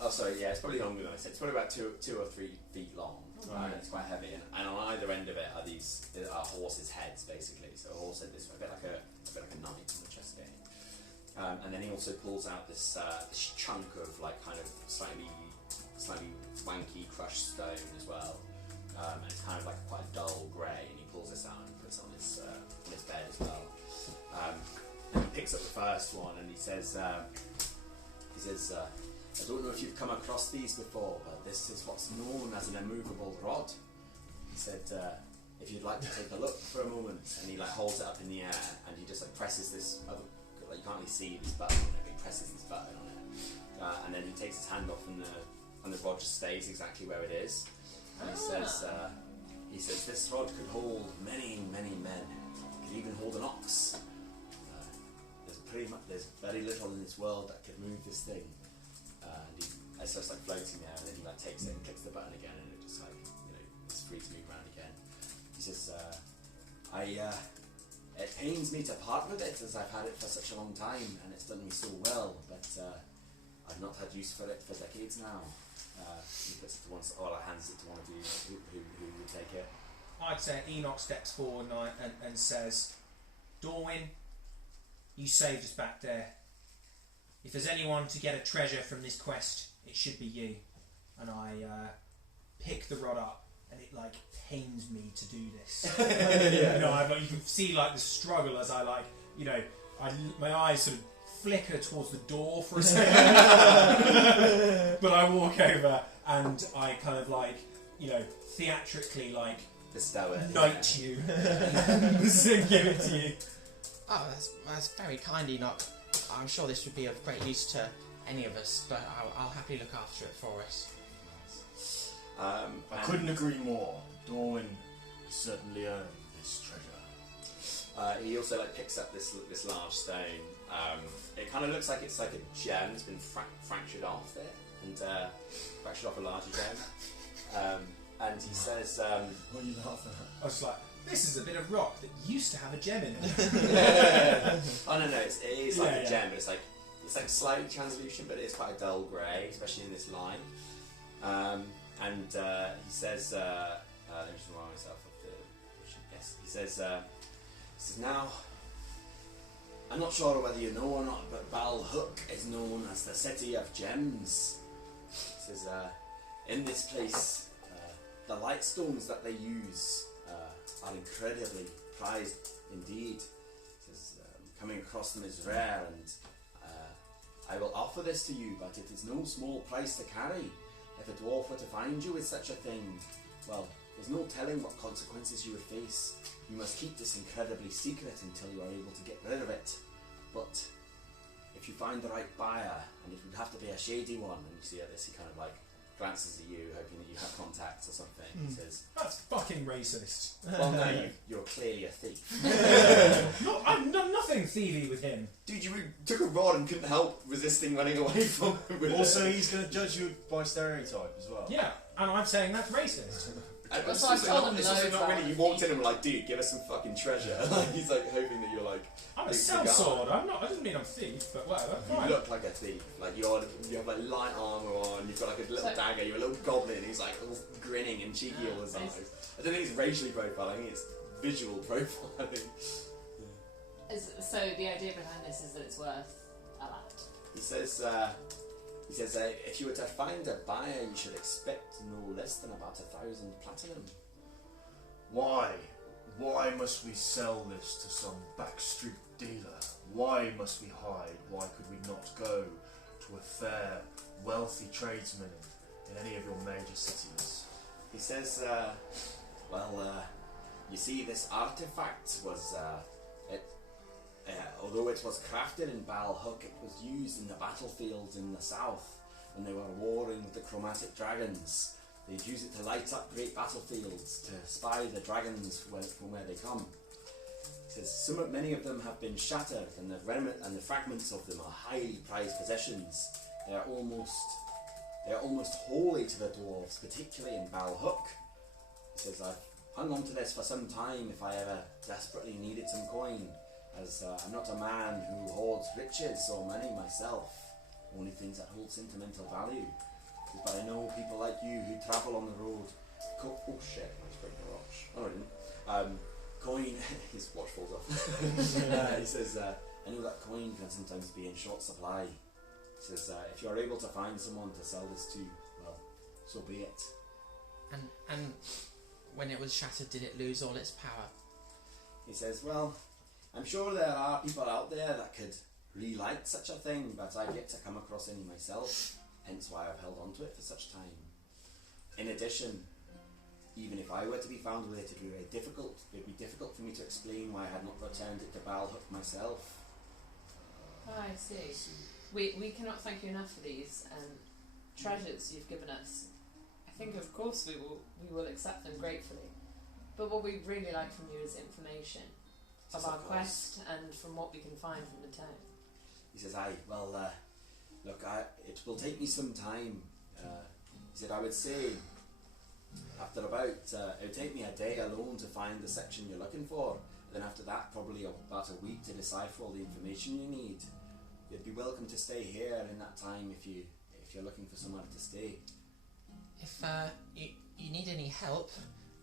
oh, sorry, yeah, it's probably longer than I said. It's probably about 2 or 3 feet long. Right. It's quite heavy, and on either end of it are horses' heads, basically. So a horse head, this way, a bit like a knight on the chest game. And then he also pulls out this chunk of like kind of slightly swanky crushed stone as well, and it's kind of like quite a dull grey. And he pulls this out and puts it on his bed as well. And he picks up the first one and he says, I don't know if you've come across these before, but this is what's known as an immovable rod. He said, if you'd like to take a look for a moment, and he like holds it up in the air, and he just like presses this other, like you can't really see this button, he presses this button on it, and then he takes his hand off and the rod just stays exactly where it is. And he says this rod could hold many, many men. It could even hold an ox. There's very little in this world that could move this thing. And it's just like floating there, and then he like takes it and clicks the button again, and it just like it's free to move around again. He says, it pains me to part with it, as I've had it for such a long time, and it's done me so well, but I've not had use for it for decades now. He puts it to one, or hands it to one of you who would take it. I'd say Enoch steps forward and says, Dorwin, you saved us back there. If there's anyone to get a treasure from this quest, it should be you. And I pick the rod up, and it like pains me to do this. You can see like the struggle as I my eyes sort of flicker towards the door for a second. But I walk over and I kind of theatrically bestow it. Knight you. Give it to you. Oh, that's very kind, Enoch. I'm sure this would be of great use to any of us, but I'll happily look after it for us. I couldn't agree more. Dorwin certainly earned this treasure. He also picks up this large stone. It kind of looks like it's like a gem. It's been fractured off it, and fractured off a larger gem. And he says, "What are you laughing at?" I was like, this is a bit of rock that used to have a gem in it. Oh no, it is like a gem, but it's like slightly translucent, but it's quite a dull grey, especially in this line. And he says, let me just remind myself of the question. Yes, he says, now, I'm not sure whether you know or not, but Balhook is known as the City of Gems. He says, in this place, the light stones that they use are incredibly prized indeed. He says, coming across them is rare, and I will offer this to you, but it is no small price to carry. If a dwarf were to find you with such a thing, well, there's no telling what consequences you would face. You must keep this incredibly secret until you are able to get rid of it. But if you find the right buyer, and it would have to be a shady one, and you see at this, he kind of glances at you, hoping that you have contacts or something. He says, "That's fucking racist." Well, no, you're clearly a thief. I'm nothing thievy with him. Dude, you took a rod and couldn't help resisting running away from him. Also, he's going to judge you by stereotype as well. Yeah, and I'm saying that's racist. That's why I've told him it's loads also not about really. You walked in and were like, dude, give us some fucking treasure. He's hoping that you're I'm a sellsword. I didn't mean I'm a thief, but whatever. You Fine. look like a thief. You have light armour on. You've got a little dagger. You're a little goblin. He's all grinning and cheeky all the time. I don't think it's racially profiling. I think it's visual profiling. So the idea behind this is that it's worth a lot. He says, if you were to find a buyer, you should expect no less than about 1,000 platinum. Why? Why must we sell this to some backstreet dealer? Why must we hide? Why could we not go to a fair, wealthy tradesman in any of your major cities? He says, you see, this artifact was, although it was crafted in Balhook, it was used in the battlefields in the south when they were warring with the chromatic dragons. They'd use it to light up great battlefields, to spy the dragons from where they come. He says, many of them have been shattered, and the fragments of them are highly prized possessions. They are almost holy to the dwarves, particularly in Balhook. He says, I've hung on to this for some time if I ever desperately needed some coin, as I'm not a man who hoards riches or money myself, only things that hold sentimental value. But I know people like you who travel on the road. Oh shit, I just broke my watch. Oh, I didn't. Coin, his watch falls off. He says, I know that coin can sometimes be in short supply. He says, if you are able to find someone to sell this to, well, so be it. And when it was shattered, did it lose all its power? He says, well, I'm sure there are people out there that could relight such a thing, but I've yet to come across any myself, hence why I've held on to it for such time. In addition, even if I were to be found with it, it'd be difficult for me to explain why I had not returned it to Balhook myself. Oh, I see. We cannot thank you enough for these treasures you've given us. I think, of course, we will accept them gratefully. But what we'd really like from you is information of our quest and from what we can find from the town. He says, look, it will take me some time. He said, I would say, after it would take me a day alone to find the section you're looking for. And then after that, probably about a week to decipher all the information you need. You'd be welcome to stay here in that time if you're looking for somewhere to stay. If you need any help,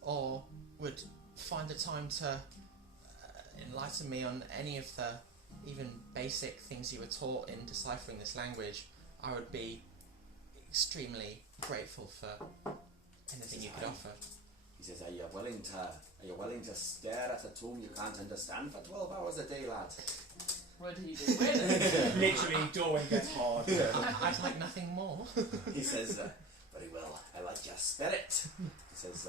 or would find the time to enlighten me on any of the even basic things you were taught in deciphering this language, I would be extremely grateful for anything you could offer. He says, are you willing to stare at a tome you can't understand for 12 hours a day, lad? What do you do with it? Literally, Dorwin gets hard. I'd like nothing more. He says, very well, I like your spirit. He says,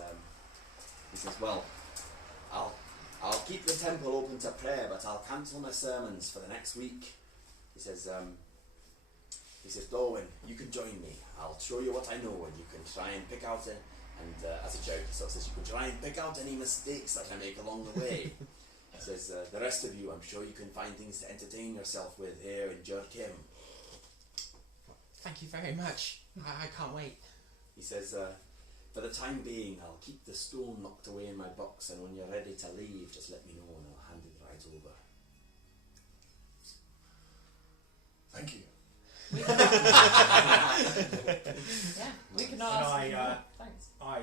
well, I'll keep the temple open to prayer, but I'll cancel my sermons for the next week. He says, Dorwin, you can join me. I'll show you what I know, and you can try and pick out as a joke, he sort of says, you can try and pick out any mistakes that I make along the way. He says, the rest of you, I'm sure you can find things to entertain yourself with here in Jur-Kim. Thank you very much. I can't wait. He says, for the time being, I'll keep the stone locked away in my box, and when you're ready to leave, just let me know and I'll hand it right over. Thank you. Yeah, we can ask. Thanks. I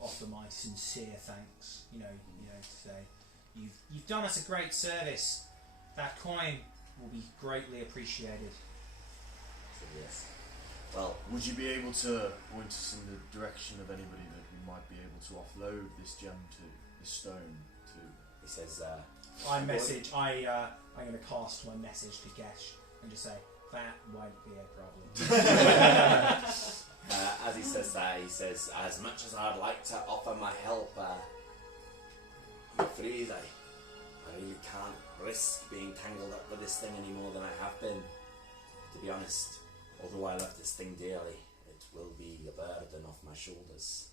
offer my sincere thanks. To say you've done us a great service. That coin will be greatly appreciated. So yes. Well, would you be able to point us in the direction of anybody that we might be able to offload this gem to, this stone to? He says, I'm going to cast my message to Gesh and just say, that won't be a problem. as he says that, he says, as much as I'd like to offer my help, I'm afraid I really can't risk being tangled up with this thing any more than I have been. To be honest, although I love this thing dearly, it will be a burden off my shoulders.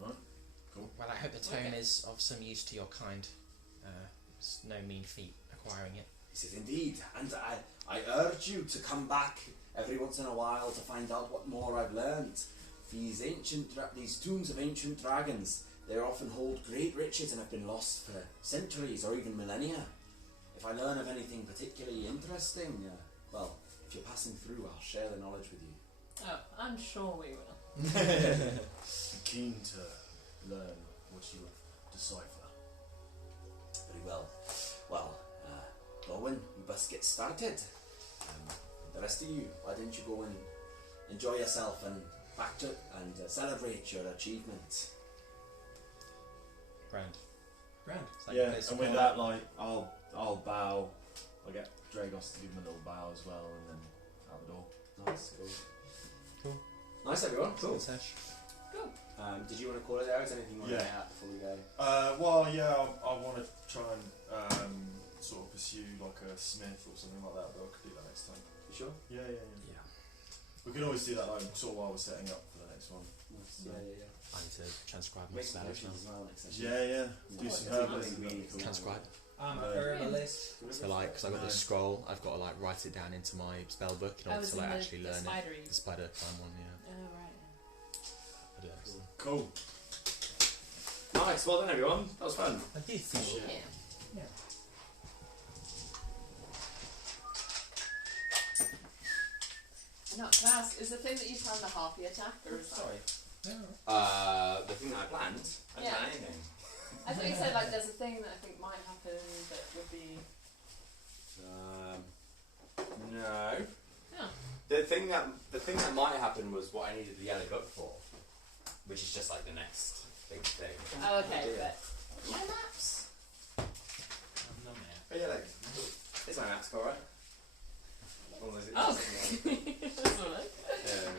Alright, cool. Well, I hope the tome is of some use to your kind. It's no mean feat acquiring it. He says, indeed, and I urge you to come back every once in a while to find out what more I've learned. These tombs of ancient dragons, they often hold great riches and have been lost for centuries or even millennia. If I learn of anything particularly interesting, well, if you're passing through, I'll share the knowledge with you. Oh, I'm sure we will. Keen to learn what you decipher. Very well. Well, Dorwin, we must get started. The rest of you, why don't you go and enjoy yourself and celebrate your achievement. Grand. Yeah, and with that, I'll bow. I'll get Dragos to give him a little bow as well, and then out the door. Nice, cool. Nice, everyone. Cool. Good sesh. Cool. Did you want to call it there? Is there anything you want to add before we go? I want to try and sort of pursue like a smith or something like that, but I could do that next time. You sure? Yeah. We can always do that sort of while we're setting up for the next one. Nice. So. Yeah. I need to transcribe my Make some spell as potions well. as well next session. Yeah. Do Yeah. some Yeah. herbalism. Really cool. Transcribe. Herbalist. So because I've got this scroll, I've got to write it down into my spell book in order to actually learn it. The spider climb one, yeah. Oh, right. I do that next time. Cool. Nice. Well done, everyone. That was fun. I did think Yeah. No, can I ask, is the thing that you found the harpy attack, or is that... Sorry. The thing that I planned. I didn't plan anything. I thought you said, like, there's a thing that I think might happen that would be... No. Oh. The thing that might happen was what I needed the yellow book for, which is just like the next big thing. Oh, okay, Yeah. but my maps. No, man. But yeah, like, it's my map score, right? Oh, that's all right.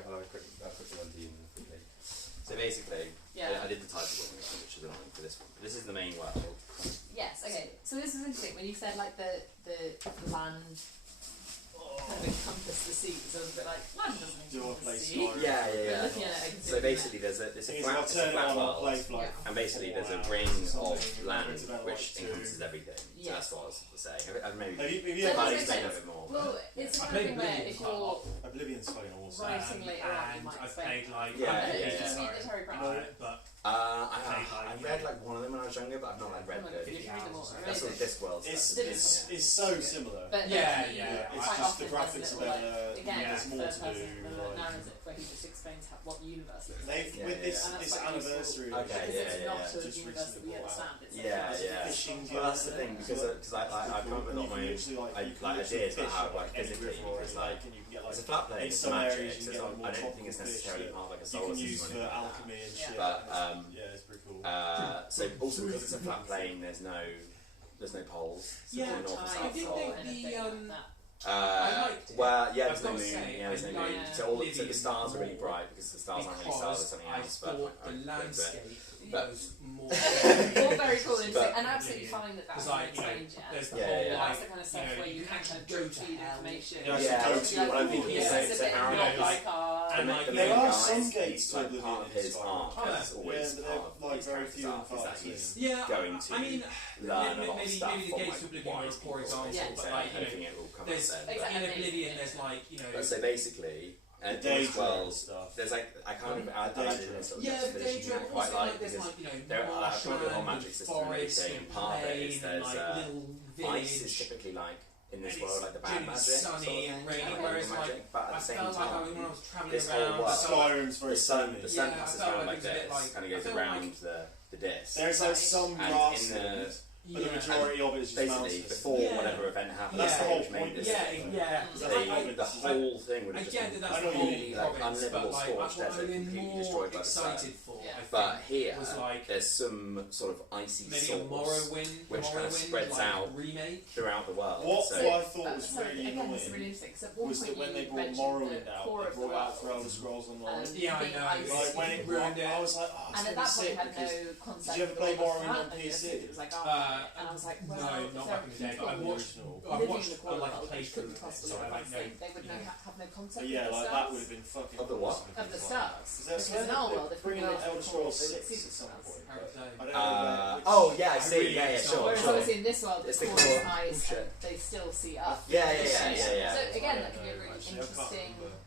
I'll quickly run to you quickly. So basically, Yeah. I did the title one, which is annoying for this one. This is the main world. Yes. Okay. So this is interesting. When you said like the land kind of encompass the seas, I was a bit like land doesn't Do I encompass play the sea. Skyrim? Yeah. But looking at it, I can see So what you meant. basically, there's a Thing is, flat, I'll it's a turn it flat on, I'll play world, for like and basically there's a 4 ring hours or of something, land it's about, which like, encompasses everything. So Yeah. that's what I was saying. I'd maybe Have you But I'll it explain a makes bit more. Well, it's the I kind of played thing where Oblivion if quite a you're lot. Oblivion's fucking awesome. writing later on, you and might I've explain. played like Yeah, Did yeah, you read the Terry Pratchett? but I read like one of them when I was younger, but I've not like read Come on, the. if you read them all, That's sort of Discworld stuff. It's so similar. But Yeah, then he yeah. It's quite just the often does a graphics are little, better. like, again, Yeah. There's more first to do. person like- narrative where he just explains what the universe looks like. They've Yeah, with yeah, this yeah. And this that's quite anniversary. useful. Okay, Because yeah, it's yeah, not yeah. a Just universe that we recently brought understand. out. It's Yeah, like yeah. Fishing Well, that's the guild. thing because I've come up with all my own ideas about how like physically because like it's a flat plane, in it's some magic, areas you so can get, like, more I don't think it's tropical fish necessarily that part of like a you solar can system use or for anything like that. alchemy and Yeah. shit. But yeah, it's pretty cool. so also because it's a flat plane, there's no poles. So Yeah, the north and I south did pole. think anything the, like that. I liked it. Well, yeah, I've there's no got to moon. say, Yeah, there's no I moon. liked So all so the Oblivion stars are really more bright because the stars aren't really stars. There's something I else. But thought the but- landscape but- was more. All very cool and But- and absolutely fine that that's Because not like, you know, explained yet. there's the Yeah, whole yeah. That's like, the kind of you stuff know, where you can actually kind of go drip to feed hell. information. Yeah, Yeah, go that's to what I'm it. thinking. Yeah, So it's a bit Aaron, like- like, and like, the there main are guy some is gates to like Oblivion part of in his Skyrim. arc Oh, is always but part they're, of like, his very character's few and arc is far that he's Yeah, going to I mean, learn a lot of maybe stuff the from gates like to Oblivion are wise poor people. example, Yeah. but So like, I don't think it will come out there's then. Exactly. in But, Oblivion, there's like, you know, but so basically, and The as well, Daedra stuff. there's like I kind of added in this sort of yeah, but juxtaposition Daedra I quite also like there's because like, you know, there are like the whole marshland magic and system and forest everything, and and part of it is plain and there's like little ice is village. typically like in this And world it's like the bad generally magic sunny sort of and thing, rainy, like whereas, the magic, but at I the same felt like time when I was travelling this whole around, world- I felt like- Skyrim's very the sun sunny. the sun Yeah, I passes felt around like like it was a bit this, like- kind of I goes felt around the disc. There's like some And in grassland, but the yeah. majority of it is just Basically, mountains. before Yeah. whatever event happened, That's the whole which made point, this Yeah, thing, yeah. Mm. So the I whole thing would I have just get been that that's I the know whole you mean, like province, unlivable but like scorched what I've desert, been completely more destroyed by the sun. excited for, Yeah. I think, But here, was like there's some sort of icy maybe a source Morrowind, which kind of Morrowind, spreads like, out remake. throughout the world. What So, I thought was Sorry, really again, this is really annoying interesting because at one was point that when they you brought mentioned Morrowind the out, core they of the brought out for world, Elder Scrolls Online. Yeah, I being know. icy. Like when it ruined brought, it. I was like, oh, it's And at gonna that be point, sick had because no concept. did you ever of play all of Morrowind that, on and PC? It was like, oh, and I was like, well, no, if not there back are in the day, but I people watched. original. I living watched in the core like world, a which playthrough couldn't of it, possibly so I have like know. they would have no concept But yeah, of the like stars. that would have been fucking Of the what? awesome. Of the Like- stars. Because Because they're in our world, if bringing we out lived in Elder the core, Scrolls they would 6 see at the some stars. point. How but to say. I don't know which- oh yeah, I I see. really Yeah, saw sure, it. Whereas sure. obviously in this world, It's the the core core- is eyes, shit. and they still see us. Yeah, yeah. So again, I that could be a don't really know, actually, I can't interesting remember.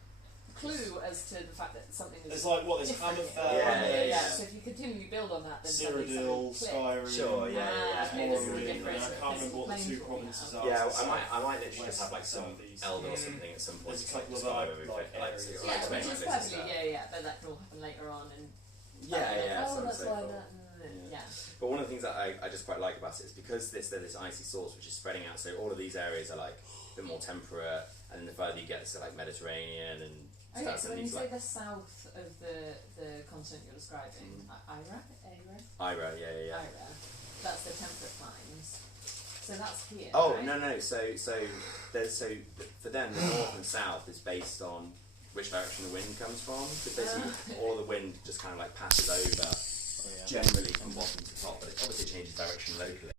clue as to the fact that something is There's like what, there's different. Hammerfell, Yeah. So if you continue to build on that, then suddenly Cyrodiil, something clicks. Skyrim, Sure, yeah, Okay, this is Morrowind, different. and I can't remember what the two Plains provinces will are. Yeah, It's I might south, literally just west, have like some southeast. elder or something at some point. There's a just, couple like, of describe like everything, areas. so, Yeah, like, which explain is like this and perfectly, stuff. yeah, but that can all happen later on, and Yeah, oh, so on and that's so why forth. that, yeah. But one of the things that I just quite like about it is because there's this icy source which is spreading out, so all of these areas are like a bit more temperate, and then the further you get to like Mediterranean and Okay, stuff, so and when you these say like the south of the continent you're describing, Ira, Ira, yeah. Ira, that's the temperate climes. So that's here. Oh right? no, so for them the north and south is based on which direction the wind comes from, because basically all the wind just kind of like passes over generally from bottom to top, but it obviously changes direction locally.